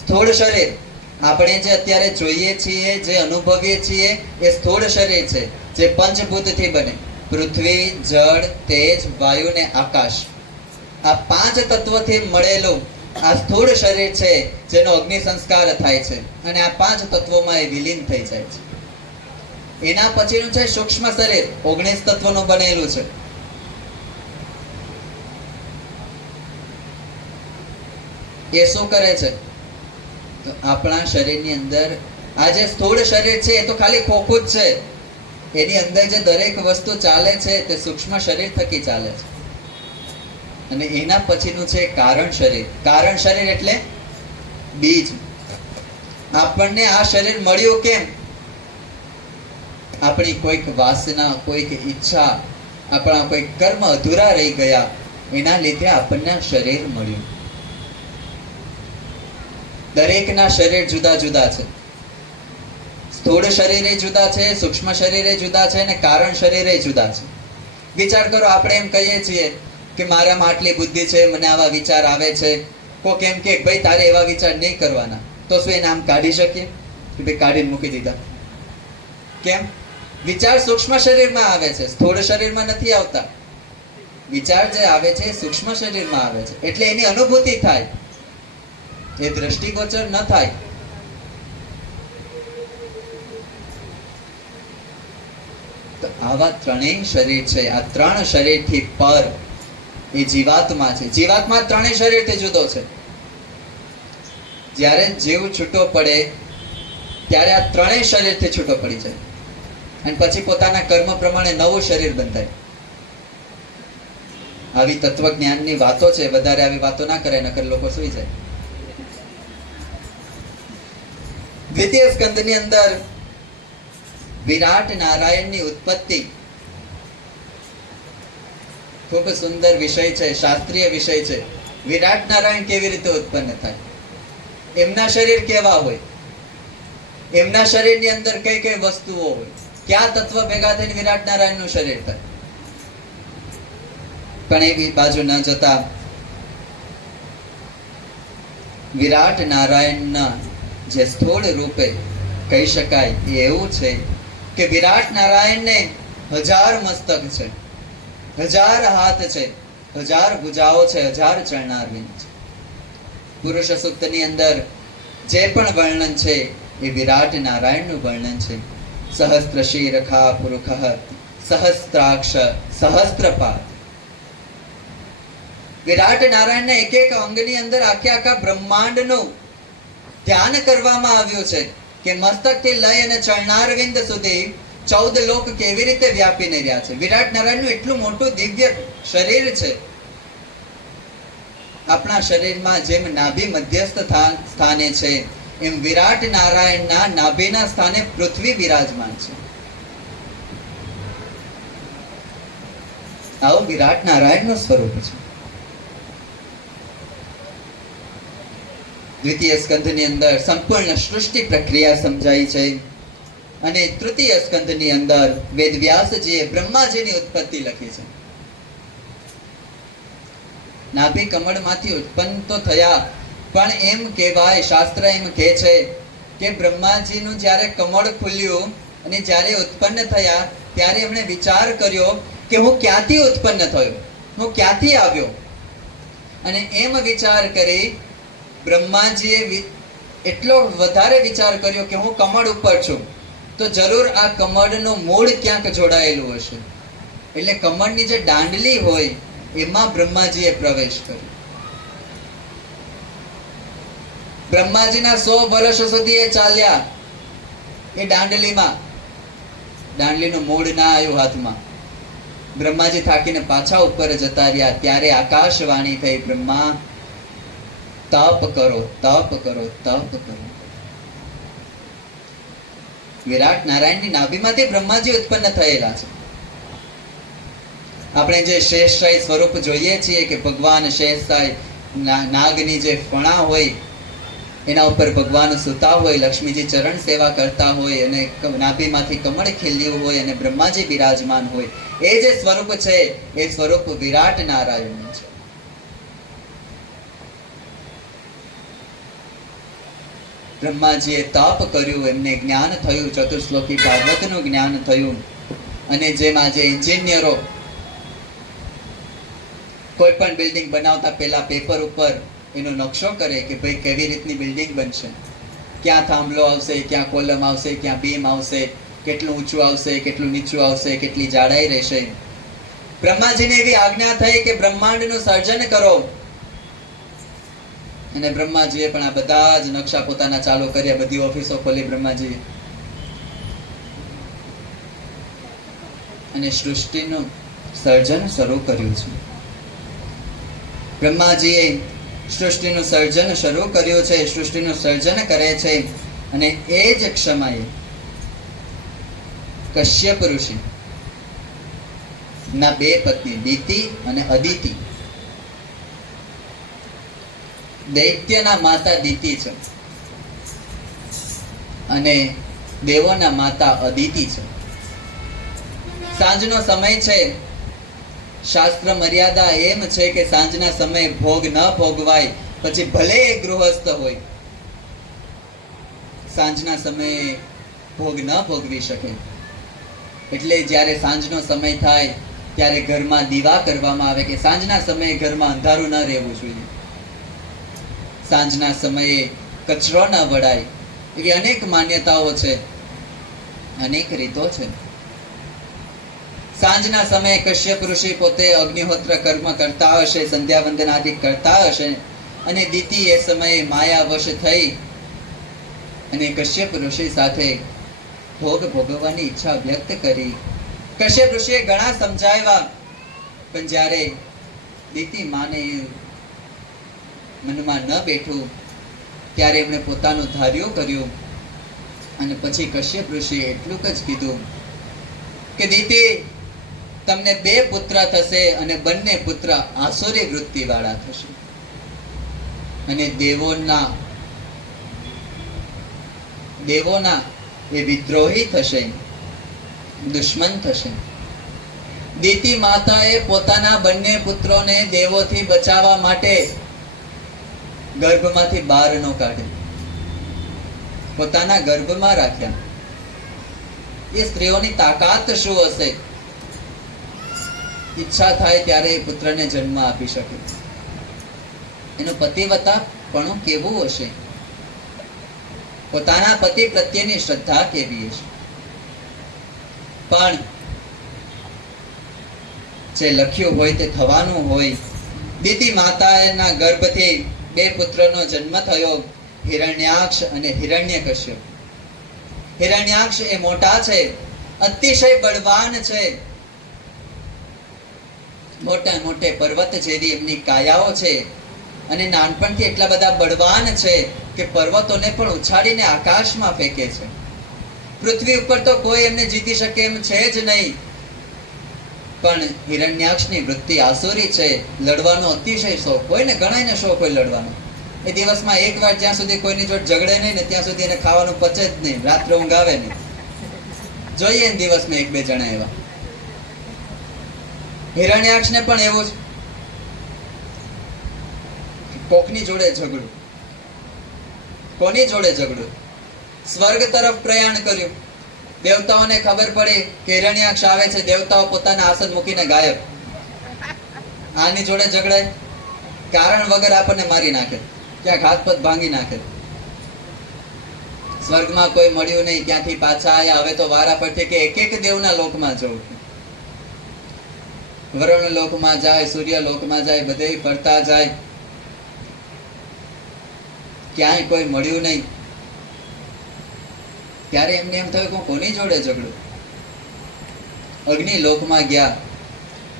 સ્થૂળ શરીર આપણે જે અત્યારે જોઈએ છીએ, જે અનુભવીએ છીએ એ સ્થૂળ શરીર છે, જે પંચભૂતથી બને. પૃથ્વી, જળ, તેજ, વાયુ ને આકાશ. આ 5 તત્વોથી મળેલું આ સ્થૂળ શરીર છે, જેનો અગ્નિ સંસ્કાર થાય છે અને આ 5 તત્વોમાં એ વિલીન થઈ જાય છે. એના પછીનું છે સૂક્ષ્મ શરીર, 19 તત્વોનું બનેલું છે. એ શું કરે છે? તો આપણા શરીરની અંદર આ જે સ્થૂળ શરીર છે એ તો ખાલી ખોખું જ છે. એની અંદર જે દરેક વસ્તુ ચાલે છે તે સૂક્ષ્મ શરીર થકી ચાલે છે. અને એના પછીનું છે કારણ શરીર. કારણ શરીર એટલે બીજ. આપણને આ શરીર મળ્યું કેમ? આપણી કોઈક વાસના, કોઈક ઈચ્છા, આપણા કોઈક કર્મ અધૂરા રહી ગયા, એના લીધે આપણને શરીર મળ્યું. દરેકના શરીર જુદા જુદા છે. સ્થૂળ શરીરે જુદા છે, સૂક્ષ્મ શરીરે જુદા છે, અને કારણ શરીરે જુદા છે. વિચાર કરો, આપણે એમ કહીએ છીએ કે મારામાં આટલી બુદ્ધિ છે, મને આવા વિચાર આવે છે. કોક એમ કે ભાઈ તારે એવા વિચાર નહીં કરવાના, તો શું એને આમ કાઢી શકીએ કે ભાઈ કાઢીને મૂકી દીધા? કેમ? વિચાર સૂક્ષ્મ શરીરમાં આવે છે, સ્થૂળ શરીરમાં નથી આવતા. વિચાર જે આવે છે સૂક્ષ્મ શરીરમાં આવે છે, એટલે એની અનુભૂતિ થાય, એ દ્રષ્ટિગોચર ન થાય. તો આવા ત્રણેય શરીર છે. આ ત્રણ શરીરથી પર એ જીવાત્મા છે. જીવાત્મા ત્રણેય શરીરથી જુદો છે. જ્યારે જીવ છૂટો પડે ત્યારે આ ત્રણેય શરીરથી છૂટો પડી જાય અને પછી પોતાના કર્મ પ્રમાણે નવું શરીર બંધાય. આવી તત્વજ્ઞાનની વાતો છે, વધારે આવી વાતો ના કરે, નકર લોકો સુઈ જાય. દ્વિતીય સ્કંદની અંદર વિરાટ નારાયણની ઉત્પત્તિ ખૂબ સુંદર વિષય છે, શાસ્ત્રીય વિષય છે. વિરાટ નારાયણ કેવી રીતે ઉત્પન્ન થાય, એમના શરીર કેવા હોય, એમના શરીરની અંદર કઈ કઈ વસ્તુઓ હોય, કયા તત્વ ભેગા થઈને વિરાટ નારાયણનું શરીર થાય. પણ એવી બાજુ ન જતા વિરાટ નારાયણના જે સ્થૂળ રૂપે કહી શકાય એ એવું છે કે વિરાટ નારાયણને 1000 મસ્તક છે, 1000 હાથ છે, 1000 ભુજાઓ છે, 1000 ચરણારવિંદ છે. પુરુષ સૂક્તની અંદર જે પણ વર્ણન છે એ વિરાટ નારાયણનું વર્ણન છે. સહસ્ત્ર શિરખા પુરુષ સહસ્ત્રાક્ષ સહસ્ત્રપાદ. વિરાટ નારાયણના એક એક અંગની અંદર આખા બ્રહ્માંડનું ધ્યાન કરવામાં આવ્યું છે કે મસ્તકથી લઈ અને ચરણારવિંદ સુધી 14 લોક કેવી રીતે વ્યાપીને રહ્યા છે. વિરાટ નારાયણનું એટલું મોટું દિવ્ય શરીર છે. આપણા શરીરમાં જેમ નાભી મધ્યસ્થ સ્થાને છે, એમ વિરાટ નારાયણના નાભીના સ્થાને પૃથ્વી વિરાજમાન છે. આવું વિરાટ નારાયણનું સ્વરૂપ છે. દ્વિતીય સ્કંધની અંદર સંપૂર્ણ સૃષ્ટિ પ્રક્રિયા સમજાઈ છે અને તૃતીય સ્કંધની અંદર વેદવ્યાસજીએ બ્રહ્માજીની ઉત્પત્તિ લખી છે. નાભી કમળમાંથી ઉત્પન્ન તો થયા, પણ એમ કહેવાય, શાસ્ત્ર એમ કહે છે કે બ્રહ્માજીનું જ્યારે કમળ ખુલ્યું અને જ્યારે ઉત્પન્ન થયા ત્યારે એમણે વિચાર કર્યો કે હું ક્યાંથી ઉત્પન્ન થયો, હું ક્યાંથી આવ્યો. અને એમ વિચાર કરી બ્રહ્માજીએ એટલો વધારે વિચાર કર્યો કે હું કમળ ઉપર છું, તો જરૂર આ કમળનું મૂળ ક્યાંક જોડાયેલું હશે. એટલે કમળની જે દાંડલી હોય એમાં બ્રહ્માજીએ પ્રવેશ કર્યો. બ્રહ્માજીના 100 વર્ષ સુધી એ ચાલ્યા એ દાંડલીમાં. દાંડલીનું મૂળ ના આવ્યું હાથમાં. બ્રહ્માજી થાકીને પાછા ઉપર જતા રહ્યા ત્યારે આકાશવાણી થઈ, બ્રહ્મા તપ કરો, તપ કરો, તપ કરો. વિરાટ નારાયણની નાભીમાંથી બ્રહ્માજી ઉત્પન્ન થયેલા છે. આપણે જે શેષશાહી સ્વરૂપ જોઈએ છીએ કે ભગવાન શેષશાહી નાગની જે ફણા હોય એના ઉપર ભગવાન સૂતા હોય, લક્ષ્મીજી ચરણ સેવા કરતા હોય અને નાભીમાંથી કમળ ખીલ્યું હોય અને બ્રહ્માજી બિરાજમાન હોય, એ જે સ્વરૂપ છે એ સ્વરૂપ વિરાટ નારાયણનું છે. બ્રહ્માજીએ તપ કર્યું, એમને જ્ઞાન થયું, ચતુશ્લોકી ભાગવતનું જ્ઞાન થયું. અને જેમ આજે એન્જિનિયરો કોઈ પણ બિલ્ડિંગ બનાવતા પહેલા પેપર ઉપર એનો નકશો કરે કે ભાઈ કેવી રીતની બિલ્ડિંગ બનશે, ક્યાં થાંભલો આવશે, ક્યાં કોલમ આવશે, ક્યાં બીમ આવશે, કેટલું ઊંચું આવશે, કેટલું નીચું આવશે, કેટલી જાડાઈ રહેશે. બ્રહ્માજીને એવી આજ્ઞા થઈ કે બ્રહ્માંડનું સર્જન કરો. અને બ્રહ્માજીએ પણ આ બધા જ નકશા પોતાના ચાલુ કર્યા, બધી ઓફિસો ખોલી બ્રહ્માજીએ અને સૃષ્ટિનું સર્જન શરૂ કર્યું છે. બ્રહ્માજીએ સૃષ્ટિનું સર્જન શરૂ કર્યું છે, સૃષ્ટિનું સર્જન કરે છે, અને એ જ ક્ષમાએ કશ્યપ ઋષિ ના બે પત્ની દિતિ અને અદિતિ, દૈત્યના માતા દિતિ છે અને દેવોના માતા અદિતિ છે. સાંજનો સમય છે. શાસ્ત્ર મર્યાદા એમ છે કે સાંજના સમયે ભોગ ન ભોગવાય, પછી ભલે એ ગૃહસ્થ હોય, સાંજના સમયે ભોગ ન ભોગવી શકે. એટલે જ્યારે સાંજનો સમય થાય ત્યારે ઘરમાં દીવા કરવામાં આવે કે સાંજના સમયે ઘરમાં અંધારું ન રહેવું જોઈએ, સાંજના સમયે કચરો ન વળાય. એવી અનેક માન્યતાઓ છે, અનેક રીતો છે. સાંજના સમયે કશ્યપ ઋષિ પોતે અગ્નિહોત્ર કર્મ કરતા હશે, સંધ્યા વંદન આદિ કરતા હશે, અને દિતિ એ સમયે માયાવશ થઈ અને કશ્યપ ઋષિ સાથે ભોગ ભોગવવાની ઈચ્છા વ્યક્ત કરી. કશ્યપ ઋષિએ ઘણા સમજાવ્યા, પણ જ્યારે દિતિ માને મનમાં ન બેઠું ત્યારે એમણે પોતાનું ધાર્યું કર્યું. અને પછી કશ્યપ ઋષિએ એટલું જ કીધું કે દિતિ, તમને 2 પુત્ર થશે અને બંને પુત્ર આસુરી વૃત્તિ વાળા થશે અને દેવોના એ વિદ્રોહી થશે, દુશ્મન થશે. દિતિ માતાએ પોતાના બંને પુત્રોને દેવોથી બચાવવા માટે ગર્ભમાંથી બહાર ન કાઢે, પોતાના ગર્ભમાં રાખ્યા. એ સ્ત્રીઓની તાકાત શું હશે? ઈચ્છા થાય ત્યારે એ પુત્રને જન્મ આપી શકે. એનું પતિવ્રતા પણ કેવું હશે? પોતાના પતિ પ્રત્યેની શ્રદ્ધા કેવી હશે? પણ જે લખ્યું હોય તે થવાનું હોય. દિતિ માતાના ગર્ભથી 2 પુત્રનો જન્મ થયો, હિરણ્યાક્ષ અને હિરણ્યકશ્યપ. હિરણ્યાક્ષ એ મોટા છે, અતિશય બળવાન છે, મોટા મોટે પર્વત જેવી એમની કાયાઓ છે, અને નાનપણથી એટલા બધા બળવાન છે કે પર્વતોને પણ ઉછાળીને આકાશમાં ફેંકે છે. પૃથ્વી ઉપર તો કોઈ એમને જીતી શકે એમ છે જ નહીં. પણ હિરણ્યાક્ષની વૃત્તિ આસુરી છે, લડવાનો અતિશય શોખ હોય ને, ઘણાને શોખ હોય લડવાનો. એ દિવસમાં એક વાર જ્યાં સુધી કોઈની જોડે ઝઘડે નહીં ને ત્યાં સુધી એને ખાવાનું પચે જ નહીં, રાત્રે ઊંઘ આવે નહીં. જોઈએ ને દિવસમાં 1-2 જણા એવા. હિરણ્યાક્ષને પણ એવું જ, કોકની જોડે ઝઘડું. કોની જોડે ઝઘડું? સ્વર્ગ તરફ પ્રયાણ કર્યું. દેવતાઓને ખબર પડી કે હિરણ્યાક્ષ આવે છે, દેવતાઓ પોતાના આસન મૂકીને ગાયબ. આની જોડે ઝઘડાય, કારણ વગર આપણને મારી નાખે, ક્યાંક હાથપગ ભાંગી નાખે. સ્વર્ગમાં કોઈ મળ્યું નહીં, ત્યાંથી પાછા આવ્યા. હવે તો વારા પરથી કે એક દેવના લોકમાં જવું. વરુણ લોકમાં જાય, સૂર્ય લોકમાં જાય, બધે ફરતા જાય, ક્યાંય કોઈ મળ્યું નહીં. ત્યારે એમને એમ થયું કે હું કોની જોડે ઝઘડું. અગ્નિ લોકમાં ગયા.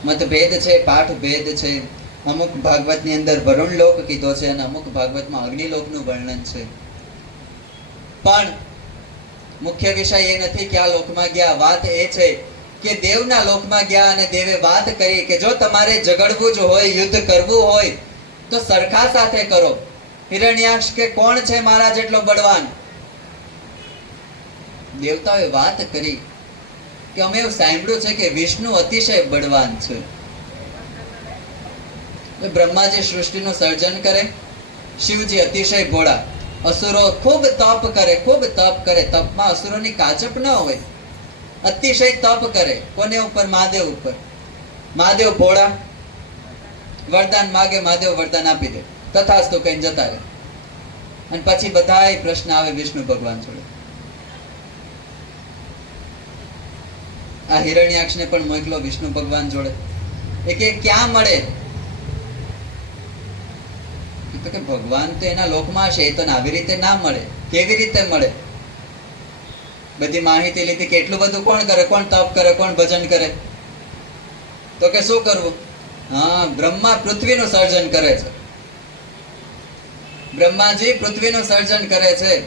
મતભેદ છે, પાઠ ભેદ છે. અમુક ભાગવતની અંદર વરુણ લોક કીધો છે અને અમુક ભાગવતમાં અગ્નિ લોકનું વર્ણન છે. પણ મુખ્ય વિષય એ નથી કે આ લોકમાં ગયા. વાત એ છે કે દેવના લોકમાં ગયા અને દેવે વાત કરી કે જો તમારે ઝઘડવું જ હોય, યુદ્ધ કરવું હોય તો સરખા સાથે કરો. હિરણ્યાક્ષ કે કોણ છે મારા જેટલો બળવાન? દેવતાઓએ વાત કરી કે અમે એવું સાંભળ્યું છે કે વિષ્ણુ અતિશય બળવાન છે. બ્રહ્માજી સૃષ્ટિનું સર્જન કરે, શિવજી અતિશય ભોળા. અસુરો ખૂબ તપ કરે, ખૂબ તપ કરે. તપમાં અસુરોની કાચપ ન હોય, અતિશય તપ કરે. કોને ઉપર? મહાદેવ ઉપર. મહાદેવ ભોળા, વરદાન માગે, મહાદેવ વરદાન આપી દે, તથાસ્તુ કહીને જતા રહે. અને પછી બધાય પ્રશ્ન આવે વિષ્ણુ ભગવાન જોડે. આ હિરણ્યાક્ષને પણ મોકલો વિષ્ણુ ભગવાન જોડે. એ કે ક્યાં મળે? તો કે ભગવાન તો એના લોકમાં છે, એ તો આવી રીતે ના મળે. કેવી રીતે મળે? બધી માહિતી લીધી કે એટલું બધું કોણ કરે, કોણ તપ કરે, કોણ ભજન કરે. તો કે શું કરવું? હા, બ્રહ્મા પૃથ્વીનું સર્જન કરે છે. બ્રહ્માજી પૃથ્વીનું સર્જન કરે છે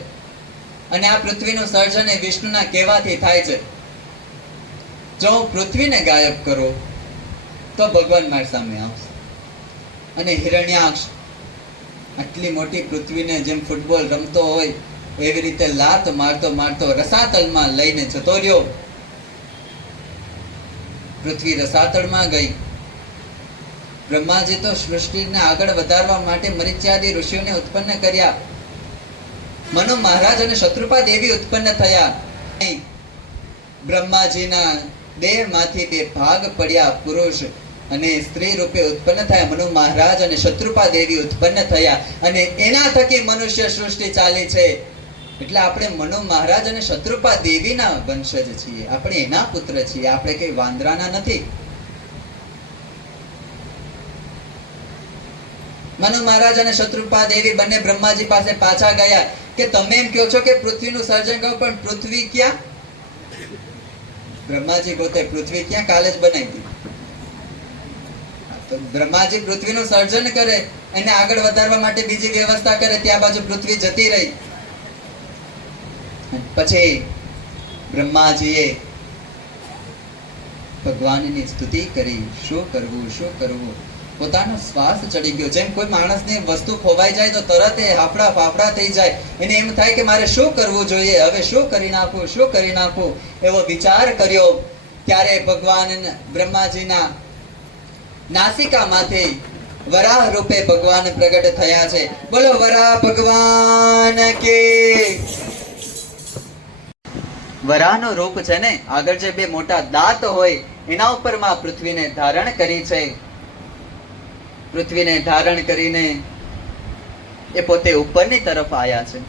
અને આ પૃથ્વીનું સર્જન એ વિષ્ણુના કહેવાથી થાય છે. જો હું પૃથ્વીને ગાયબ કરું તો ભગવાન મારી સામે આવશે. અને હિરણ્યાક્ષ આટલી મોટી પૃથ્વીને જેમ ફૂટબોલ રમતો હોય એવી રીતે લાત મારતો મારતો રસાતળમાં લઈને જતો રહ્યો. પૃથ્વી રસાતળમાં ગઈ. બ્રહ્માજી તો સૃષ્ટિને આગળ વધારવા માટે મરીચ્યાદી ઋષિઓને ઉત્પન્ન કર્યા. મનુ મહારાજ અને શત્રુપા દેવી ઉત્પન્ન થયા. બ્રહ્માજીના દેહમાંથી બે ભાગ પડ્યા, પુરુષ અને સ્ત્રી રૂપે ઉત્પન્ન થયા. મનુ મહારાજ અને શત્રુપા દેવી ઉત્પન્ન થયા અને એના થકી મનુષ્ય સૃષ્ટિ ચાલી છે. એટલે આપણે મનુ મહારાજ અને શત્રુપા દેવીના વંશજ છીએ. આપણે એના પુત્ર છીએ. આપણે કઈ વાંદરાના નથી. મનુ મહારાજ અને શત્રુપા દેવી બંને બ્રહ્માજી પાસે પાછા ગયા કે તમે એમ કહો છો કે પૃથ્વીનું સર્જન કરો, પણ પૃથ્વી ક્યાં? બ્રહ્માજી પોતે પૃથ્વી ક્યાં? કાલે જ બનાવી દીધી. તો બ્રહ્માજી પૃથ્વીનું સર્જન કરે, એને આગળ વધારવા માટે બીજી વ્યવસ્થા કરે, ત્યાં બાજુ પૃથ્વી જતી રહી. પછી બ્રહ્માજીએ ભગવાનની સ્તુતિ કરી. શું કરવું, શું કરવું? પોતાનો શ્વાસ ચડી ગયો. જેમ કોઈ માણસની વસ્તુ ખોવાઈ જાય તો તરત એ હાફડા ફાફડા થઈ જાય. એને એમ થાય કે મારે શું કરવું જોઈએ, હવે શું કરી નાખું, શું કરી નાખું, એવો વિચાર કર્યો. ત્યારે ભગવાન બ્રહ્માજીના નાસિકામાંથી વરાહ રૂપે ભગવાન પ્રગટ થયા છે. બોલો વરાહ ભગવાન કે. વરાહનું રૂપ છે ને, આગળ જે બે મોટા દાંત હોય એના ઉપર માં પૃથ્વીને ધારણ કરી છે. પૃથ્વીને ધારણ કરીને એ પોતે ઉપરની તરફ આયા છે.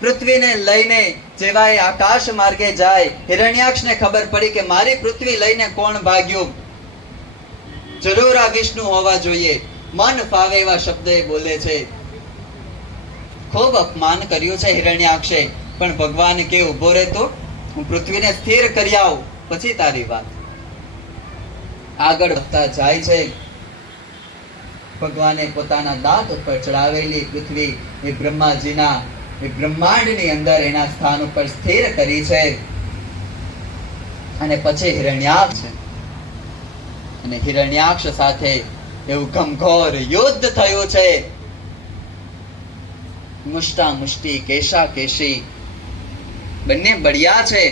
પૃથ્વીને લઈને જેવા એ આકાશ માર્ગે જાય, હિરણ્યાક્ષને ખબર પડી કે મારી પૃથ્વી લઈને કોણ ભાગ્યું? જરૂર આ વિષ્ણુ હોવા જોઈએ. મન ફાવે એવા શબ્દ એ બોલે છે. ખૂબ અપમાન કર્યું છે હિરણ્યાક્ષે, પણ ભગવાન કે ઉભો રહેતો, હું પૃથ્વીને સ્થિર કરી આવું પછી તારી વાત. આગળ વધતા જાય છે. ભગવાને પોતાના દાંત ઉપર ચડાવેલી પૃથ્વી એ બ્રહ્માજીના એ બ્રહ્માંડની અંદર એના સ્થાન ઉપર સ્થિર કરી છે. અને પછી હિરણ્યાક્ષ છે, અને હિરણ્યાક્ષ સાથે એવું ઘમઘોર યુદ્ધ થયું છે. મુષ્ટા મુષ્ટી, કેશા કેશી બંને બળ્યા છે.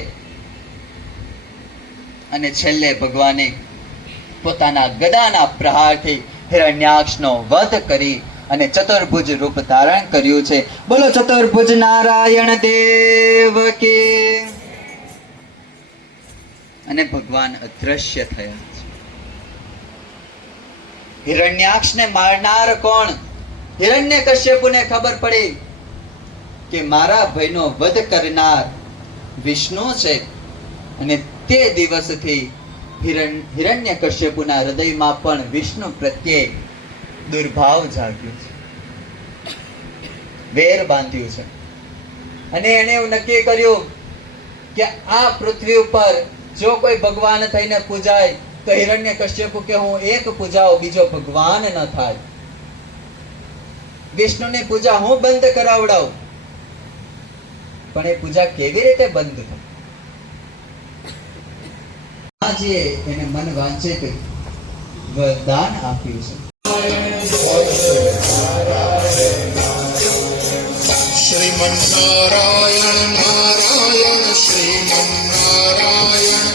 અને છેલ્લે ભગવાને પોતાના ગદાના પ્રહારથી હિરણ્યાક્ષનો વધ કરી અને ચતુર્ભુજ રૂપ ધારણ કર્યું છે. બોલો ચતુર્ભુજ નારાયણ દેવ કે. અને ભગવાન અદ્રશ્ય થયા છે. હિરણ્યાક્ષને મારનાર કોણ? હિરણ્યકશ્યપુને ખબર પડી કે મારા ભાઈનો વધ કરનાર વિષ્ણુ છે. અને તે દિવસથી હિરણ્યકશ્યપુના હૃદયમાં પણ વિષ્ણુ પ્રત્યે દુર્ભાવ જાગ્યો છે, વેર બાંધ્યું છે. અને એને એવું નક્કી કર્યું કે આ પૃથ્વી ઉપર જો કોઈ ભગવાન થઈને પૂજાય તો હિરણ્યકશ્યપુ કે હું એક પૂજાઓ, બીજો ભગવાન ન થાય. વિષ્ણુની પૂજા હું બંધ કરાવડાવું. પણ એ પૂજા કેવી રીતે બંધ થાય? આજે એને મન વાંચિત વરદાન આપ્યું છે. શ્રીમન્નારાયણ નારાયણ શ્રીમન્નારાયણ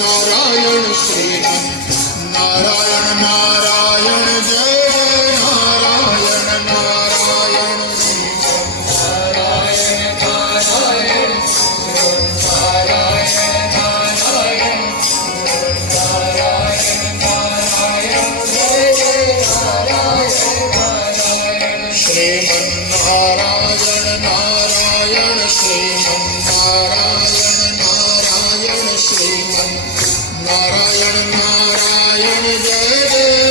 નારાયણ શ્રીમન્નારાયણ નારાયણ જય નારાયણ નારાયણ નારાયણ નારાયણ શ્રીમન્નારાયણ નારાયણ શ્રીમન્નારાયણ નારાયણ શ્રીમન્નારાયણ નારાયણ જય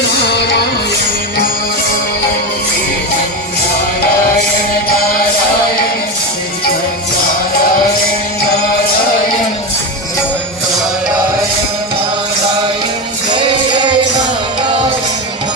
નારાયણ નારાયણ નારાયણ શ્રીમન્નારાયણ નારાયણ શ્રીમન્નારાયણ નારાયણ જય નારાયણ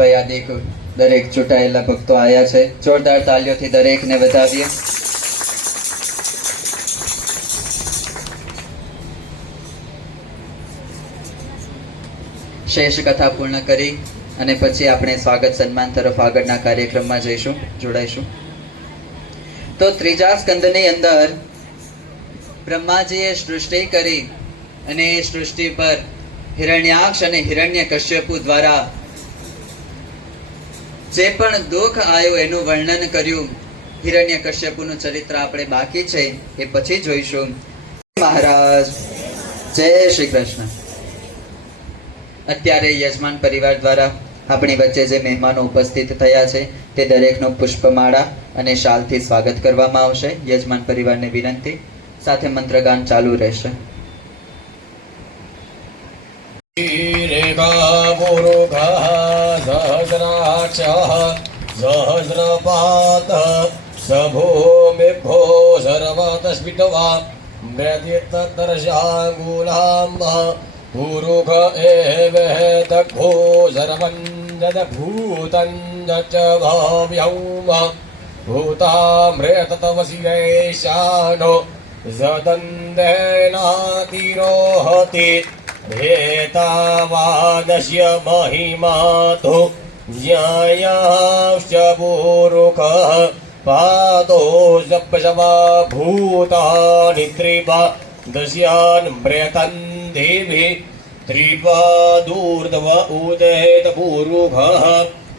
વિશાલભાઈ આદિ દરેક ચૂંટાયેલા ભક્તો આવ્યા છે. જોરદાર તાલીઓથી દરેકને વધાવીએ. શેષ કથા પૂર્ણ કરી અને પછી આપણે સ્વાગત સન્માન તરફ આગળના કાર્યક્રમમાં જઈશું, જોડાઈશું. તો ત્રીજા સ્કંદની અંદર બ્રહ્માજીએ સૃષ્ટિ કરી અને એ સૃષ્ટિ પર હિરણ્યાક્ષ અને હિરણ્યકશ્યપુ દ્વારા જે પણ દુઃખ આવ્યું એનું વર્ણન કર્યું. હિરણ્યકશ્યપુનું ચરિત્ર આપણે બાકી છે, એ પછી જોઈશું. મહારાજ જય શ્રી કૃષ્ણ. અત્યારે યજમાન પરિવાર દ્વારા આપણી વચ્ચે જે મહેમાનો ઉપસ્થિત થયા છે તે દરેકનું પુષ્પમાળા અને શાલથી સ્વાગત કરવામાં આવશે. યજમાન પરિવારને વિનંતી, સાથે મંત્રગાન ચાલુ રહેશે. સભૂમિભ્યો સર્વતસ્મિટવા મૃદિતદર્શાંગુલામ પુરુષ એવ દગ્ધો સર્વં દદભૂतं ચ ભવ્યૌમ ભૂતામૃતતવસિરેશાનો જદંદેનાતિરોહતિ ભેતાવાદસ્ય મહિમાતો જ્ઞાયાશ્ચ પુરુષ પાદો જપશવા ભૂતાનિ ત્રિવા દશ્યાન મૃતં દેવી ત્રિવા દૂર્ધવ ઉદેત પુરુષ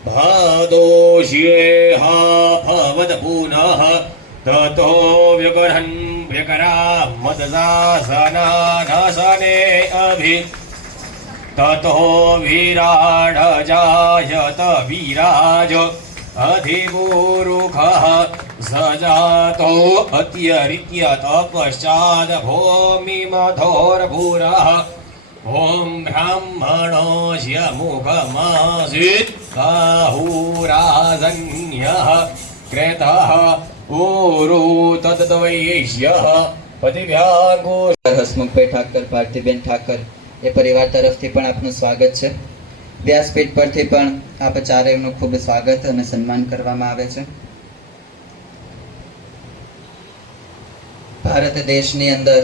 ભાદોષ્યેહા ભવદ પુનઃ તતો વ્યગરહન વ્યગરા મદસાસનાસને અભિ તતો વિરાડ જાયત વિરાજ અધિપુરુષ સજાતો અત્યરિત્ય તપશ્ચાદ ભૂમિમથોરભૂરઃ ઓમ બ્રાહ્મણોસ્ય મુખમાસીત બાહુરાજન્યઃ ક્રેતઃ ઊરુ તદ્વૈષ્યઃ પતિભ્યાંગો. હસમુખભાઈ ઠાકર, ભારતીબેન ઠાકર એ પરિવાર તરફથી પણ આપનું સ્વાગત છે. વ્યાસપીઠ પરથી પણ આપ ચારેયનું ખૂબ સ્વાગત અને સન્માન કરવામાં આવે છે. ભારત દેશની અંદર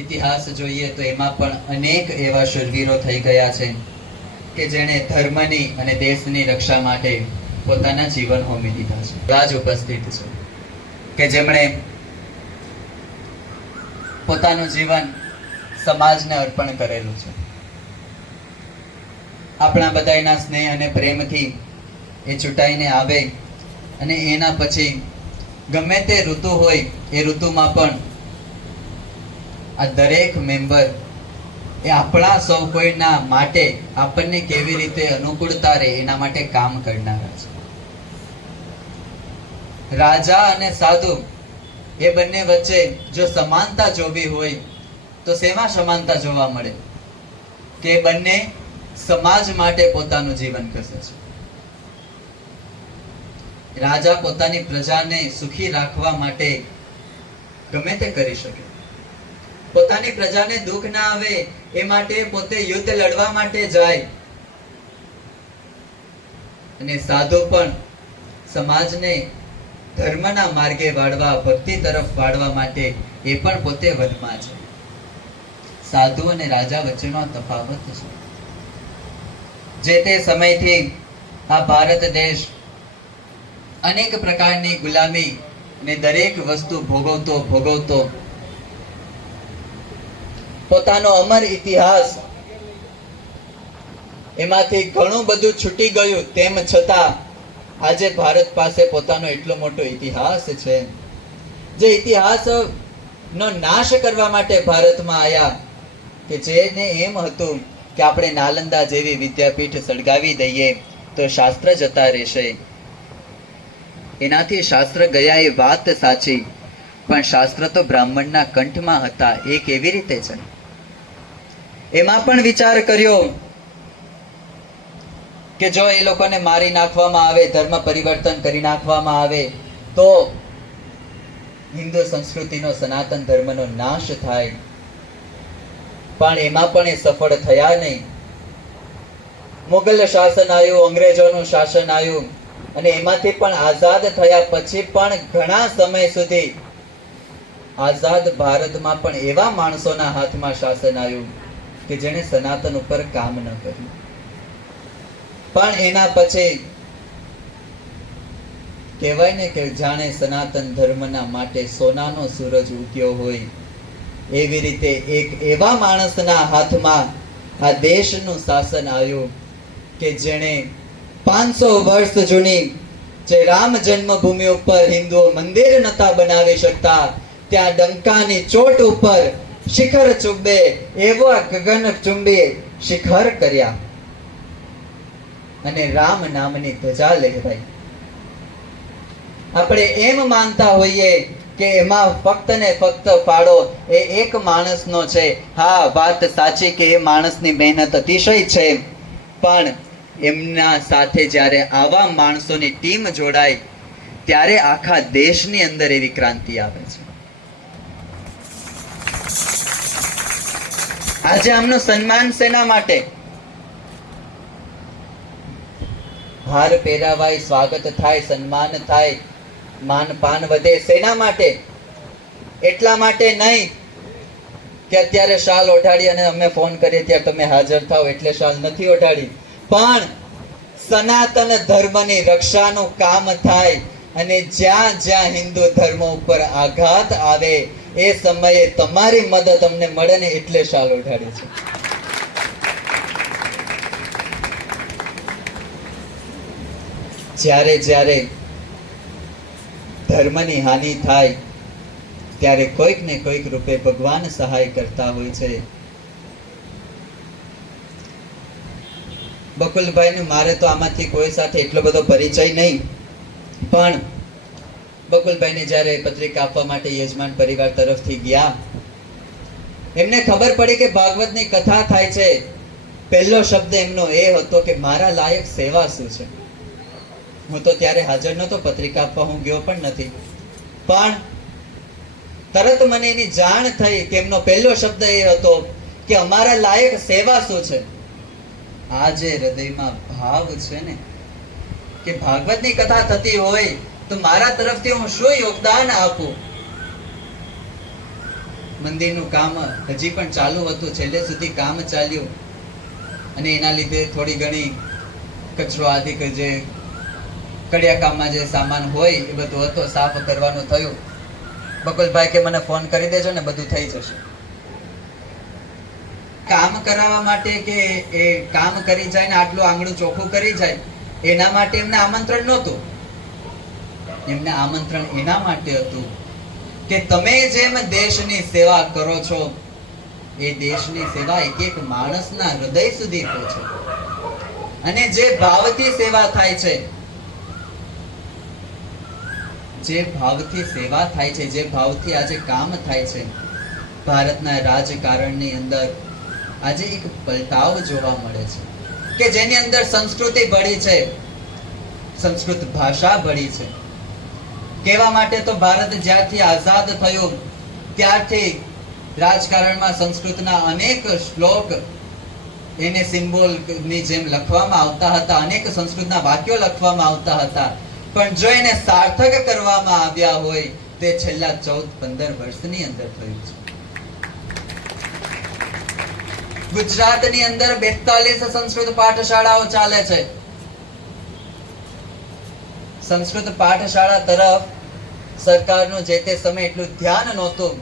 ઇતિહાસ જોઈએ તો એમાં પણ અનેક એવા શૂરવીરો થઈ ગયા છે કે જેણે ધર્મની અને દેશની રક્ષા માટે પોતાના જીવન હોમી દીધા છે. રાજ ઉપસ્થિત છે કે જેમણે પોતાનું જીવન સમાજને અર્પણ કરેલું છે. આપણા બધાના સ્નેહ અને પ્રેમથી એ ચૂંટાઈને આવે અને એના પછી ગમે તે ઋતુ હોય એ ઋતુમાં પણ આ દરેક મેમ્બર એ આપણા સૌ કોઈના માટે આપણને કેવી રીતે અનુકૂળતા રહે એના માટે કામ કરનારા છે. રાજા અને સાધુ એ બંને વચ્ચે જો સમાનતા જોવી હોય તો શેમાં સમાનતા જોવા મળે કે બંને સમાજ માટે પોતાનું જીવન કસે છે. રાજા પોતાની પ્રજાને સુખી રાખવા માટે ગમે તે કરી શકે, પોતાની પ્રજાને દુઃખ ના આવે એ માટે પોતે યુદ્ધ લડવા માટે જાય. અને સાધુ પણ સમાજને ધર્મના માર્ગે વાળવા, ભક્તિ તરફ વાળવા માટે એ પણ પોતે વનમાં છે. સાધુ અને રાજા વચ્ચેનો તફાવત છે. જે તે સમયથી આ ભારત દેશ અનેક પ્રકારની ગુલામી ને દરેક વસ્તુ ભોગવતો પોતાનો અમર ઇતિહાસ એમાંથી ઘણું બધું છૂટી ગયું, તેમ છતાં આજે ભારત પાસે પોતાનો એટલો મોટો ઇતિહાસ છે. જે ઇતિહાસ નો નાશ કરવા માટે ભારતમાં આવ્યા કે જેને એમ હતું કે આપણે નાલંદા જેવી વિદ્યાપીઠ સળગાવી દઈએ તો શાસ્ત્ર જતા રહેશે. એનાથી શાસ્ત્ર ગયા એ વાત સાચી, પણ શાસ્ત્ર તો બ્રાહ્મણના કંઠમાં હતા. એ કેવી રીતે છે? એમાં પણ વિચાર કર્યો કે જો એ લોકોને મારી નાખવામાં આવે, ધર્મ પરિવર્તન કરી નાખવામાં આવે તો હિન્દુ સંસ્કૃતિનો, સનાતન ધર્મનો નાશ થાય. પણ એમાં પણ એ સફળ થયા નહીં. મુગલ શાસન આવ્યું, અંગ્રેજોનું શાસન આવ્યું, અને એમાંથી પણ આઝાદ થયા પછી પણ ઘણા સમય સુધી આઝાદ ભારતમાં પણ એવા માણસોના હાથમાં શાસન આવ્યું કે જેણે સનાતન ઉપર કામ ન કર્યું. પણ એના પછી કહેવાય ને કે જાણે સનાતન ધર્મના માટે સોનાનો સૂરજ ઉગ્યો હોય, એવી રીતે એક એવા માણસના હાથમાં આ દેશનું શાસન આવ્યું કે જેણે 500 વર્ષ જૂની જે રામ જન્મભૂમિ ઉપર હિન્દુઓ મંદિર નતા બનાવી શકતા, ત્યાં ડંકાની ચોટ ઉપર શિખર ચુંબે એવા ગગન ચુંબી શિખર કર્યા અને રામ નામની ધજા લહેરાઈ. આપણે એમ માનતા હોઈએ કે એમાં ફક્ત ને ફક્ત ફાળો એ એક માણસનો છે. હા, વાત સાચી કે એ માણસની મહેનત અતિશય છે, પણ એમના સાથે જ્યારે આવા માણસોની ટીમ જોડાય ત્યારે આખા દેશની અંદર એવી ક્રાંતિ આવે છે. આજે આમનું સન્માન શેના માટે? હાર પહેરાવાય, સ્વાગત થાય, સન્માન થાય, માન પાન વધે. શેના માટે? એટલા માટે નહીં કે અત્યારે શાલ ઓઢાડી અને અમે ફોન કરીએ ત્યારે તમે હાજર થાવ એટલે શાલ નથી ઓઢાડી, પણ સનાતન ધર્મની રક્ષાનું કામ થાય અને જ્યાં જ્યાં હિન્દુ ધર્મ ઉપર આઘાત આવે એ સમયે તમારી મદદ અમને મળે ને એટલે શાલ ઓઢાડી છે. જ્યારે જ્યારે ધર્મની હાનિ થાય ત્યારે કોઈક ને કોઈક રૂપે ભગવાન સહાય કરતા હોય છે. બકુલભાઈનું મારે તો આમાંથી કોઈ સાથે એટલો બધો પરિચય નહીં, પણ બકુલભાઈને જ્યારે પત્રિકા આપવા માટે યજમાન પરિવાર તરફથી ગયા, એમને ખબર પડી કે ભાગવતની કથા થાય છે. પહેલો શબ્દ એમનો એ હતો કે મારા લાયક સેવા શું છે. હું તો ત્યારે હાજર નહોતો, પત્રિકા આપવા હું ગયો પણ નથી, પણ તરત મને એની જાણ થઈ કે એમનો પહેલો શબ્દ એ હતો કે અમારા લાયક સેવા શું છે. આ જે હૃદયમાં ભાવ છે ને કે ભાગવતની કથા થતી હોય તો મારા તરફથી હું શું યોગદાન આપું. મંદિરનું કામ હજી પણ ચાલુ હતું, છેલ્લે સુધી કામ ચાલ્યું અને એના લીધે થોડી ઘણી કચરો આદિ જે કડિયા કામમાં જે સામાન હોય એ બધું હતો, સાફ કરવાનું થયું. બકુલભાઈ કે મને ફોન કરી દેજો ને બધું થઈ જશે. કામ કરાવવા માટે કે એ કામ કરી જાય ને આટલું આંગણું ચોખ્ખું કરી જાય એના માટે એમને આમંત્રણ નહોતું. એમને આમંત્રણ એના માટે હતું કે તમે જેમ દેશની સેવા કરો છો એ દેશની સેવા એક એક માણસના હૃદય સુધી પહોંચે અને જે ભાવથી સેવા થાય છે, જે ભાવથી સેવા થાય છે, જે ભાવથી આજે કામ થાય છે, ભારતના રાજકારણની અંદર આજે એક પલટાવ જોવા મળે છે કે જેની અંદર સંસ્કૃતિ ભળી છે, સંસ્કૃત ભાષા ભળી છે. કહેવા માટે તો ભારત જ્યારથી આઝાદ થયું ત્યારથી રાજકારણમાં સંસ્કૃતના અનેક શ્લોક એને સિમ્બોલ ની જેમ લખવામાં આવતા હતા, અનેક સંસ્કૃતના વાક્યો લખવામાં આવતા હતા, પણ જો એને સાર્થક કરવામાં આવ્યા હોય તે છેલ્લા 14-15 વર્ષની અંદર થયું છે. ગુજરાતની અંદર 42 સંસ્કૃત પાઠશાળાઓ ચાલે છે. સંસ્કૃત પાઠશાળા તરફ સરકારનું જે તે સમય એટલું ધ્યાન નહોતું,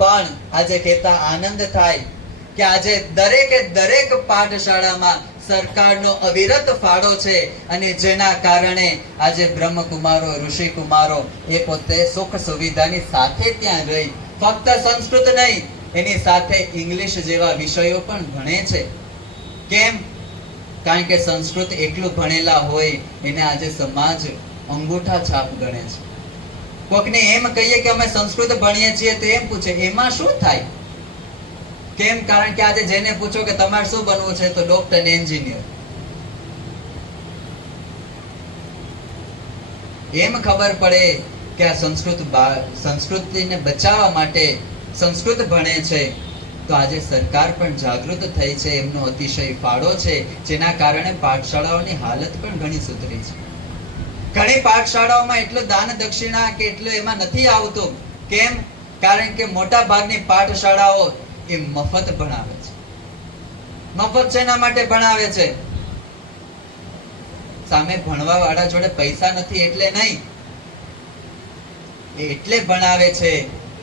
પણ આજે કહેતા આનંદ થાય કે આજે દરેકે દરેક પાઠશાળામાં સરકારનો અવિરત ફાળો છે અને જેના કારણે આજે બ્રહ્મકુમારો, ઋષિકુમારો એ પોતે સુખ સુવિધાની સાથે ત્યાં રહી ફક્ત સંસ્કૃત નહીં એની સાથે ઇંગ્લિશ જેવા વિષયો પણ ભણે છે. કેમ? કારણ કે સંસ્કૃત એટલું ભણેલા હોય એને આજે સમાજ અંગૂઠા છાપ ગણે છે. કોકને એમ કહીએ કે અમે સંસ્કૃત ભણીએ છીએ તો એમ પૂછે એમાં શું થાય? કેમ? કારણ કે આજે જેને પૂછો કે તમારે શું બનવું છે તો ડોક્ટર ને એન્જિનિયર. એમ ખબર પડે કે આ સંસ્કૃતિને બચાવવા માટે સંસ્કૃત ભણે છે તો આજે સરકાર પણ જાગૃત થઈ છે, એમનો અતિશય ફાળો છે, જેના કારણે પાઠશાળાઓની હાલત પણ ઘણી સુધરી છે. ઘણી પાઠશાળાઓમાં એટલું દાન દક્ષિણા કે એટલું એમાં નથી આવતું. કેમ? કારણ કે મોટા ભાગની પાઠશાળાઓ એ મફત ભણાવે છે. મફત શેના માટે ભણાવે છે? સામે ભણવા વાળા જોડે પૈસા નથી એટલે નહીં, એટલે ભણાવે છે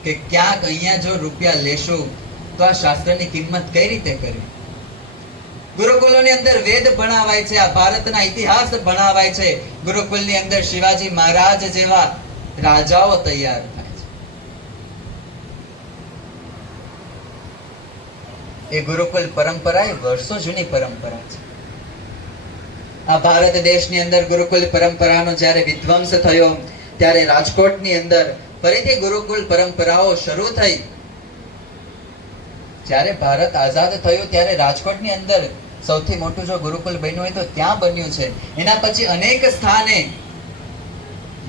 કે ક્યાંક અહીંયા જો રૂપિયા લેશું તો આ શાસ્ત્રની કિંમત કઈ રીતે કરવી. ગુરુકુલોની અંદર વેદ ભણાવાય છે, આ ભારતના ઇતિહાસ ભણાવાય છે. ગુરુકુલની અંદર શિવાજી મહારાજ જેવા રાજાઓ તૈયાર થાય છે. એ ગુરુકુલ પરંપરા એ વર્ષો જૂની પરંપરા છે. આ ભારત દેશની અંદર ગુરુકુલ પરંપરાનો જ્યારે વિધ્વંસ થયો ત્યારે રાજકોટની અંદર ફરીથી ગુરુકુલ પરંપરાઓ શરૂ થઈ. જ્યારે ભારત આઝાદ થયું ત્યારે રાજકોટની અંદર સૌથી મોટું જો ગુરુકુલ બન્યું હોય તો ત્યાં બન્યું છે. એના પછી અનેક સ્થાને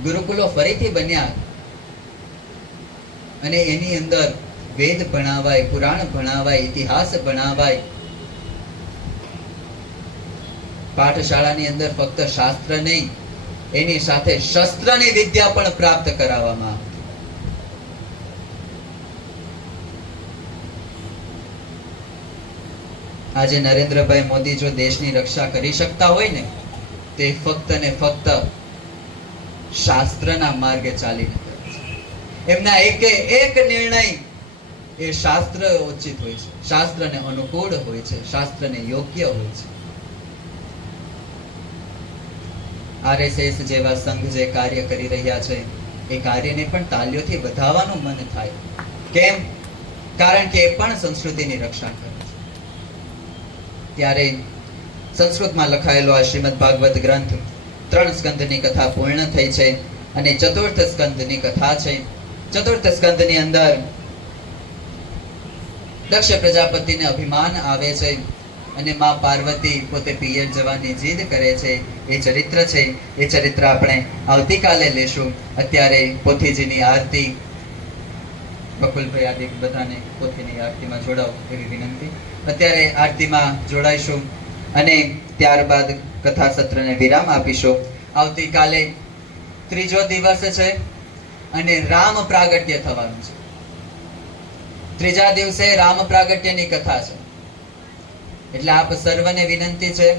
ગુરુકુલો ફરીથી બન્યા અને એની અંદર વેદ ભણાવાય, પુરાણ ભણાવાય, ઇતિહાસ ભણાવાય. પાઠશાળાની અંદર ફક્ત શાસ્ત્ર નહીં, એની સાથે શસ્ત્રની વિદ્યા પણ પ્રાપ્ત કરાવવામાં આવે. આજે નરેન્દ્રભાઈ મોદી જો દેશની રક્ષા કરી શકતા હોય ને તે ફક્ત ને ફક્ત શાસ્ત્રના માર્ગે ચાલીને કરે છે. એમના એકે એક નિર્ણય એ શાસ્ત્ર ઉચિત હોય છે, શાસ્ત્રને અનુકૂળ હોય છે, શાસ્ત્રને યોગ્ય હોય છે. આરએસએસ જેવા સંઘ જે કાર્ય કરી રહ્યા છે એ કાર્યને પણ તાલીઓથી વધાવવાનું મન થાય. કેમ? કારણ કે એ પણ સંસ્કૃતિની રક્ષા કરે છે. ત્યારે સંસ્કૃતમાં લખાયેલો આ શ્રીમદ ભાગવત ગ્રંથ 3 સ્કંદની કથા પૂર્ણ થઈ છે અને ચતુર્થ સ્કંદની કથા છે. ચતુર્થ સ્કંદની અંદર દક્ષ પ્રજાપતિને અભિમાન આવે છે અને માં પાર્વતી પોતે પિયર જવાની જીદ કરે છે. એ ચરિત્ર છે, એ ચરિત્ર આપણે આવતીકાલે લેશું. અત્યારે પોથીજીની આરતી, બકુલભાઈ આદિ બધાને પોથીની આરતીમાં જોડાઓ એવી વિનંતી. અત્યારે આરતીમાં જોડાઈશું અને ત્યારબાદ કથા સત્રને વિરામ આપીશું. આવતીકાલે ત્રીજો દિવસ છે અને રામ પ્રાગટ્ય થવાનું છે. ત્રીજા દિવસે રામ પ્રાગટ્યની કથા છે. એટલે આપ સર્વને વિનંતી છે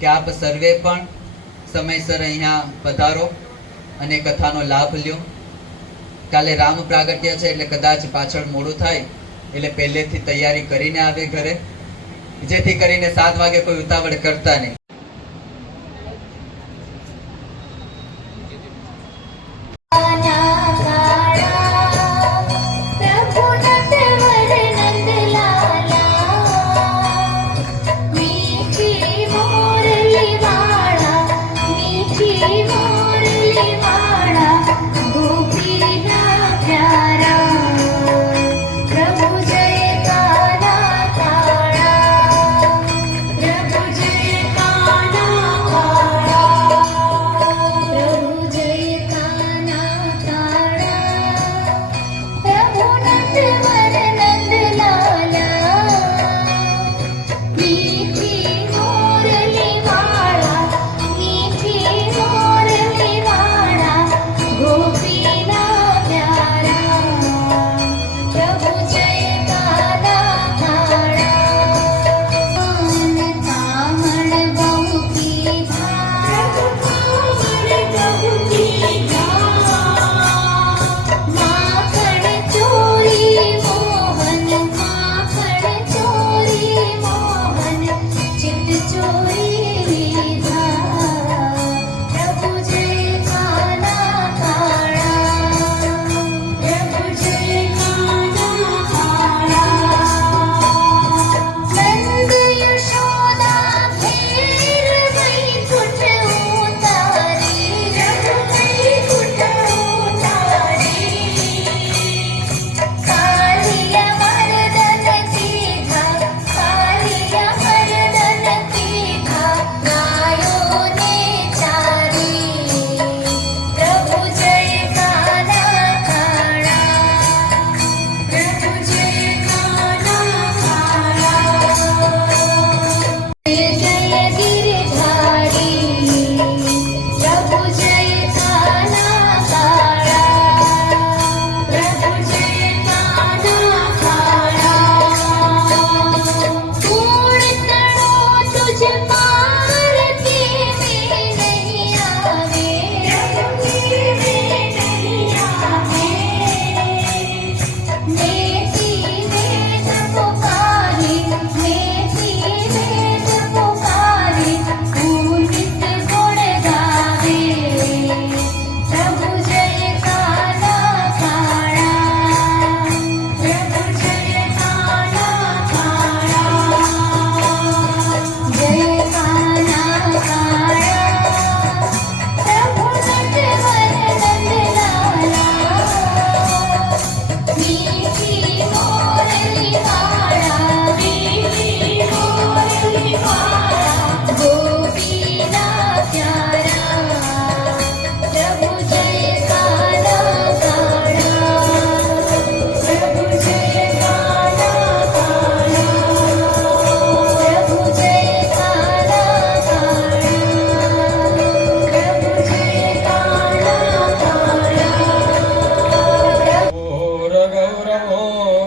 કે આપ સર્વે પણ સમયસર અહીંયા પધારો અને કથાનો લાભ લ્યો. કાલે રામ પ્રાગટ્ય છે એટલે કદાચ પાછળ મોડું થાય એટલે પહેલેથી તૈયારી કરીને આવે ઘરે, જેથી કરીને 7 વાગે કોઈ ઉતાવળ કરતા નહીં. प्रभु जय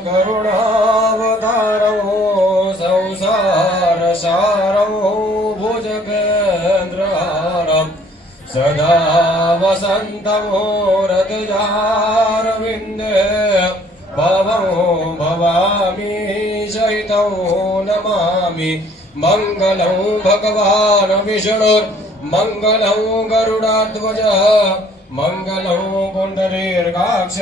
करुणावतारौ संसारसारौ भुजगेन्द्रहारम् सदा वसन्तमो हृदयारविन्दे भवं भवामि सहितौ नमामि मङ्गलं भगवान् विष्णुर्मङ्गलं गरुडाध्वजः मङ्गलं पुण्डरीकाक्ष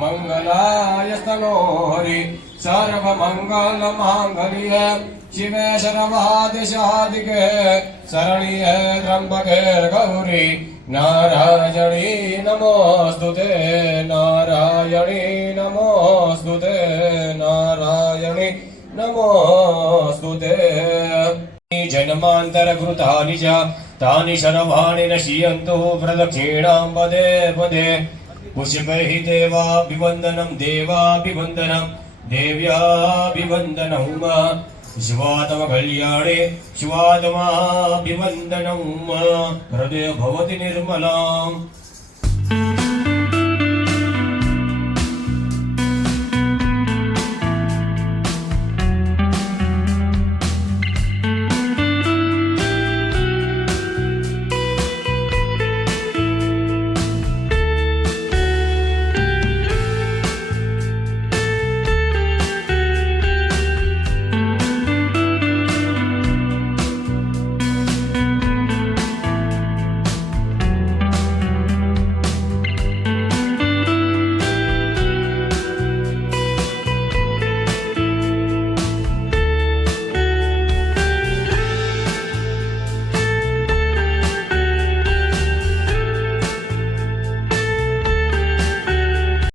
मङ्गलाय स्तनो हरि सर्वमङ्गलमाङ्गल्य शिवे सर्वादिशादिके शरण्ये त्र्यम्बके गौरी नारायणी नमोऽस्तुते नारायणी नमोऽस्तुते नारायणी नमोऽस्तुते जन्मान्तरकृतानि च तानि सर्वाणि नश्यन्तु प्रदक्षिणां पदे पदे पुष्पैः देवाभिवन्दनं देवाभिवन्दनं देव्याभिवन्दनं शिवातमकल्याणे शिवातमाभिवन्दनं हृदय भवति निर्मलाम्